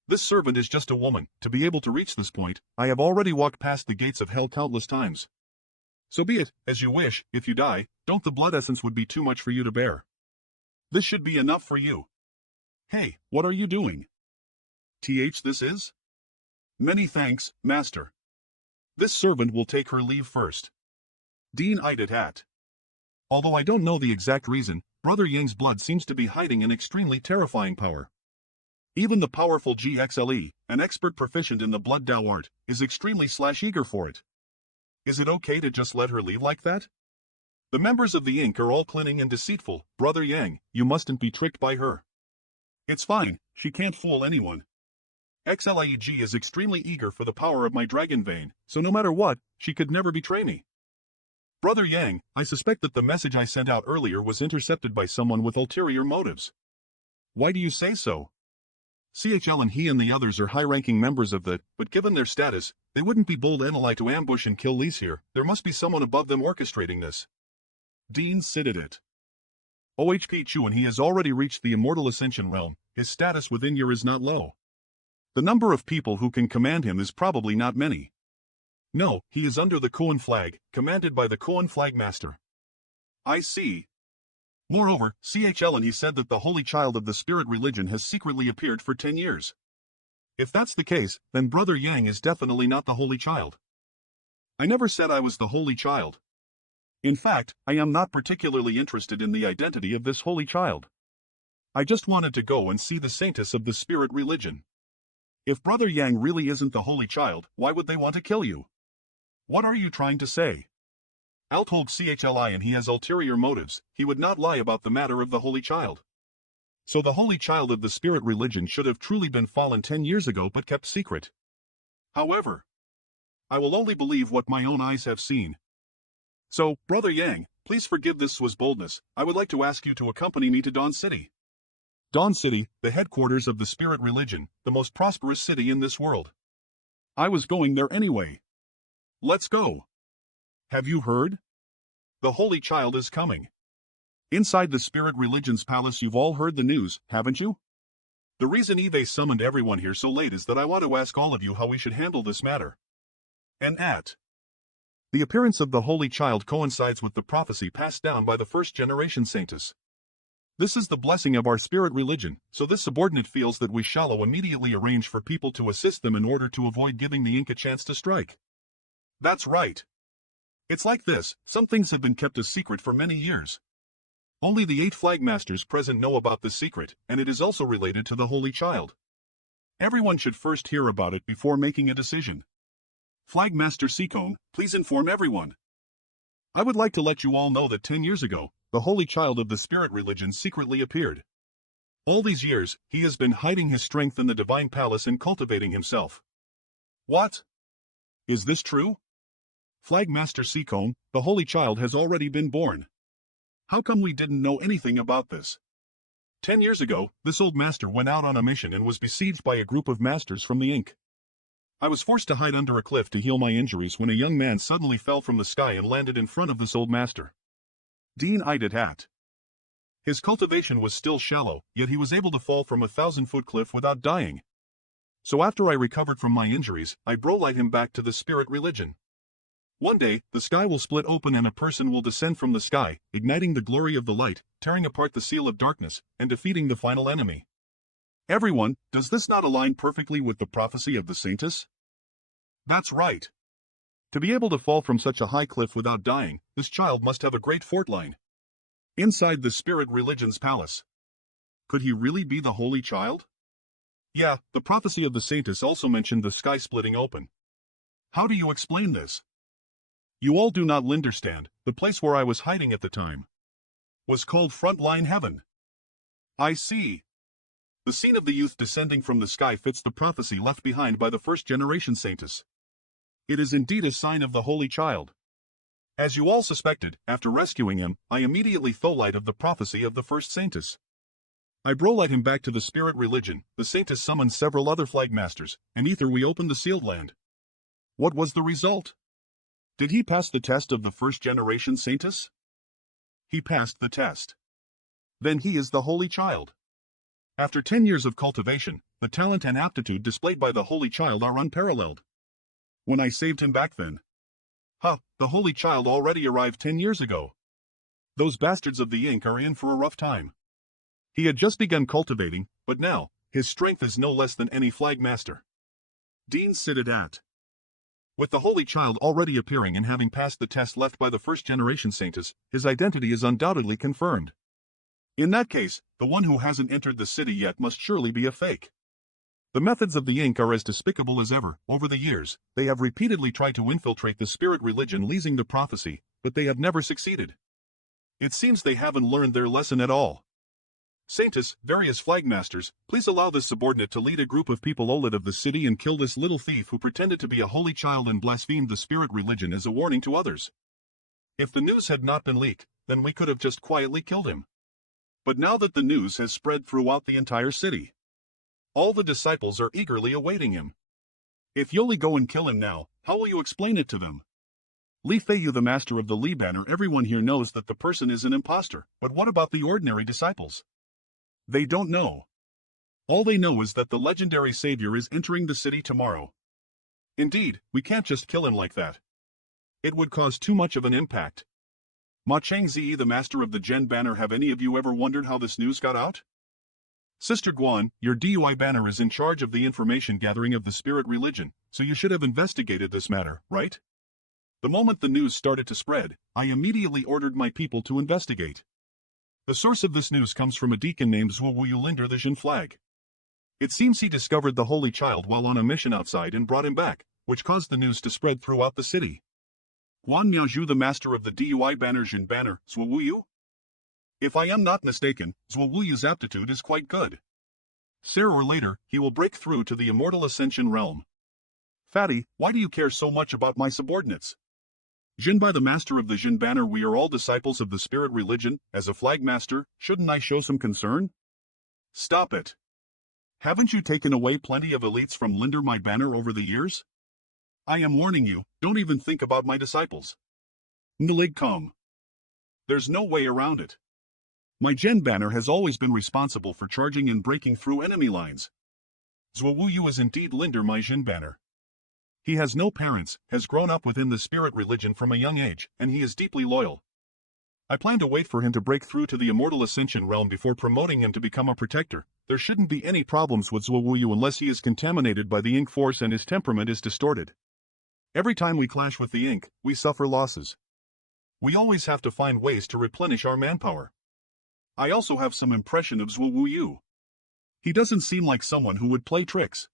This servant is just a woman. To be able to reach this point, I have already walked past the gates of hell countless times. So be it, as you wish. If you die, don't the blood essence would be too much for you to bear. This should be enough for you. Hey, what are you doing? This is? Many thanks, Master. This servant will take her leave first. Dean eyed it at. Although I don't know the exact reason, Brother Yang's blood seems to be hiding an extremely terrifying power. Even the powerful Xle, an expert proficient in the blood Dao art, is extremely eager for it. Is it okay to just let her leave like that? The members of the Inc. are all cunning and deceitful. Brother Yang, you mustn't be tricked by her. It's fine, she can't fool anyone. Xleg is extremely eager for the power of my dragon vein, so no matter what, she could never betray me. Brother Yang, I suspect that the message I sent out earlier was intercepted by someone with ulterior motives. Why do you say so? CHL and he and the others are high-ranking members of the, but given their status, they wouldn't be bold enough to ambush and kill Lise here. There must be someone above them orchestrating this. Dean sitted it. OHP Chu and he has already reached the immortal ascension realm. His status within Yer is not low. The number of people who can command him is probably not many. No, he is under the Koan flag, commanded by the Koan flag master. I see. Moreover, CHL and he said that the holy child of the spirit religion has secretly appeared for 10 years. If that's the case, then Brother Yang is definitely not the holy child. I never said I was the holy child. In fact, I am not particularly interested in the identity of this holy child. I just wanted to go and see the saintess of the spirit religion. If Brother Yang really isn't the holy child, why would they want to kill you? What are you trying to say? Al told CHLI and he has ulterior motives. He would not lie about the matter of the holy child. So the holy child of the spirit religion should have truly been fallen 10 years ago but kept secret. However, I will only believe what my own eyes have seen. So, Brother Yang, please forgive this was boldness. I would like to ask you to accompany me to Dawn City. Dawn City, the headquarters of the spirit religion, the most prosperous city in this world. I was going there anyway. Let's go. Have you heard? The holy child is coming. Inside the spirit religion's palace you've all heard the news, haven't you? The reason Eve summoned everyone here so late is that I want to ask all of you how we should handle this matter. The appearance of the holy child coincides with the prophecy passed down by the first-generation saintess. This is the blessing of our spirit religion, so this subordinate feels that we shall immediately arrange for people to assist them in order to avoid giving the Inca a chance to strike. That's right. It's like this, some things have been kept a secret for many years. Only the 8 flag masters present know about this secret, and it is also related to the holy child. Everyone should first hear about it before making a decision. Flag Master Seacone, please inform everyone. I would like to let you all know that 10 years ago, the holy child of the spirit religion secretly appeared. All these years, he has been hiding his strength in the divine palace and cultivating himself. What? Is this true? Flag Master Seacone, the holy child has already been born. How come we didn't know anything about this? 10 years ago, this old master went out on a mission and was besieged by a group of masters from the Inc. I was forced to hide under a cliff to heal my injuries when a young man suddenly fell from the sky and landed in front of this old master. Dean eyed it at. His cultivation was still shallow, yet he was able to fall from a 1,000-foot cliff without dying. So after I recovered from my injuries, I brought him back to the spirit religion. One day, the sky will split open and a person will descend from the sky, igniting the glory of the light, tearing apart the seal of darkness, and defeating the final enemy. Everyone, does this not align perfectly with the prophecy of the saintess? That's right. To be able to fall from such a high cliff without dying, this child must have a great fort line. Inside the spirit religion's palace. Could he really be the Holy Child? Yeah, the prophecy of the Saintess also mentioned the sky splitting open. How do you explain this? You all do not understand. The place where I was hiding at the time was called Frontline Heaven. I see. The scene of the youth descending from the sky fits the prophecy left behind by the first-generation Saintess. It is indeed a sign of the Holy Child. As you all suspected, after rescuing him, I immediately tholight of the prophecy of the first Saintess. I brolight him back to the spirit religion. The Saintess summoned several other flagmasters, and either we opened the sealed land. What was the result? Did he pass the test of the first-generation Saintess? He passed the test. Then he is the Holy Child. After 10 years of cultivation, the talent and aptitude displayed by the Holy Child are unparalleled. When I saved him back then. The Holy Child already arrived 10 years ago. Those bastards of the Ink are in for a rough time. He had just begun cultivating, but now, his strength is no less than any flagmaster. Dean sitted at. With the Holy Child already appearing and having passed the test left by the first-generation Saintess, his identity is undoubtedly confirmed. In that case, the one who hasn't entered the city yet must surely be a fake. The methods of the Ink are as despicable as ever. Over the years, they have repeatedly tried to infiltrate the spirit religion leasing the prophecy, but they have never succeeded. It seems they haven't learned their lesson at all. Saintess, various flagmasters, please allow this subordinate to lead a group of people OLED of the city and kill this little thief who pretended to be a holy child and blasphemed the spirit religion as a warning to others. If the news had not been leaked, then we could have just quietly killed him. But now that the news has spread throughout the entire city, all the disciples are eagerly awaiting him. If you only go and kill him now, how will you explain it to them? Li Feiyu, the master of the Li banner, everyone here knows that the person is an impostor, but what about the ordinary disciples? They don't know. All they know is that the legendary savior is entering the city tomorrow. Indeed, we can't just kill him like that. It would cause too much of an impact. Ma Changzi, the master of the Gen banner, have any of you ever wondered how this news got out? Sister Guan, your DUI banner is in charge of the information gathering of the spirit religion, so you should have investigated this matter, right? The moment the news started to spread, I immediately ordered my people to investigate. The source of this news comes from a deacon named Zhuowu Linder the Jin flag. It seems he discovered the Holy Child while on a mission outside and brought him back, which caused the news to spread throughout the city. Guan Miaozhu, the master of the DUI banner Jin banner, Zhuowu? If I am not mistaken, Zhuowu's aptitude is quite good. Sooner or later, he will break through to the immortal ascension realm. Fatty, why do you care so much about my subordinates? Jinbai, the master of the Jin banner, we are all disciples of the spirit religion. As a flagmaster, shouldn't I show some concern? Stop it. Haven't you taken away plenty of elites from Linder my banner over the years? I am warning you, don't even think about my disciples. Nlig come. There's no way around it. My Gen banner has always been responsible for charging and breaking through enemy lines. Zhuowu is indeed Linder my Jin banner. He has no parents, has grown up within the spirit religion from a young age, and he is deeply loyal. I plan to wait for him to break through to the immortal ascension realm before promoting him to become a protector. There shouldn't be any problems with Zhuowu unless he is contaminated by the Ink force and his temperament is distorted. Every time we clash with the Ink, we suffer losses. We always have to find ways to replenish our manpower. I also have some impression of Zhuowu. He doesn't seem like someone who would play tricks.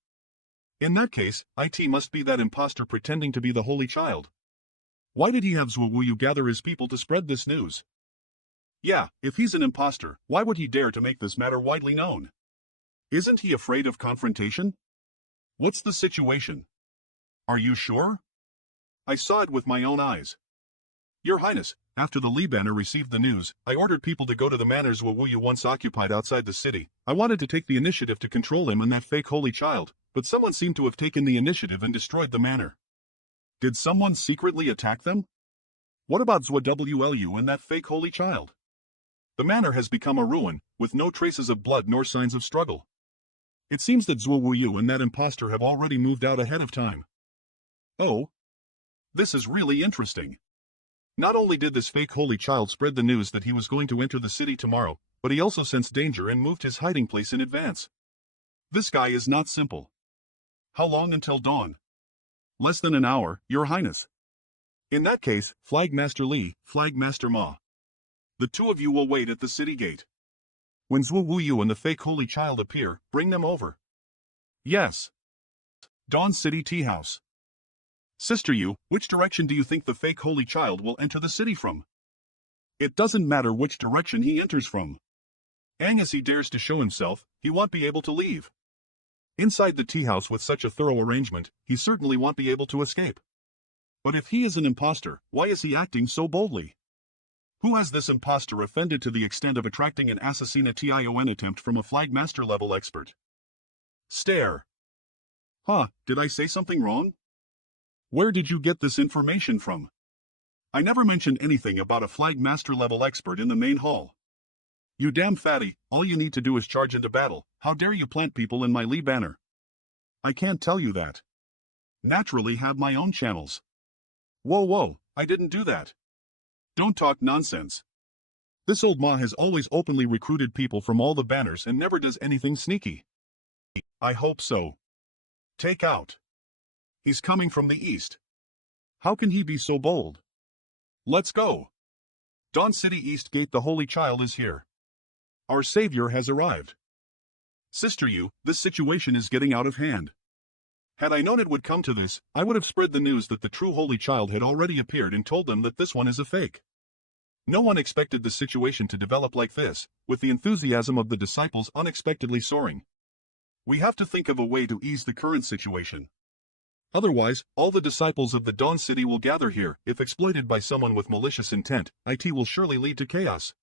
In that case, IT must be that imposter pretending to be the Holy Child. Why did he have Zhuowu gather his people to spread this news? Yeah, if he's an imposter, why would he dare to make this matter widely known? Isn't he afraid of confrontation? What's the situation? Are you sure? I saw it with my own eyes. Your Highness, after the Li banner received the news, I ordered people to go to the manor Zhuowu once occupied outside the city. I wanted to take the initiative to control him and that fake Holy Child, but someone seemed to have taken the initiative and destroyed the manor. Did someone secretly attack them? What about Zhuowu and that fake Holy Child? The manor has become a ruin, with no traces of blood nor signs of struggle. It seems that Zhuowu and that imposter have already moved out ahead of time. Oh. This is really interesting. Not only did this fake Holy Child spread the news that he was going to enter the city tomorrow, but he also sensed danger and moved his hiding place in advance. This guy is not simple. How long until dawn? Less than an hour, Your Highness. In that case, Flagmaster Li, Flagmaster Ma. The two of you will wait at the city gate. When Zhu Wuyu and the fake Holy Child appear, bring them over. Yes. Dawn City Tea House. Sister Yu, which direction do you think the fake Holy Child will enter the city from? It doesn't matter which direction he enters from. As he dares to show himself, he won't be able to leave. Inside the tea house with such a thorough arrangement, he certainly won't be able to escape. But if he is an impostor, why is he acting so boldly? Who has this impostor offended to the extent of attracting an assassination attempt from a Flagmaster level expert? Stare. Huh, did I say something wrong? Where did you get this information from? I never mentioned anything about a Flagmaster level expert in the main hall. You damn fatty, all you need to do is charge into battle. How dare you plant people in my Li banner? I can't tell you that. Naturally have my own channels. Whoa, I didn't do that. Don't talk nonsense. This old Ma has always openly recruited people from all the banners and never does anything sneaky. I hope so. Take out. He's coming from the east. How can he be so bold? Let's go. Dawn City East Gate, the Holy Child is here. Our savior has arrived. Sister Yu, this situation is getting out of hand. Had I known it would come to this, I would have spread the news that the true Holy Child had already appeared and told them that this one is a fake. No one expected the situation to develop like this, with the enthusiasm of the disciples unexpectedly soaring. We have to think of a way to ease the current situation. Otherwise, all the disciples of the Dawn City will gather here. If exploited by someone with malicious intent, it will surely lead to chaos.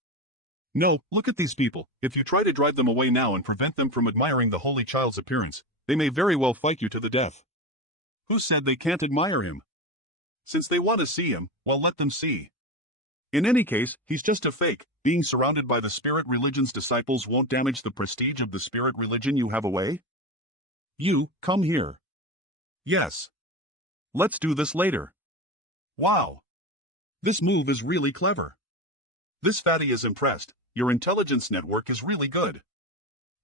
No, look at these people. If you try to drive them away now and prevent them from admiring the Holy Child's appearance, they may very well fight you to the death. Who said they can't admire him? Since they want to see him, well, let them see. In any case, he's just a fake. Being surrounded by the spirit religion's disciples won't damage the prestige of the spirit religion you have away? You, come here. Yes. Let's do this later. Wow. This move is really clever. This fatty is impressed. Your intelligence network is really good.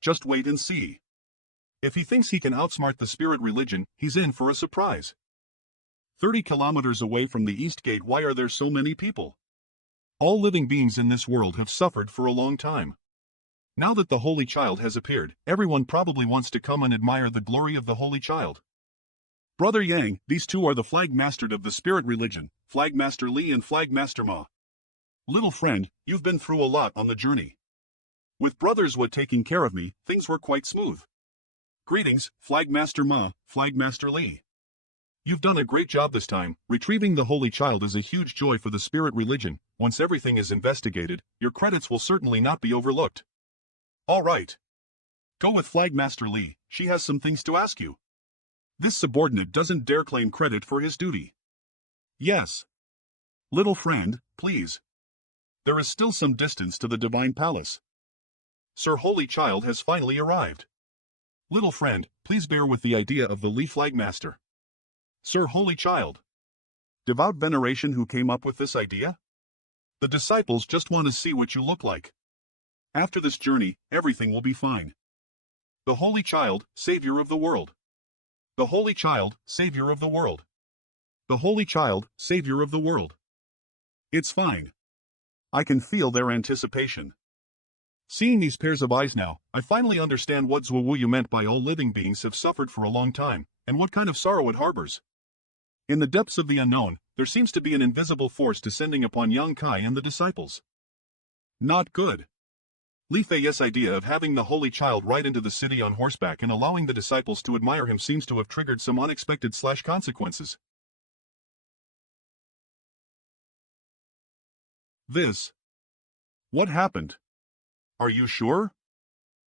Just wait and see. If he thinks he can outsmart the spirit religion, he's in for a surprise. 30 kilometers away from the East Gate, why are there so many people? All living beings in this world have suffered for a long time. Now that the Holy Child has appeared, everyone probably wants to come and admire the glory of the Holy Child. Brother Yang, these two are the Flagmastered of the spirit religion, Flagmaster Li and Flagmaster Ma. Little friend, you've been through a lot on the journey. With brothers Wa taking care of me, things were quite smooth. Greetings, Flagmaster Ma, Flagmaster Li. You've done a great job this time. Retrieving the Holy Child is a huge joy for the spirit religion. Once everything is investigated, your credits will certainly not be overlooked. All right. Go with Flagmaster Li, she has some things to ask you. This subordinate doesn't dare claim credit for his duty. Yes. Little friend, please. There is still some distance to the Divine Palace. Sir Holy Child has finally arrived. Little friend, please bear with the idea of the Li Flagmaster. Sir Holy Child. Devout veneration who came up with this idea? The disciples just want to see what you look like. After this journey, everything will be fine. The Holy Child, Savior of the world. The Holy Child, Savior of the world. The Holy Child, Savior of the world. It's fine. I can feel their anticipation. Seeing these pairs of eyes now, I finally understand what Zhu Wuyu meant by all living beings have suffered for a long time, and what kind of sorrow it harbors. In the depths of the unknown, there seems to be an invisible force descending upon Yang Kai and the disciples. Not good. Li Fei's idea of having the Holy Child ride into the city on horseback and allowing the disciples to admire him seems to have triggered some unexpected consequences. This. What happened? Are you sure?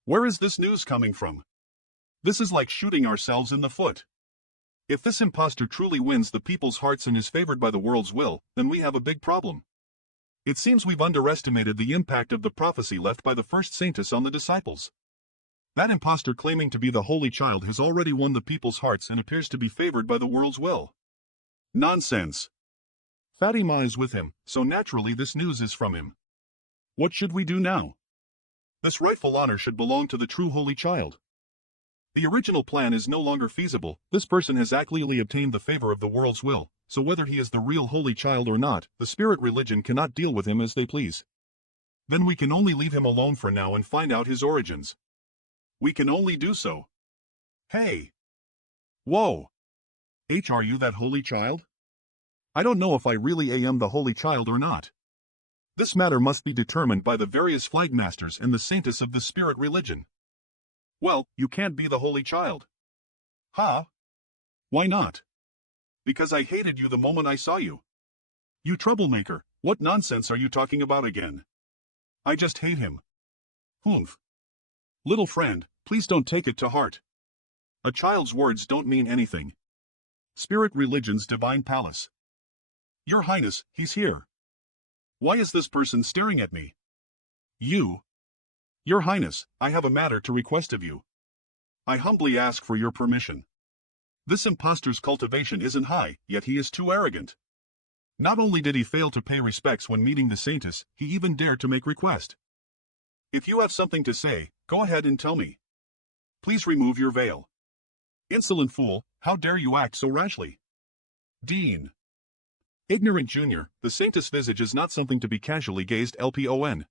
Where is this news coming from? This is like shooting ourselves in the foot. If this impostor truly wins the people's hearts and is favored by the world's will, then we have a big problem. It seems we've underestimated the impact of the prophecy left by the first saintess on the disciples. That impostor claiming to be the Holy Child has already won the people's hearts and appears to be favored by the world's will. Nonsense. Fatima is with him, so naturally this news is from him. What should we do now? This rightful honor should belong to the true Holy Child. The original plan is no longer feasible. This person has actually obtained the favor of the world's will, so whether he is the real holy child or not, the spirit religion cannot deal with him as they please. Then we can only leave him alone for now and find out his origins. We can only do so. Hey! Whoa! Are you that holy child? I don't know if I really am the holy child or not. This matter must be determined by the various flagmasters and the saints of the spirit religion. Well, you can't be the holy child. Huh? Why not? Because I hated you the moment I saw you. You troublemaker, what nonsense are you talking about again? I just hate him. Humph. Little friend, please don't take it to heart. A child's words don't mean anything. Spirit religion's divine palace. Your Highness, he's here. Why is this person staring at me? You. Your Highness, I have a matter to request of you. I humbly ask for your permission. This impostor's cultivation isn't high, yet he is too arrogant. Not only did he fail to pay respects when meeting the saintess, he even dared to make request. If you have something to say, go ahead and tell me. Please remove your veil. Insolent fool, how dare you act so rashly? Dean. Ignorant junior, the saintess visage is not something to be casually gazed upon.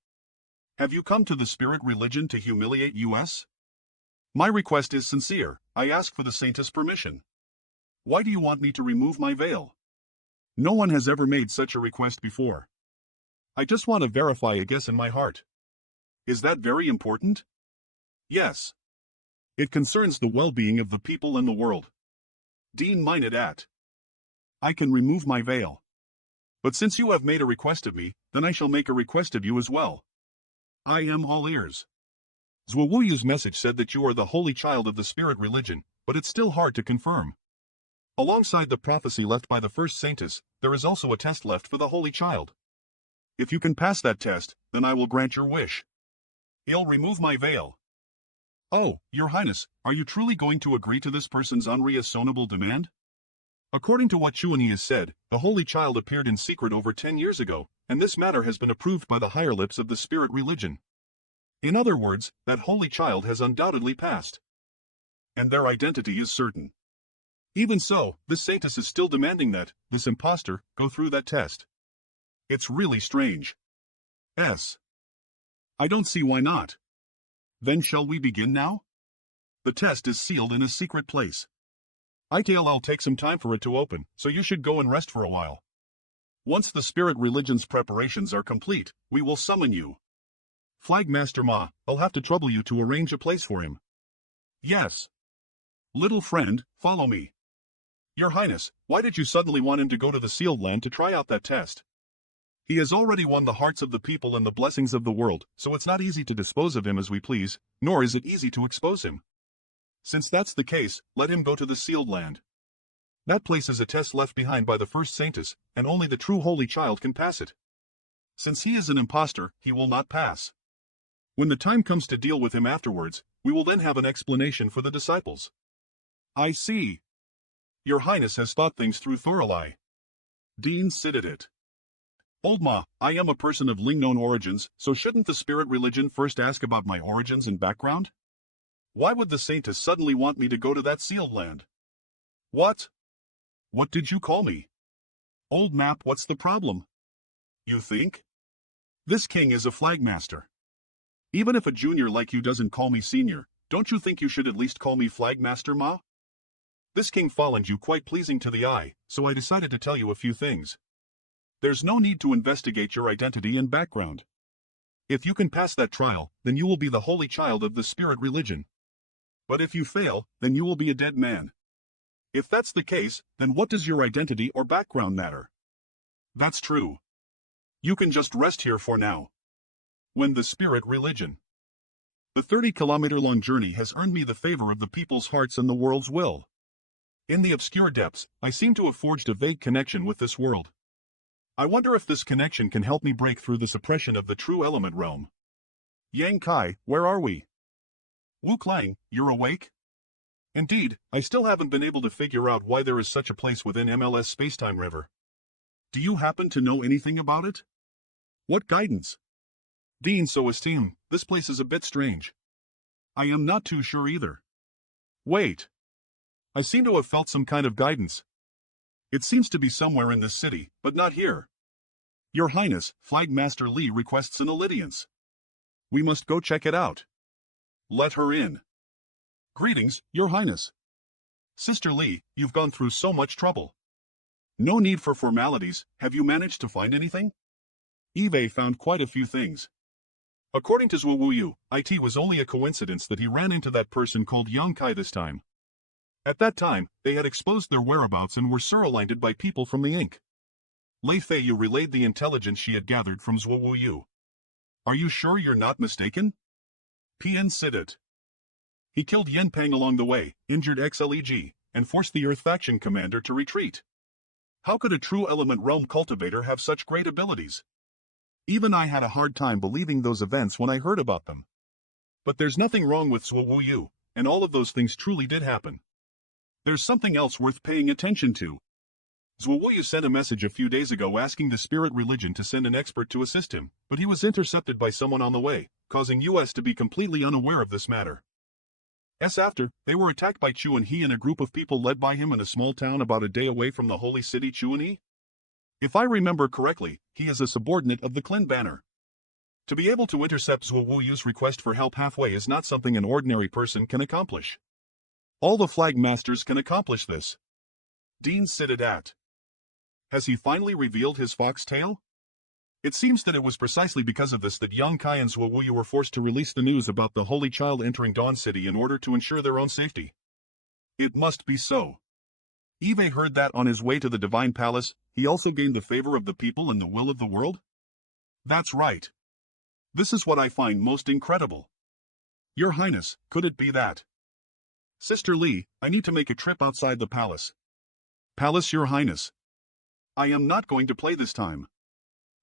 Have you come to the spirit religion to humiliate us? My request is sincere, I ask for the saintess' permission. Why do you want me to remove my veil? No one has ever made such a request before. I just want to verify a guess in my heart. Is that very important? Yes. It concerns the well-being of the people and the world. Dean minded at. I can remove my veil. But since you have made a request of me, then I shall make a request of you as well. I am all ears. Zwawuyu's message said that you are the holy child of the spirit religion, but it's still hard to confirm. Alongside the prophecy left by the first saintess, there is also a test left for the holy child. If you can pass that test, then I will grant your wish. He'll remove my veil. Oh, your Highness, are you truly going to agree to this person's unreasonable demand? According to what Chuani has said, the holy child appeared in secret over 10 years ago, and this matter has been approved by the higher lips of the spirit religion. In other words, that holy child has undoubtedly passed. And their identity is certain. Even so, this saintess is still demanding that, this impostor, go through that test. It's really strange. I don't see why not. Then shall we begin now? The test is sealed in a secret place. I'll take some time for it to open, so you should go and rest for a while. Once the spirit religion's preparations are complete, we will summon you. Flagmaster Ma, I'll have to trouble you to arrange a place for him. Yes. Little friend, follow me. Your Highness, why did you suddenly want him to go to the sealed land to try out that test? He has already won the hearts of the people and the blessings of the world, so it's not easy to dispose of him as we please, nor is it easy to expose him. Since that's the case, let him go to the sealed land. That place is a test left behind by the first saintess, and only the true holy child can pass it. Since he is an impostor, he will not pass. When the time comes to deal with him afterwards, we will then have an explanation for the disciples. I see. Your Highness has thought things through thoroughly. Dean sit at it. Old Ma, I am a person of Lingnon origins, so shouldn't the spirit religion first ask about my origins and background? Why would the saintess suddenly want me to go to that sealed land? What? What did you call me? Old Map, what's the problem? You think? This king is a flagmaster. Even if a junior like you doesn't call me senior, don't you think you should at least call me flagmaster, Ma? This king found you quite pleasing to the eye, so I decided to tell you a few things. There's no need to investigate your identity and background. If you can pass that trial, then you will be the holy child of the spirit religion. But if you fail, then you will be a dead man. If that's the case, then what does your identity or background matter? That's true. You can just rest here for now. When the spirit religion. The 30-kilometer-long journey has earned me the favor of the people's hearts and the world's will. In the obscure depths, I seem to have forged a vague connection with this world. I wonder if this connection can help me break through the suppression of the true element realm. Yang Kai, where are we? Weakling, you're awake? Indeed, I still haven't been able to figure out why there is such a place within MLS Spacetime River. Do you happen to know anything about it? What guidance? Dean, so esteemed, this place is a bit strange. I am not too sure either. Wait. I seem to have felt some kind of guidance. It seems to be somewhere in this city, but not here. Your Highness, Flag Master Li requests an audience. We must go check it out. Let her in. Greetings, Your Highness. Sister Li, you've gone through so much trouble. No need for formalities, have you managed to find anything? Eve found quite a few things. According to Zhuo Wuyu, it was only a coincidence that he ran into that person called Yang Kai this time. At that time, they had exposed their whereabouts and were surrounded by people from the Inc. Lei Feiyu relayed the intelligence she had gathered from Zhuo Wuyu. Are you sure you're not mistaken? PN Siddit. He killed Yen Pang along the way, injured Xleg, and forced the Earth faction commander to retreat. How could a true element realm cultivator have such great abilities? Even I had a hard time believing those events when I heard about them. But there's nothing wrong with Zhuo Wuyu, and all of those things truly did happen. There's something else worth paying attention to. Zhuo Wuyu sent a message a few days ago asking the spirit religion to send an expert to assist him, but he was intercepted by someone on the way, causing US to be completely unaware of this matter. After, they were attacked by Chu and He and a group of people led by him in a small town about a day away from the holy city Chu and He. If I remember correctly, he is a subordinate of the Klin banner. To be able to intercept Zhuo Wuyu's request for help halfway is not something an ordinary person can accomplish. All the flag masters can accomplish this. Dean sitted at. Has he finally revealed his fox tail? It seems that it was precisely because of this that Yang Kai and Zhuo Wuyu were forced to release the news about the Holy Child entering Dawn City in order to ensure their own safety. It must be so. Eve heard that on his way to the Divine Palace, he also gained the favor of the people and the will of the world? That's right. This is what I find most incredible. Your Highness, could it be that? Sister Li, I need to make a trip outside the palace. Palace, Your Highness. I am not going to play this time.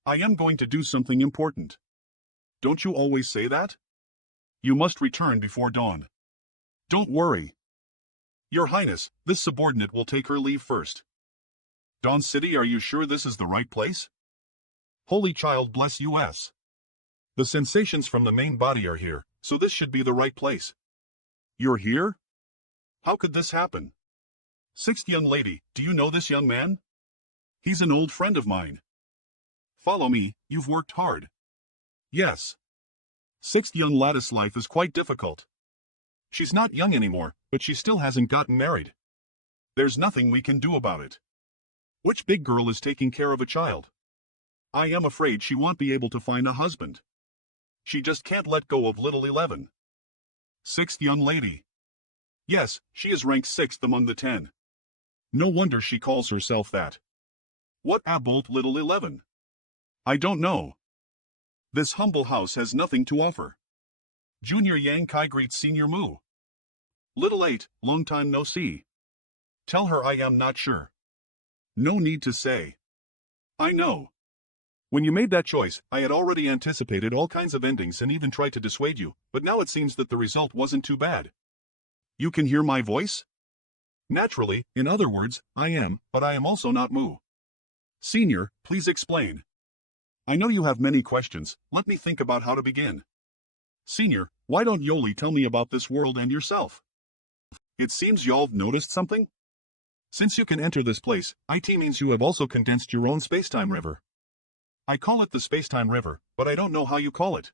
I am going to do something important. Don't you always say that? You must return before dawn. Don't worry. Your Highness, this subordinate will take her leave first. Dawn City, are you sure this is the right place? Holy Child bless US. The sensations from the main body are here, so this should be the right place. You're here? How could this happen? Sixth young lady, do you know this young man? He's an old friend of mine. Follow me, you've worked hard. Yes. Sixth young lattice life is quite difficult. She's not young anymore, but she still hasn't gotten married. There's nothing we can do about it. Which big girl is taking care of a child? I am afraid she won't be able to find a husband. She just can't let go of little 11. Sixth young lady. Yes, she is ranked 6th among the 10. No wonder she calls herself that. What about little 11? I don't know. This humble house has nothing to offer. Junior Yang Kai greets Senior Mu. Little 8, long time no see. Tell her I am not sure. No need to say. I know. When you made that choice, I had already anticipated all kinds of endings and even tried to dissuade you, but now it seems that the result wasn't too bad. You can hear my voice? Naturally, in other words, I am, but I am also not Mu. Senior, please explain. I know you have many questions, let me think about how to begin. Senior, why don't Yoli tell me about this world and yourself? It seems y'all've noticed something? Since you can enter this place, it means you have also condensed your own spacetime river. I call it the spacetime river, but I don't know how you call it.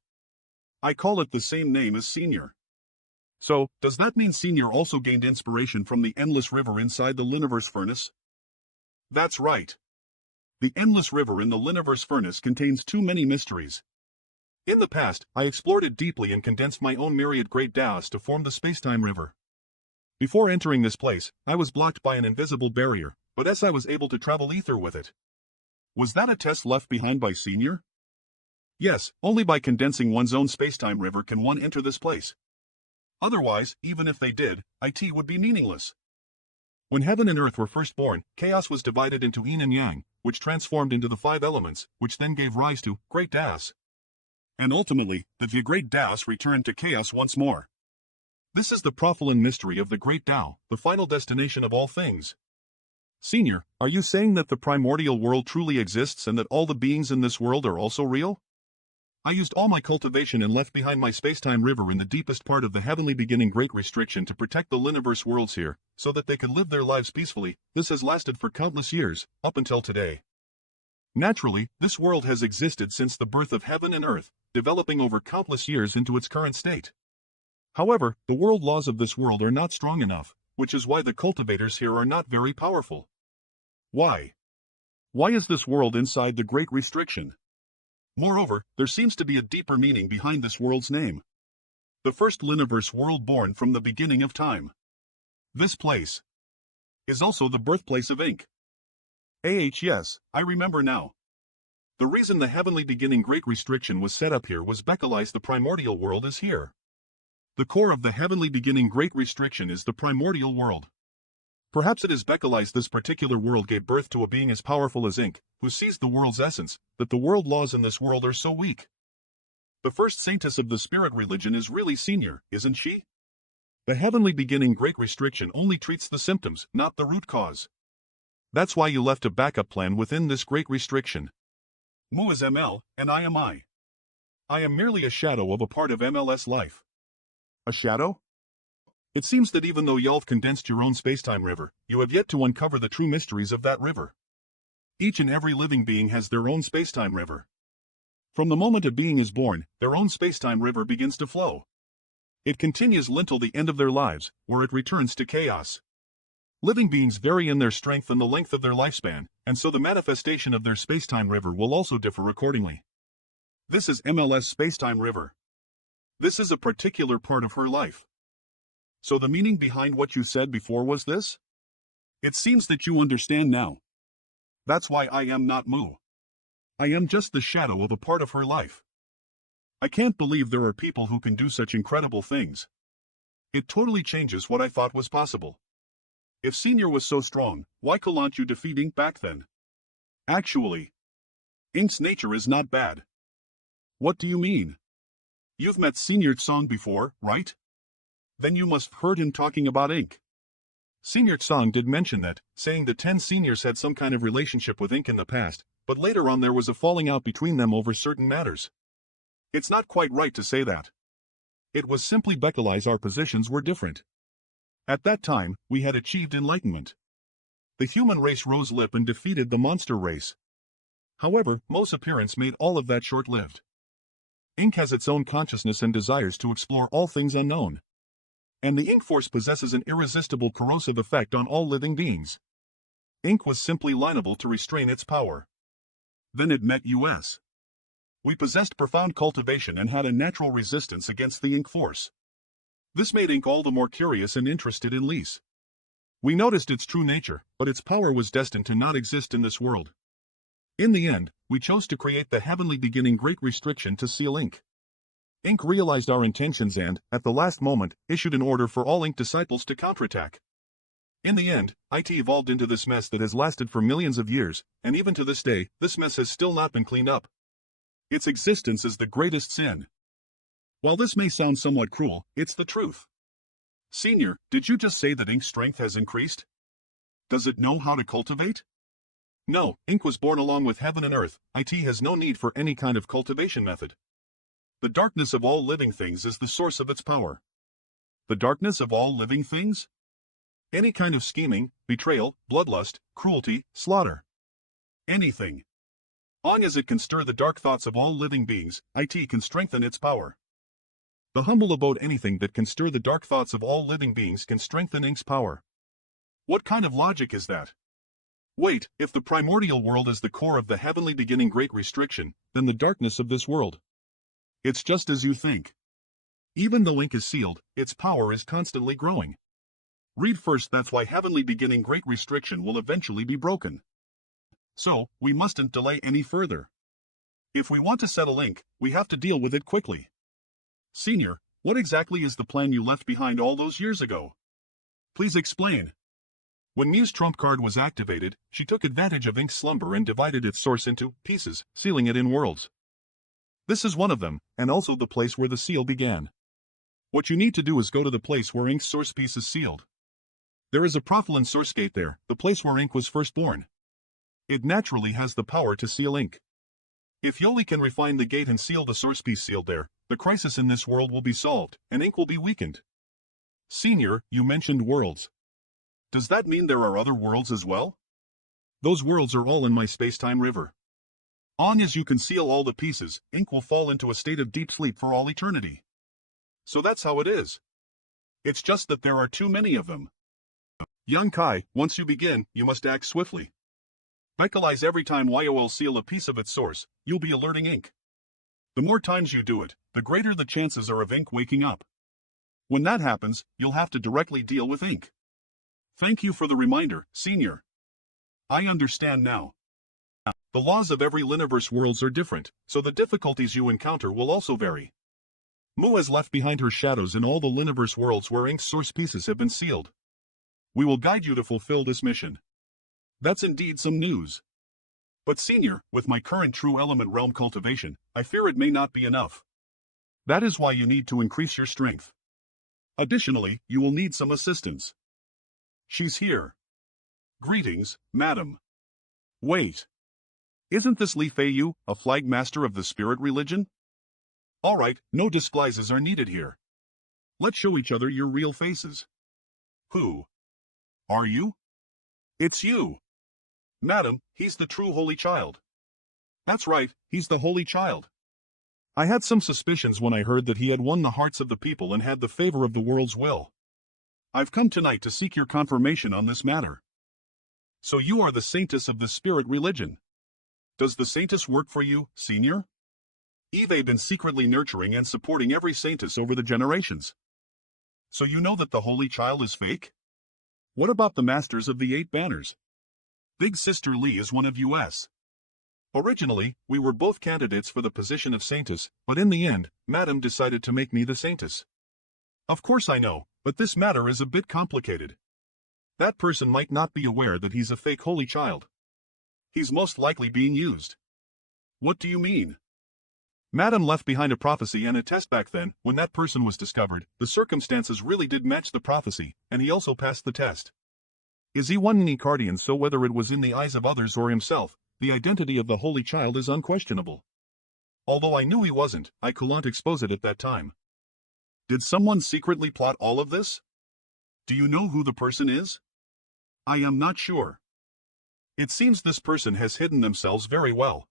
I call it the same name as Senior. So, does that mean Senior also gained inspiration from the endless river inside the Liniverse furnace? That's right. The endless river in the Liniverse furnace contains too many mysteries. In the past, I explored it deeply and condensed my own myriad great Taoists to form the spacetime river. Before entering this place, I was blocked by an invisible barrier, but as I was able to travel ether with it. Was that a test left behind by Senior? Yes, only by condensing one's own spacetime river can one enter this place. Otherwise, even if they did, it would be meaningless. When heaven and earth were first born, chaos was divided into yin and yang, which transformed into the 5 elements, which then gave rise to great Taoists. And ultimately, the great Taoists returned to chaos once more. This is the profound mystery of the great Tao, the final destination of all things. Senior, are you saying that the primordial world truly exists and that all the beings in this world are also real? I used all my cultivation and left behind my spacetime river in the deepest part of the heavenly beginning Great Restriction to protect the Liniverse worlds here, so that they could live their lives peacefully. This has lasted for countless years, up until today. Naturally, this world has existed since the birth of heaven and earth, developing over countless years into its current state. However, the world laws of this world are not strong enough, which is why the cultivators here are not very powerful. Why? Why is this world inside the Great Restriction? Moreover, there seems to be a deeper meaning behind this world's name. The first Liniverse world born from the beginning of time. This place is also the birthplace of Ink. Yes, I remember now. The reason the heavenly beginning Great Restriction was set up here was because the primordial world is here. The core of the heavenly beginning Great Restriction is the primordial world. Perhaps it is because this particular world gave birth to a being as powerful as Ink, who sees the world's essence, that the world laws in this world are so weak. The first saintess of the spirit religion is really Senior, isn't she? The heavenly beginning Great Restriction only treats the symptoms, not the root cause. That's why you left a backup plan within this Great Restriction. Mu is ML, and I am I. I am merely a shadow of a part of ML's life. A shadow? It seems that even though y'all condensed your own spacetime river, you have yet to uncover the true mysteries of that river. Each and every living being has their own spacetime river. From the moment a being is born, their own spacetime river begins to flow. It continues until the end of their lives, where it returns to chaos. Living beings vary in their strength and the length of their lifespan, and so the manifestation of their spacetime river will also differ accordingly. This is ML's spacetime river. This is a particular part of her life. So the meaning behind what you said before was this? It seems that you understand now. That's why I am not Mu. I am just the shadow of a part of her life. I can't believe there are people who can do such incredible things. It totally changes what I thought was possible. If Senior was so strong, why couldn't you defeat Ink back then? Actually, Ink's nature is not bad. What do you mean? You've met Senior Tsong before, right? Then you must have heard him talking about Ink. Senior Tsong did mention that, saying the 10 seniors had some kind of relationship with Ink in the past, but later on there was a falling out between them over certain matters. It's not quite right to say that. It was simply because our positions were different. At that time, we had achieved enlightenment. The human race rose up and defeated the monster race. However, Mo's appearance made all of that short-lived. Ink has its own consciousness and desires to explore all things unknown. And the Ink Force possesses an irresistible corrosive effect on all living beings. Ink was simply liable to restrain its power. Then it met us. We possessed profound cultivation and had a natural resistance against the Ink Force. This made Ink all the more curious and interested in Lise. We noticed its true nature, but its power was destined to not exist in this world. In the end, we chose to create the heavenly beginning Great Restriction to seal Ink. Ink realized our intentions and, at the last moment, issued an order for all Ink disciples to counterattack. In the end, IT evolved into this mess that has lasted for millions of years, and even to this day, this mess has still not been cleaned up. Its existence is the greatest sin. While this may sound somewhat cruel, it's the truth. Senior, did you just say that Ink's strength has increased? Does it know how to cultivate? No, Ink was born along with heaven and earth. IT has no need for any kind of cultivation method. The darkness of all living things is the source of its power. The darkness of all living things? Any kind of scheming, betrayal, bloodlust, cruelty, slaughter. Anything. Long as it can stir the dark thoughts of all living beings, IT can strengthen its power. The humble abode anything that can stir the dark thoughts of all living beings can strengthen Ink's power. What kind of logic is that? Wait, if the primordial world is the core of the heavenly beginning Great Restriction, then the darkness of this world. It's just as you think. Even though Ink is sealed, its power is constantly growing. Read first, that's why heavenly beginning Great Restriction will eventually be broken. So, we mustn't delay any further. If we want to settle Ink, we have to deal with it quickly. Senior, what exactly is the plan you left behind all those years ago? Please explain. When Mu's trump card was activated, she took advantage of Ink's slumber and divided its source into pieces, sealing it in worlds. This is one of them, and also the place where the seal began. What you need to do is go to the place where Ink's source piece is sealed. There is a Profilin source gate there, the place where Ink was first born. It naturally has the power to seal Ink. If Yoli can refine the gate and seal the source piece sealed there, the crisis in this world will be solved, and ink will be weakened. Senior, you mentioned worlds. Does that mean there are other worlds as well? Those worlds are all in my space-time river. On as you can seal all the pieces, ink will fall into a state of deep sleep for all eternity. So that's how it is. It's just that there are too many of them. Young Kai, once you begin, you must act swiftly. Vocalize every time YOL seal a piece of its source, you'll be alerting ink. The more times you do it, the greater the chances are of ink waking up. When that happens, you'll have to directly deal with ink. Thank you for the reminder, Senior. I understand now. The laws of every Liniverse worlds are different, so the difficulties you encounter will also vary. Mu has left behind her shadows in all the Liniverse worlds where ink's source pieces have been sealed. We will guide you to fulfill this mission. That's indeed some news. But Senior, with my current true element realm cultivation, I fear it may not be enough. That is why you need to increase your strength. Additionally, you will need some assistance. She's here. Greetings, madam. Wait. Isn't this Li Feiyu, a flag master of the spirit religion? Alright, no disguises are needed here. Let's show each other your real faces. Who? Are you? It's you. Madam, he's the true Holy Child. That's right, he's the Holy Child. I had some suspicions when I heard that he had won the hearts of the people and had the favor of the world's will. I've come tonight to seek your confirmation on this matter. So you are the saintess of the spirit religion. Does the saintess work for you, Senior? Eve been secretly nurturing and supporting every saintess over the generations. So you know that the Holy Child is fake? What about the masters of the 8 banners? Big Sister Lee is one of us. Originally, we were both candidates for the position of saintess, but in the end, Madam decided to make me the saintess. Of course I know, but this matter is a bit complicated. That person might not be aware that he's a fake Holy Child. He's most likely being used. What do you mean? Madam left behind a prophecy and a test back then. When that person was discovered, the circumstances really did match the prophecy, and he also passed the test. Is he one Nicardian, so whether it was in the eyes of others or himself, the identity of the Holy Child is unquestionable. Although I knew he wasn't, I couldn't expose it at that time. Did someone secretly plot all of this? Do you know who the person is? I am not sure. It seems this person has hidden themselves very well.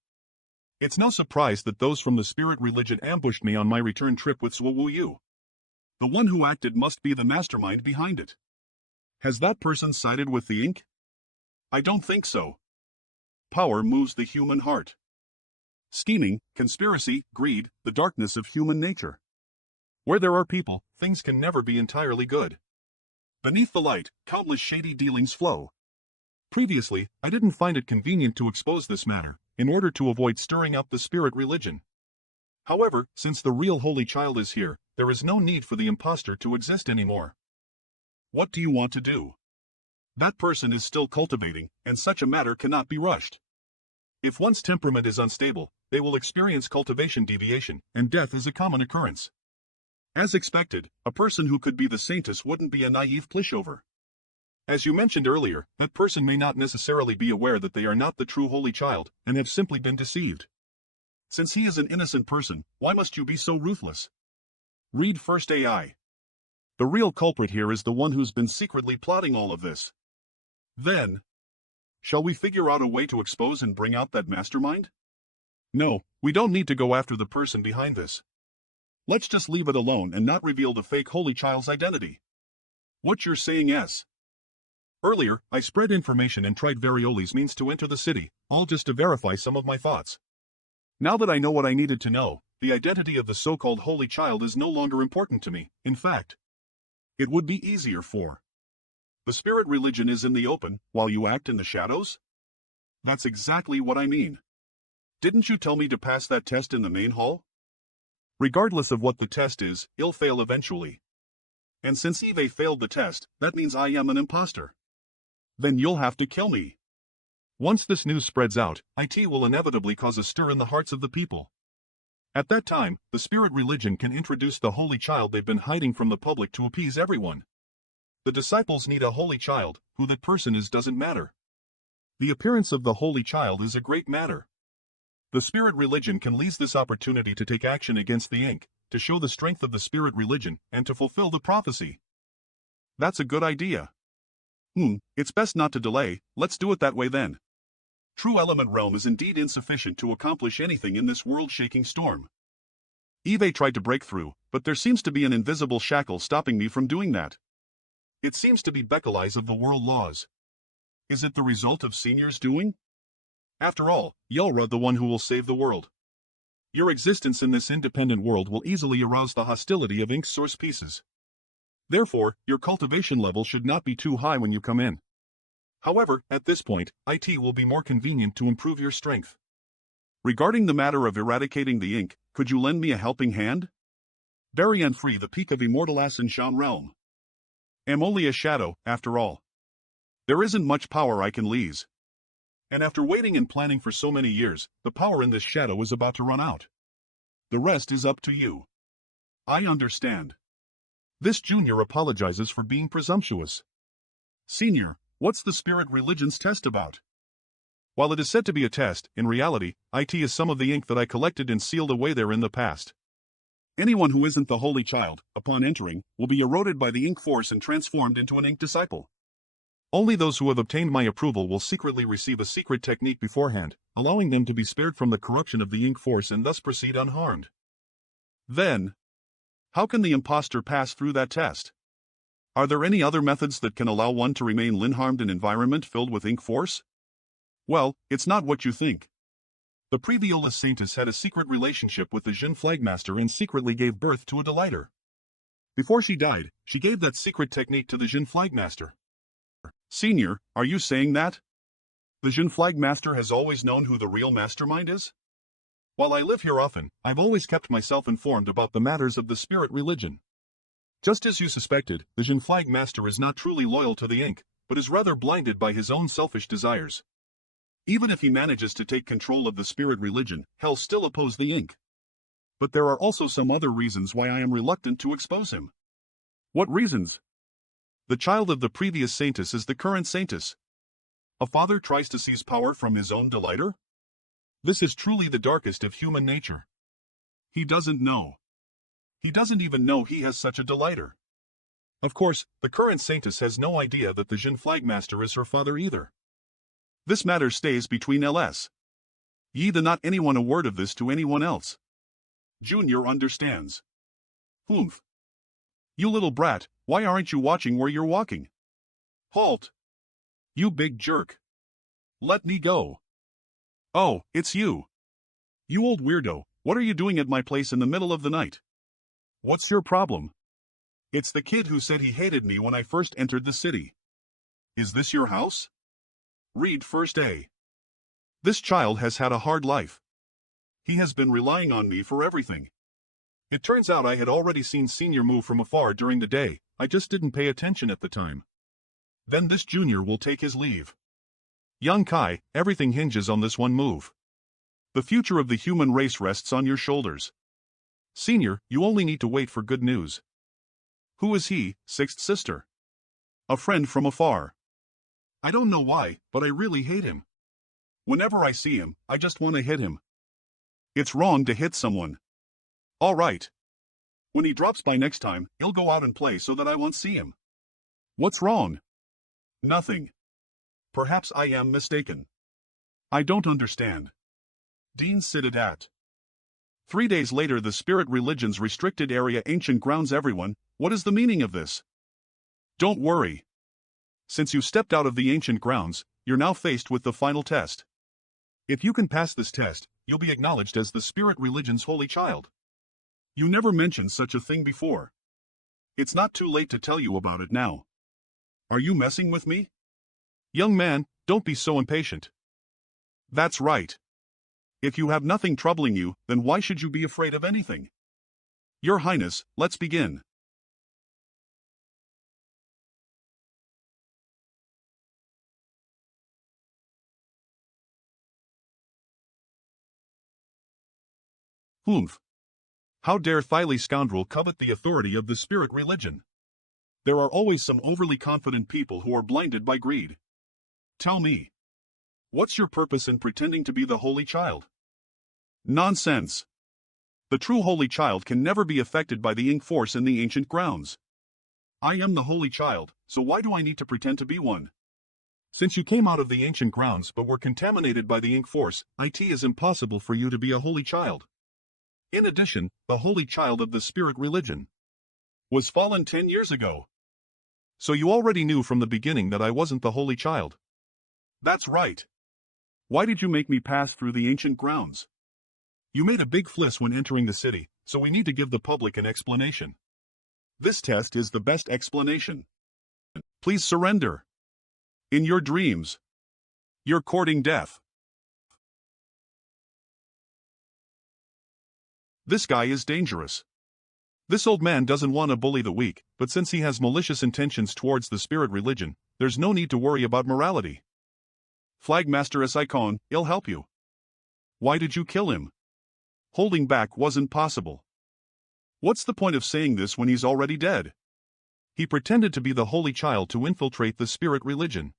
It's no surprise that those from the spirit religion ambushed me on my return trip with Zhuo Yu. The one who acted must be the mastermind behind it. Has that person sided with the ink? I don't think so. Power moves the human heart. Scheming, conspiracy, greed, the darkness of human nature. Where there are people, things can never be entirely good. Beneath the light, countless shady dealings flow. Previously, I didn't find it convenient to expose this matter, in order to avoid stirring up the spirit religion. However, since the real Holy Child is here, there is no need for the impostor to exist anymore. What do you want to do? That person is still cultivating, and such a matter cannot be rushed. If one's temperament is unstable, they will experience cultivation deviation, and death is a common occurrence. As expected, a person who could be the saintess wouldn't be a naive pushover. As you mentioned earlier, that person may not necessarily be aware that they are not the true Holy Child, and have simply been deceived. Since he is an innocent person, why must you be so ruthless? Read first AI. The real culprit here is the one who's been secretly plotting all of this. Then, shall we figure out a way to expose and bring out that mastermind? No, we don't need to go after the person behind this. Let's just leave it alone and not reveal the fake Holy Child's identity. What you're saying is, earlier, I spread information and tried Varioli's means to enter the city, all just to verify some of my thoughts. Now that I know what I needed to know, the identity of the so-called Holy Child is no longer important to me. In fact, it would be easier for the spirit religion is in the open, while you act in the shadows? That's exactly what I mean. Didn't you tell me to pass that test in the main hall? Regardless of what the test is, it'll fail eventually. And since Eve failed the test, that means I am an imposter. Then you'll have to kill me. Once this news spreads out, it will inevitably cause a stir in the hearts of the people. At that time, the spirit religion can introduce the Holy Child they've been hiding from the public to appease everyone. The disciples need a Holy Child. Who that person is doesn't matter. The appearance of the Holy Child is a great matter. The spirit religion can lease this opportunity to take action against the ink, to show the strength of the spirit religion, and to fulfill the prophecy. That's a good idea. It's best not to delay, let's do it that way then. True element realm is indeed insufficient to accomplish anything in this world-shaking storm. Eve tried to break through, but there seems to be an invisible shackle stopping me from doing that. It seems to be Beckeley's of the world laws. Is it the result of Senior's doing? After all, you're the one who will save the world. Your existence in this independent world will easily arouse the hostility of Ink's source pieces. Therefore, your cultivation level should not be too high when you come in. However, at this point, it will be more convenient to improve your strength. Regarding the matter of eradicating the ink, could you lend me a helping hand? Bury and free the peak of immortal Ascension realm. Am only a shadow, after all. There isn't much power I can lease. And after waiting and planning for so many years, the power in this shadow is about to run out. The rest is up to you. I understand. This junior apologizes for being presumptuous. Senior, what's the spirit religion's test about? While it is said to be a test, in reality, it is some of the ink that I collected and sealed away there in the past. Anyone who isn't the holy child, upon entering, will be eroded by the ink force and transformed into an ink disciple. Only those who have obtained my approval will secretly receive a secret technique beforehand, allowing them to be spared from the corruption of the ink force and thus proceed unharmed. Then, how can the imposter pass through that test? Are there any other methods that can allow one to remain unharmed in an environment filled with ink force? Well, it's not what you think. The Previola Saintus had a secret relationship with the Jin Flagmaster and secretly gave birth to a Delighter. Before she died, she gave that secret technique to the Jin Flagmaster. Senior, are you saying that? The Jin Flagmaster has always known who the real mastermind is? While I live here often, I've always kept myself informed about the matters of the spirit religion. Just as you suspected, the Jin Flagmaster is not truly loyal to the ink, but is rather blinded by his own selfish desires. Even if he manages to take control of the spirit religion, he'll still oppose the ink. But there are also some other reasons why I am reluctant to expose him. What reasons? The child of the previous Saintus is the current Saintus. A father tries to seize power from his own Delighter? This is truly the darkest of human nature. He doesn't know. He doesn't even know he has such a Delighter. Of course, the current Saintus has no idea that the Jin Flagmaster is her father either. This matter stays between LS. Ye the not anyone a word of this to anyone else. Junior understands. Humph. You little brat, why aren't you watching where you're walking? Halt! You big jerk. Let me go. Oh, it's you. You old weirdo, what are you doing at my place in the middle of the night? What's your problem? It's the kid who said he hated me when I first entered the city. Is this your house? Read first A. This child has had a hard life. He has been relying on me for everything. It turns out I had already seen Senior move from afar during the day, I just didn't pay attention at the time. Then this junior will take his leave. Young Kai, everything hinges on this one move. The future of the human race rests on your shoulders. Senior, you only need to wait for good news. Who is he, sixth sister? A friend from afar. I don't know why, but I really hate him. Whenever I see him, I just want to hit him. It's wrong to hit someone. All right. When he drops by next time, he'll go out and play so that I won't see him. What's wrong? Nothing. Perhaps I am mistaken. I don't understand. Dean Sididat. 3 days later, the spirit religion's restricted area ancient grounds. Everyone, what is the meaning of this? Don't worry. Since you stepped out of the ancient grounds, you're now faced with the final test. If you can pass this test, you'll be acknowledged as the spirit religion's holy child. You never mentioned such a thing before. It's not too late to tell you about it now. Are you messing with me? Young man, don't be so impatient. That's right. If you have nothing troubling you, then why should you be afraid of anything? Your Highness, let's begin. Humph. How dare Thyley scoundrel covet the authority of the spirit religion? There are always some overly confident people who are blinded by greed. Tell me. What's your purpose in pretending to be the holy child? Nonsense. The true Holy Child can never be affected by the ink force in the ancient grounds. I am the Holy Child, so why do I need to pretend to be one? Since you came out of the ancient grounds but were contaminated by the ink force, it is impossible for you to be a Holy Child. In addition, the Holy Child of the Spirit religion was fallen 10 years ago. So you already knew from the beginning that I wasn't the Holy Child. That's right. Why did you make me pass through the ancient grounds? You made a big fuss when entering the city, so we need to give the public an explanation. This test is the best explanation. Please surrender. In your dreams, you're courting death. This guy is dangerous. This old man doesn't want to bully the weak, but since he has malicious intentions towards the spirit religion, there's no need to worry about morality. Flagmaster Icon, he'll help you. Why did you kill him? Holding back wasn't possible. What's the point of saying this when he's already dead? He pretended to be the Holy Child to infiltrate the spirit religion.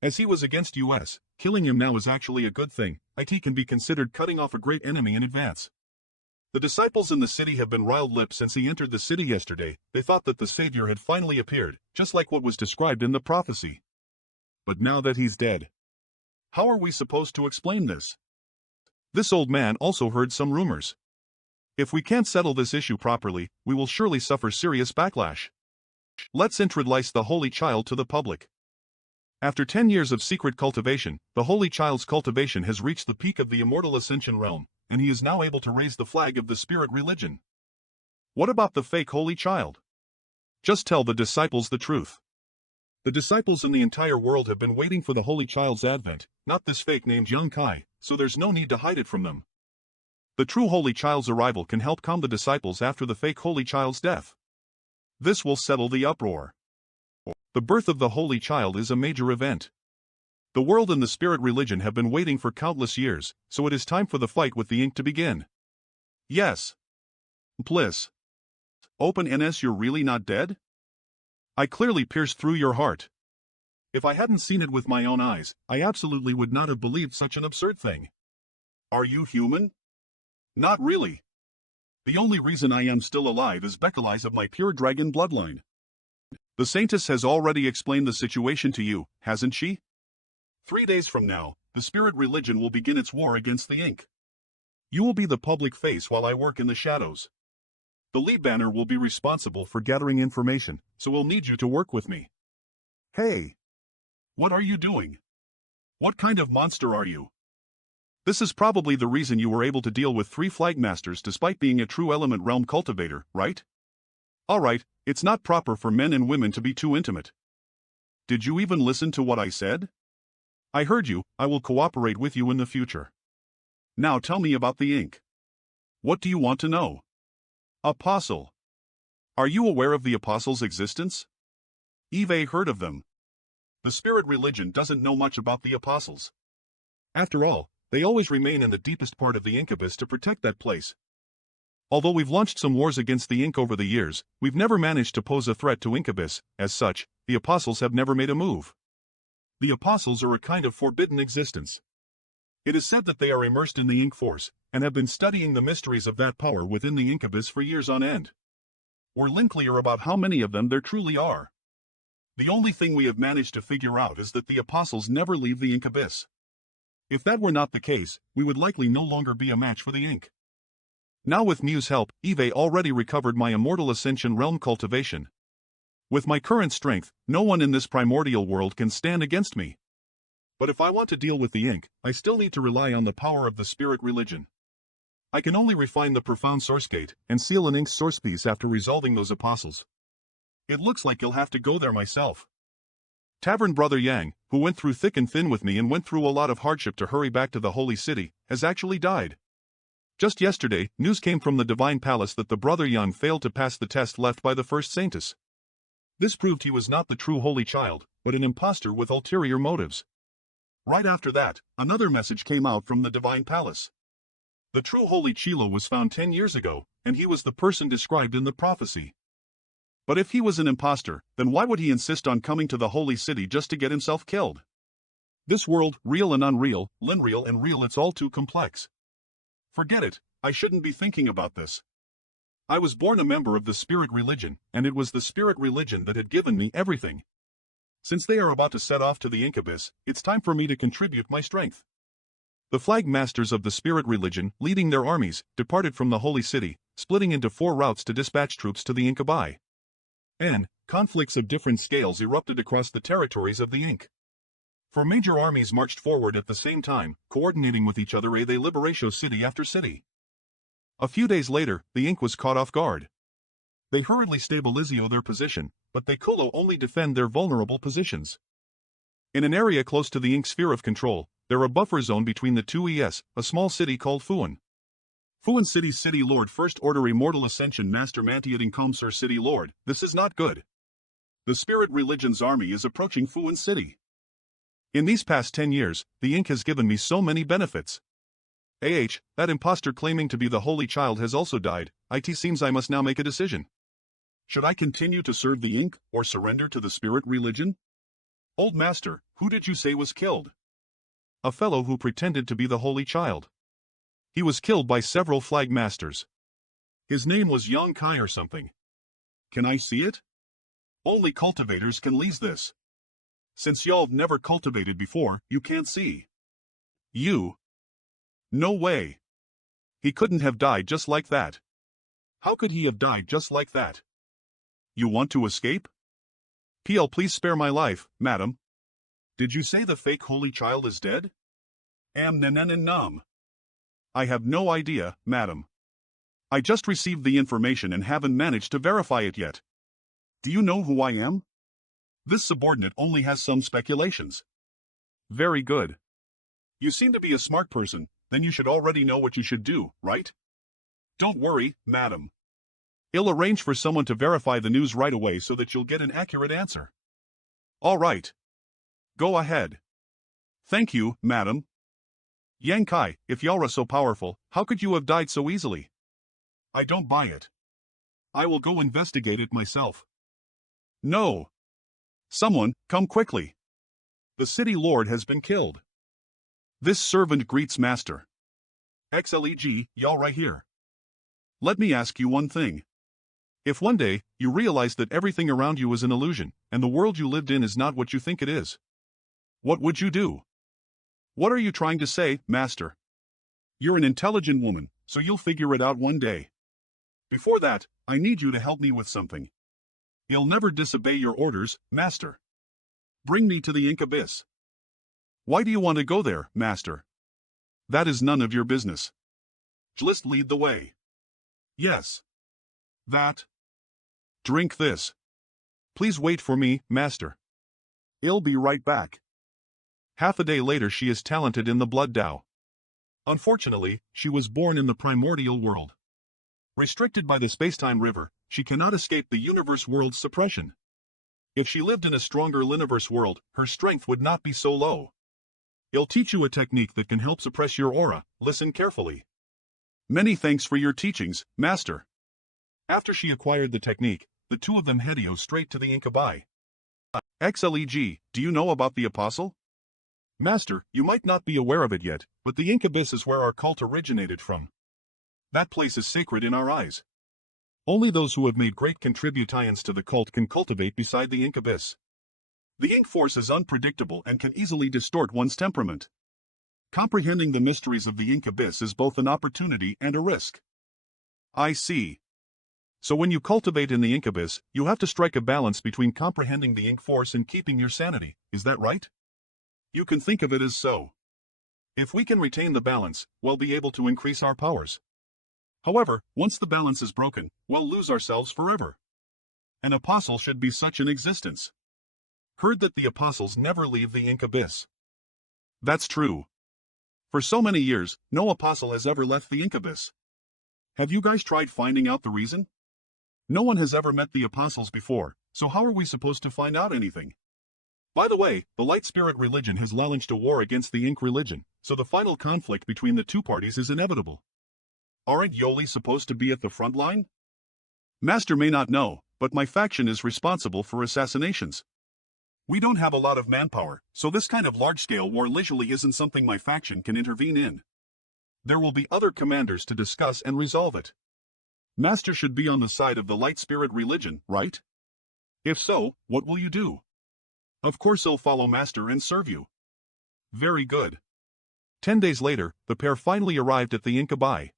As he was against us, killing him now is actually a good thing. It can be considered cutting off a great enemy in advance. The disciples in the city have been riled lipped since he entered the city yesterday. They thought that the Savior had finally appeared, just like what was described in the prophecy. But now that he's dead, how are we supposed to explain this? This old man also heard some rumors. If we can't settle this issue properly, we will surely suffer serious backlash. Let's introduce the Holy Child to the public. After 10 years of secret cultivation, the Holy Child's cultivation has reached the peak of the immortal ascension realm, and he is now able to raise the flag of the spirit religion. What about the fake Holy Child? Just tell the disciples the truth. The disciples in the entire world have been waiting for the Holy Child's advent, not this fake named Young Kai, so there's no need to hide it from them. The true Holy Child's arrival can help calm the disciples after the fake Holy Child's death. This will settle the uproar. The birth of the Holy Child is a major event. The world and the spirit religion have been waiting for countless years, so it is time for the fight with the ink to begin. Yes. Please. Open NS, you're really not dead? I clearly pierced through your heart. If I hadn't seen it with my own eyes, I absolutely would not have believed such an absurd thing. Are you human? Not really. The only reason I am still alive is because of my pure dragon bloodline. The Saintess has already explained the situation to you, hasn't she? 3 days from now, the spirit religion will begin its war against the ink. You will be the public face while I work in the shadows. The lead banner will be responsible for gathering information, so we'll need you to work with me. Hey! What are you doing? What kind of monster are you? This is probably the reason you were able to deal with 3 flagmasters despite being a true element realm cultivator, right? Alright, it's not proper for men and women to be too intimate. Did you even listen to what I said? I heard you. I will cooperate with you in the future. Now tell me about the ink. What do you want to know? Apostle. Are you aware of the apostles' existence? Eve heard of them. The spirit religion doesn't know much about the apostles. After all, they always remain in the deepest part of the incubus to protect that place. Although we've launched some wars against the ink over the years, we've never managed to pose a threat to incubus. As such, the apostles have never made a move. The apostles are a kind of forbidden existence. It is said that they are immersed in the ink force, and have been studying the mysteries of that power within the incubus for years on end. We're unclear about how many of them there truly are. The only thing we have managed to figure out is that the apostles never leave the incubus. If that were not the case, we would likely no longer be a match for the ink. Now with Mew's help, Eve already recovered my immortal ascension realm cultivation. With my current strength, no one in this primordial world can stand against me. But if I want to deal with the ink, I still need to rely on the power of the spirit religion. I can only refine the profound source gate and seal an ink source piece after resolving those apostles. It looks like you'll have to go there myself. Tavern Brother Yang, who went through thick and thin with me and went through a lot of hardship to hurry back to the holy city, has actually died. Just yesterday, news came from the divine palace that the Brother Yang failed to pass the test left by the first Saintess. This proved he was not the true Holy Child, but an impostor with ulterior motives. Right after that, another message came out from the divine palace. The true Holy Chilo was found 10 years ago, and he was the person described in the prophecy. But if he was an impostor, then why would he insist on coming to the holy city just to get himself killed? This world, real and unreal, unreal and real, it's all too complex. Forget it, I shouldn't be thinking about this. I was born a member of the spirit religion, and it was the spirit religion that had given me everything. Since they are about to set off to the incubus, it's time for me to contribute my strength. The flag masters of the spirit religion, leading their armies, departed from the holy city, splitting into 4 routes to dispatch troops to the incubi. And conflicts of different scales erupted across the territories of the Inc. 4 major armies marched forward at the same time, coordinating with each other they liberatio city after city. A few days later, the Inc. was caught off guard. They hurriedly stabilizio their position, but they could only defend their vulnerable positions. In an area close to the Inc. sphere of control, there a buffer zone between the two a small city called Fuan. Fuan City's City Lord First Order Immortal Ascension Master Mantiating Comsur City Lord, this is not good. The Spirit Religion's army is approaching Fuan City. In these past 10 years, the Inc. has given me so many benefits. That imposter claiming to be the Holy Child has also died. It seems I must now make a decision. Should I continue to serve the Inc. or surrender to the Spirit Religion? Old Master, who did you say was killed? A fellow who pretended to be the Holy Child. He was killed by several flag masters. His name was Yang Kai or something. Can I see it? Only cultivators can lease this. Since y'all've never cultivated before, you can't see. You? No way. He couldn't have died just like that. How could he have died just like that? You want to escape? PL, please spare my life, madam. Did you say the fake Holy Child is dead? Nam. I have no idea, madam. I just received the information and haven't managed to verify it yet. Do you know who I am? This subordinate only has some speculations. Very good. You seem to be a smart person, then you should already know what you should do, right? Don't worry, madam. I'll arrange for someone to verify the news right away so that you'll get an accurate answer. All right. Go ahead. Thank you, madam. Yang Kai, if y'all are so powerful, how could you have died so easily? I don't buy it. I will go investigate it myself. No. Someone, come quickly. The city lord has been killed. This servant greets master. Xleg, y'all right here. Let me ask you one thing. If one day, you realize that everything around you is an illusion, and the world you lived in is not what you think it is, what would you do? What are you trying to say, master? You're an intelligent woman, so you'll figure it out one day. Before that, I need you to help me with something. I'll never disobey your orders, master. Bring me to the incubus. Why do you want to go there, master? That is none of your business. Just lead the way. Yes. That. Drink this. Please wait for me, master. I'll be right back. Half a day later she is talented in the blood Tao. Unfortunately, she was born in the primordial world. Restricted by the spacetime river, she cannot escape the universe world's suppression. If she lived in a stronger Liniverse world, her strength would not be so low. I'll teach you a technique that can help suppress your aura, listen carefully. Many thanks for your teachings, master. After she acquired the technique, the two of them headed straight to the incubi. Xleg, do you know about the apostle? Master, you might not be aware of it yet, but the incubus is where our cult originated from. That place is sacred in our eyes. Only those who have made great contributions to the cult can cultivate beside the incubus. The ink force is unpredictable and can easily distort one's temperament. Comprehending the mysteries of the incubus is both an opportunity and a risk. I see. So when you cultivate in the incubus, you have to strike a balance between comprehending the ink force and keeping your sanity, is that right? You can think of it as so. If we can retain the balance, we'll be able to increase our powers. However, once the balance is broken, we'll lose ourselves forever. An apostle should be such an existence. Heard that the apostles never leave the incubus. That's true. For so many years, no apostle has ever left the incubus. Have you guys tried finding out the reason? No one has ever met the apostles before, so how are we supposed to find out anything? By the way, the Light Spirit religion has launched a war against the Ink religion, so the final conflict between the two parties is inevitable. Aren't Yoli supposed to be at the front line? Master may not know, but my faction is responsible for assassinations. We don't have a lot of manpower, so this kind of large-scale war leisurely isn't something my faction can intervene in. there will be other commanders to discuss and resolve it. Master should be on the side of the light spirit religion, right? If so, what will you do? Of course I'll follow Master and serve you. Very good. 10 days later, the pair finally arrived at the Inkabai.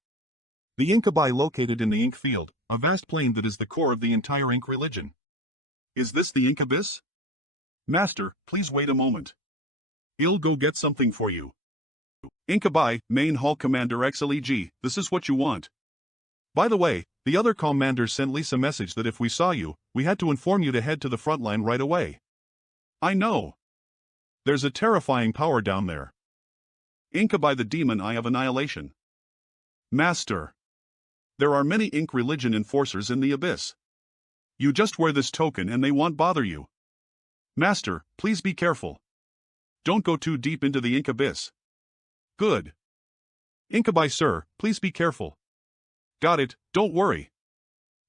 The Inkabai located in the Ink field, a vast plain that is the core of the entire Ink religion. Is this the Ink Abyss? Master, please wait a moment. I'll go get something for you. Inkabai, Main Hall Commander Xleg, this is what you want. By the way, the other commanders sent Lisa a message that if we saw you, we had to inform you to head to the front line right away. I know. There's a terrifying power down there. Inkabai, the demon eye of annihilation. Master. There are many Ink religion enforcers in the Abyss. You just wear this token and they won't bother you. Master, please be careful. Don't go too deep into the Ink Abyss. Good. Inkabai sir, please be careful. Got it, don't worry.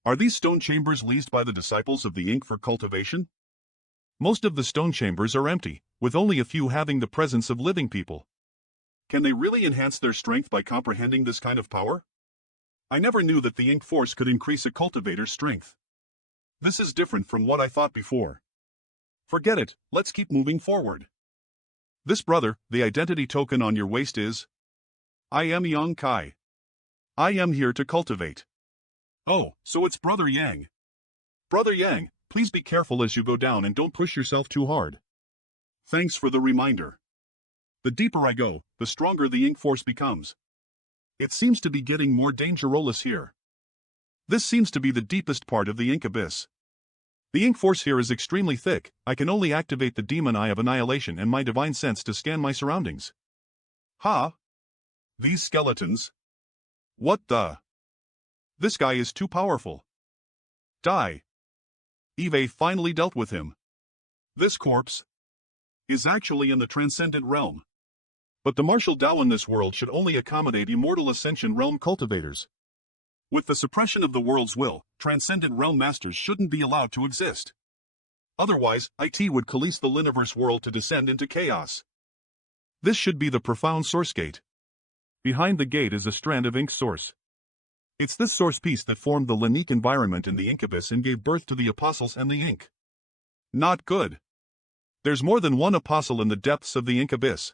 Are these stone chambers leased by the disciples of the Ink for cultivation? Most of the stone chambers are empty, with only a few having the presence of living people. Can they really enhance their strength by comprehending this kind of power? I never knew that the Ink force could increase a cultivator's strength. This is different from what I thought before. Forget it, let's keep moving forward. This brother, the identity token on your waist is... I am Yang Kai. I am here to cultivate. Oh, so it's Brother Yang. Brother Yang, please be careful as you go down and don't push yourself too hard. Thanks for the reminder. The deeper I go, the stronger the Ink force becomes. It seems to be getting more dangerous here. This seems to be the deepest part of the Ink Abyss. The Ink force here is extremely thick. I can only activate the demon eye of annihilation and my divine sense to scan my surroundings. Ha! These skeletons. What the? This guy is too powerful. Die. Eve finally dealt with him. This corpse is actually in the transcendent realm. But the martial Tao in this world should only accommodate immortal ascension realm cultivators. With the suppression of the world's will, transcendent realm masters shouldn't be allowed to exist. Otherwise, IT would coalesce the Liniverse world to descend into chaos. This should be the profound source gate. Behind the gate is a strand of ink source. It's this source piece that formed the Linique environment in the Ink Abyss and gave birth to the apostles and the ink. Not good. There's more than one apostle in the depths of the Ink Abyss.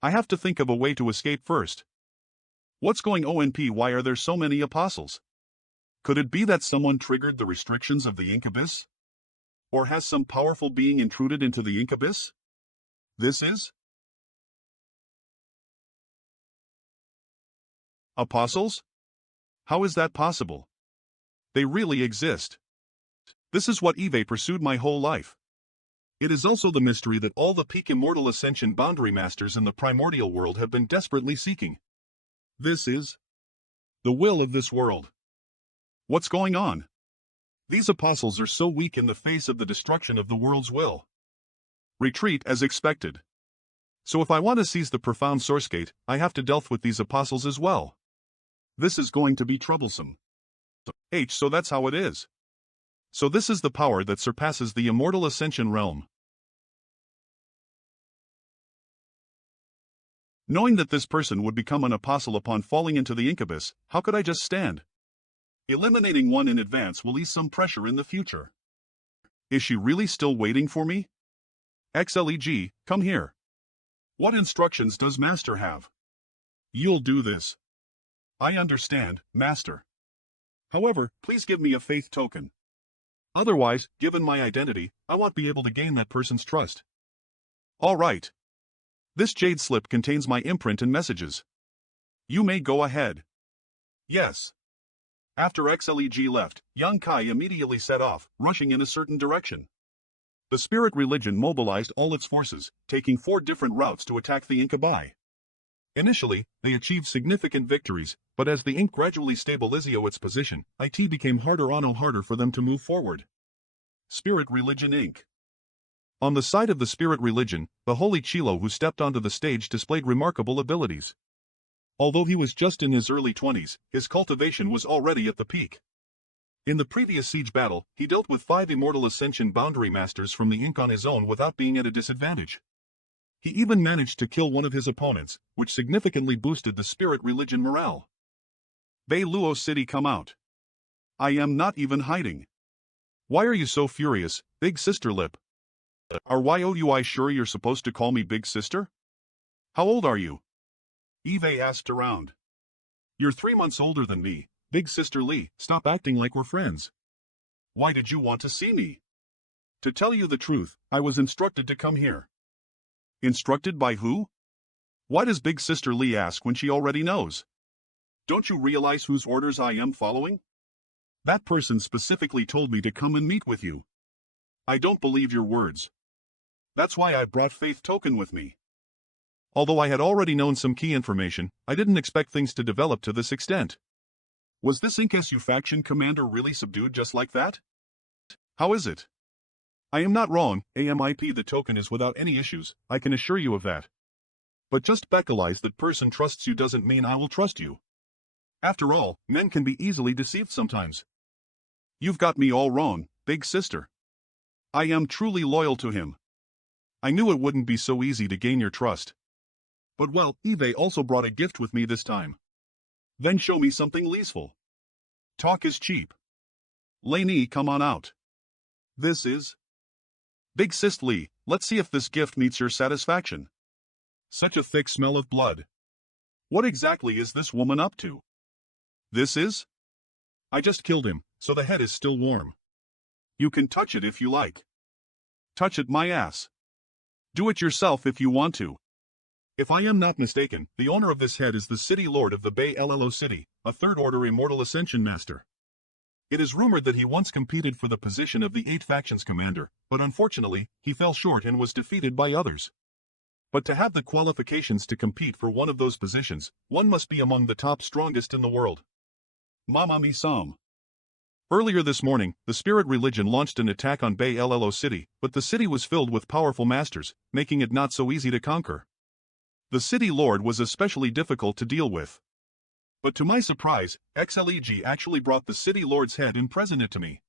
I have to think of a way to escape first. What's going on? Why are there so many apostles? Could it be that someone triggered the restrictions of the Ink Abyss? Or has some powerful being intruded into the Ink Abyss? This is? Apostles? How is that possible? They really exist. This is what Eve pursued my whole life. It is also the mystery that all the peak immortal ascension boundary masters in the primordial world have been desperately seeking. This is the will of this world. What's going on? These apostles are so weak in the face of the destruction of the world's will. Retreat as expected. So if I want to seize the profound source gate, I have to delve with these apostles as well. This is going to be troublesome. So that's how it is. So this is the power that surpasses the immortal ascension realm. Knowing that this person would become an apostle upon falling into the Ink Abyss, how could I just stand? Eliminating one in advance will ease some pressure in the future. Is she really still waiting for me? Xleg, come here. What instructions does Master have? You'll do this. I understand, Master. However, please give me a faith token. Otherwise, given my identity, I won't be able to gain that person's trust. All right. This jade slip contains my imprint and messages. You may go ahead. Yes. After Xleg left, Yang Kai immediately set off, rushing in a certain direction. The spirit religion mobilized all its forces, taking 4 different routes to attack the Inkabai. Initially, they achieved significant victories, but as the ink gradually stabilized its position, it became harder for them to move forward. Spirit Religion Inc. On the side of the spirit religion, the holy Chilo who stepped onto the stage displayed remarkable abilities. Although he was just in his early 20s, his cultivation was already at the peak. In the previous siege battle, he dealt with 5 immortal ascension boundary masters from the ink on his own without being at a disadvantage. He even managed to kill one of his opponents, which significantly boosted the spirit religion morale. Bei Luo City, come out. I am not even hiding. Why are you so furious, Big Sister Lip? Are you sure you're supposed to call me Big Sister? How old are you? Eve asked around. You're 3 months older than me, Big Sister Lee, stop acting like we're friends. Why did you want to see me? To tell you the truth, I was instructed to come here. Instructed by who? Why does Big Sister Lee ask when she already knows? Don't you realize whose orders I am following? That person specifically told me to come and meet with you. I don't believe your words. That's why I brought Faith Token with me. Although I had already known some key information, I didn't expect things to develop to this extent. Was this Inksu faction commander really subdued just like that? How is it? I am not wrong, AMIP the token is without any issues, I can assure you of that. But just because that person trusts you doesn't mean I will trust you. After all, men can be easily deceived sometimes. You've got me all wrong, Big Sister. I am truly loyal to him. I knew it wouldn't be so easy to gain your trust. But well, Eve also brought a gift with me this time. Then show me something leesful. Talk is cheap. Lainey, come on out. This is... Big Sis Lee, let's see if this gift meets your satisfaction. Such a thick smell of blood. What exactly is this woman up to? This is? I just killed him, so the head is still warm. You can touch it if you like. Touch it, my ass. Do it yourself if you want to. If I am not mistaken, the owner of this head is the City Lord of the Bei Llo City, a third-order immortal ascension master. It is rumored that he once competed for the position of the 8 factions commander, but unfortunately, he fell short and was defeated by others. But to have the qualifications to compete for one of those positions, one must be among the top strongest in the world. Mama mi Sam. Earlier this morning, the spirit religion launched an attack on Bei Llo City, but the city was filled with powerful masters, making it not so easy to conquer. The city lord was especially difficult to deal with. But to my surprise, Xleg actually brought the city lord's head and presented it to me.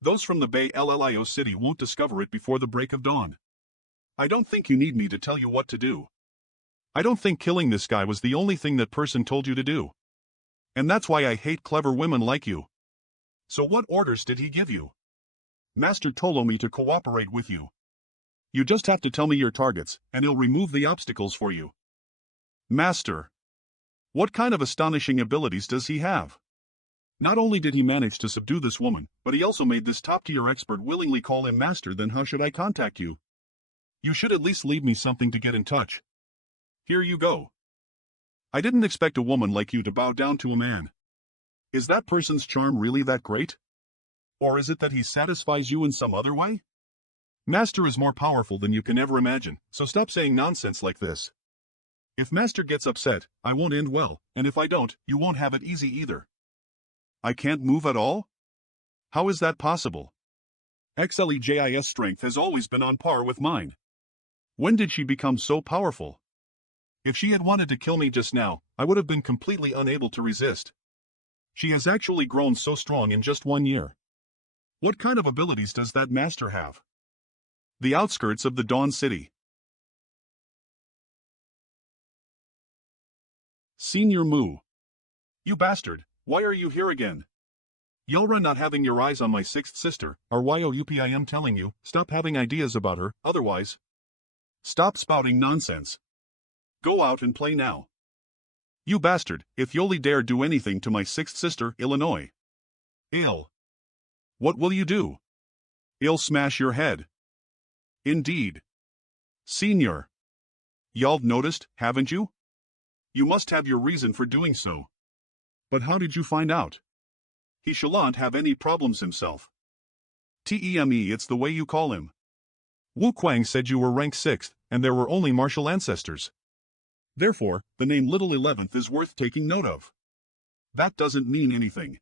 Those from the Bei Llo City won't discover it before the break of dawn. I don't think you need me to tell you what to do. I don't think killing this guy was the only thing that person told you to do. And that's why I hate clever women like you. So what orders did he give you? Master told me to cooperate with you. You just have to tell me your targets, and he'll remove the obstacles for you. Master. What kind of astonishing abilities does he have? Not only did he manage to subdue this woman, but he also made this top-tier expert willingly call him master. Then how should I contact you? You should at least leave me something to get in touch. Here you go. I didn't expect a woman like you to bow down to a man. Is that person's charm really that great? Or is it that he satisfies you in some other way? Master is more powerful than you can ever imagine, so stop saying nonsense like this. If Master gets upset, I won't end well, and if I don't, you won't have it easy either. I can't move at all? How is that possible? Xleg's strength has always been on par with mine. When did she become so powerful? If she had wanted to kill me just now, I would have been completely unable to resist. She has actually grown so strong in just 1 year. What kind of abilities does that master have? The outskirts of the Dawn City. Senior Moo. You bastard, why are you here again? Yulra not having your eyes on my 6th sister, or I am telling you, stop having ideas about her, otherwise. Stop spouting nonsense. Go out and play now. You bastard, if Yoli dare do anything to my 6th sister, Illinois. Ill. What will you do? I'll smash your head. Indeed. Senior. Y'all noticed, haven't you? You must have your reason for doing so. But how did you find out? He shan't have any problems himself. Teme, it's the way you call him. Wu Kuang said you were ranked 6th, and there were only martial ancestors. Therefore, the name Little 11th is worth taking note of. That doesn't mean anything.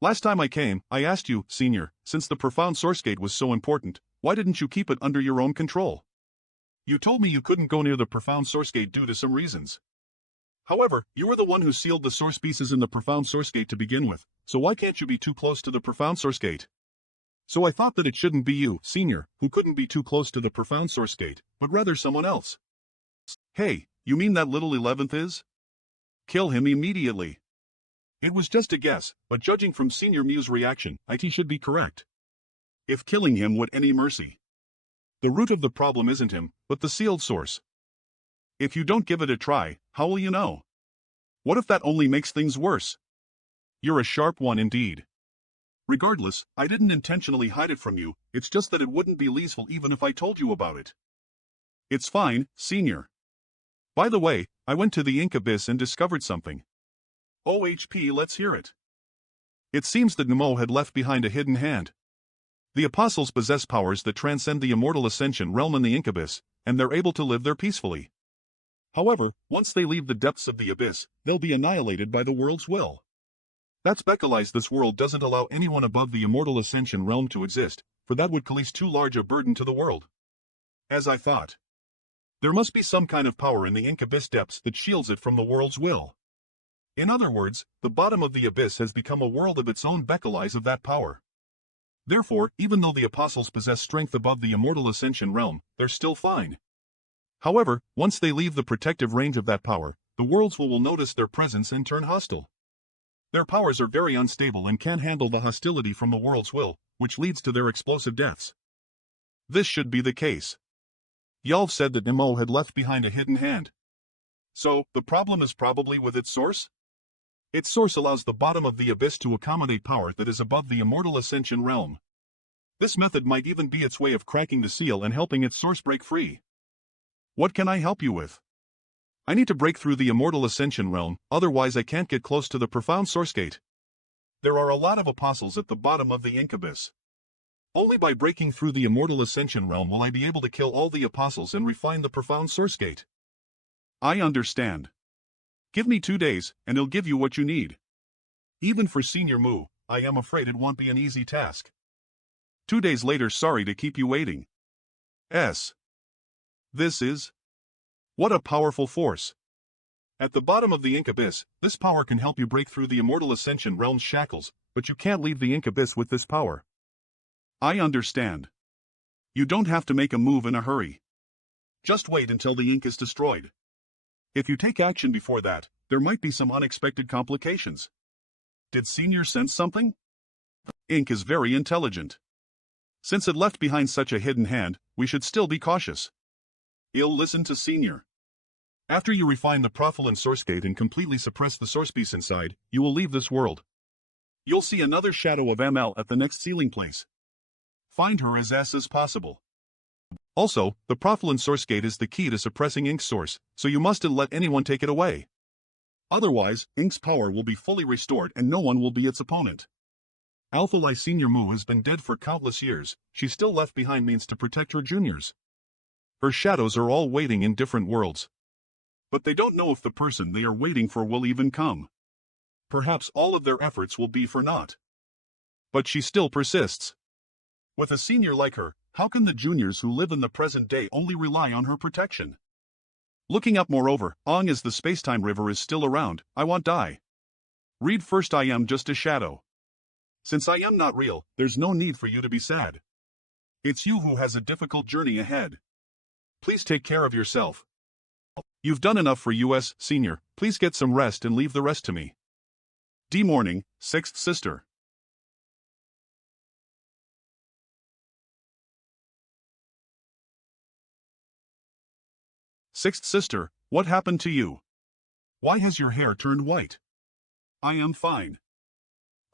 Last time I came, I asked you, Senior, since the profound source gate was so important, why didn't you keep it under your own control? You told me you couldn't go near the profound source gate due to some reasons. However, you were the one who sealed the source pieces in the profound source gate to begin with, so why can't you be too close to the profound source gate? So I thought that it shouldn't be you, Senior, who couldn't be too close to the profound source gate, but rather someone else. Hey, you mean that little 11th is? Kill him immediately. It was just a guess, but judging from Senior Mew's reaction, IT should be correct. If killing him would any mercy. The root of the problem isn't him, but the sealed source. If you don't give it a try, how will you know? What if that only makes things worse? You're a sharp one indeed. Regardless, I didn't intentionally hide it from you, it's just that it wouldn't be useful even if I told you about it. It's fine, Senior. By the way, I went to the Ink Abyss and discovered something. OHP, let's hear it. It seems that Nemo had left behind a hidden hand. The Apostles possess powers that transcend the immortal ascension realm in the Ink Abyss, and they're able to live there peacefully. However, once they leave the depths of the abyss, they'll be annihilated by the world's will. That's because this world doesn't allow anyone above the immortal ascension realm to exist, for that would cause too large a burden to the world. As I thought. There must be some kind of power in the Ink Abyss depths that shields it from the world's will. In other words, the bottom of the abyss has become a world of its own because of that power. Therefore, even though the Apostles possess strength above the immortal ascension realm, they're still fine. However, once they leave the protective range of that power, the world's will notice their presence and turn hostile. Their powers are very unstable and can't handle the hostility from the world's will, which leads to their explosive deaths. This should be the case. Yalv said that Nemo had left behind a hidden hand. So, the problem is probably with its source? Its source allows the bottom of the abyss to accommodate power that is above the immortal ascension realm. This method might even be its way of cracking the seal and helping its source break free. What can I help you with? I need to break through the immortal ascension realm, otherwise I can't get close to the profound source gate. There are a lot of apostles at the bottom of the Ink Abyss. Only by breaking through the immortal ascension realm will I be able to kill all the apostles and refine the profound source gate. I understand. Give me 2 days, and I'll give you what you need. Even for Senior Mu, I am afraid it won't be an easy task. 2 days later, sorry to keep you waiting. This is... What a powerful force. At the bottom of the Ink Abyss, this power can help you break through the immortal ascension realm's shackles, but you can't leave the Ink Abyss with this power. I understand. You don't have to make a move in a hurry. Just wait until the ink is destroyed. If you take action before that, there might be some unexpected complications. Did Senior sense something? Ink is very intelligent. Since it left behind such a hidden hand, we should still be cautious. I'll listen to Senior. After you refine the profile source gate and completely suppress the source piece inside, you will leave this world. You'll see another shadow of ML at the next sealing place. Find her as fast as possible. Also, the profile source gate is the key to suppressing Ink's source, so you mustn't let anyone take it away. Otherwise, Ink's power will be fully restored and no one will be its opponent. Alpha Li Senior Mu has been dead for countless years, she still left behind means to protect her juniors. Her shadows are all waiting in different worlds. But they don't know if the person they are waiting for will even come. Perhaps all of their efforts will be for naught. But she still persists. With a senior like her, how can the juniors who live in the present day only rely on her protection? Looking up moreover, Ong as the spacetime river is still around, I won't die. Read first I am just a shadow. Since I am not real, there's no need for you to be sad. It's you who has a difficult journey ahead. Please take care of yourself. You've done enough for us, Senior, please get some rest and leave the rest to me. D. Morning, 6th Sister. Sixth Sister, what happened to you? Why has your hair turned white? I am fine.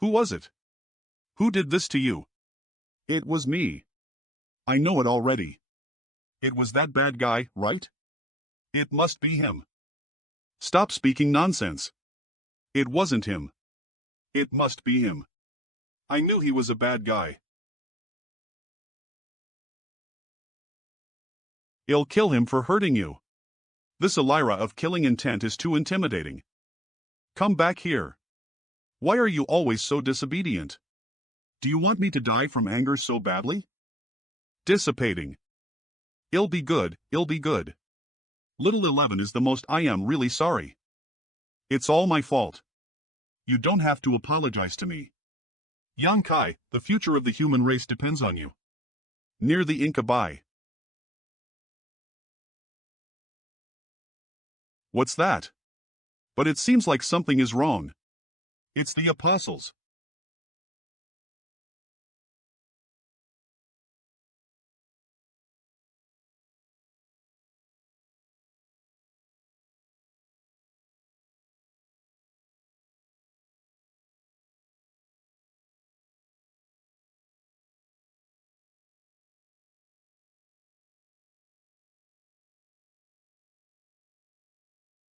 Who was it? Who did this to you? It was me. I know it already. It was that bad guy, right? It must be him. Stop speaking nonsense. It wasn't him. It must be him. I knew he was a bad guy. I'll kill him for hurting you. This Elira of killing intent is too intimidating. Come back here. Why are you always so disobedient? Do you want me to die from anger so badly? Dissipating. I'll be good, I'll be good. Little 11 is the most I am really sorry. It's all my fault. You don't have to apologize to me. Yang Kai, the future of the human race depends on you. Near the Inca Bai. What's that? But it seems like something is wrong. It's the apostles.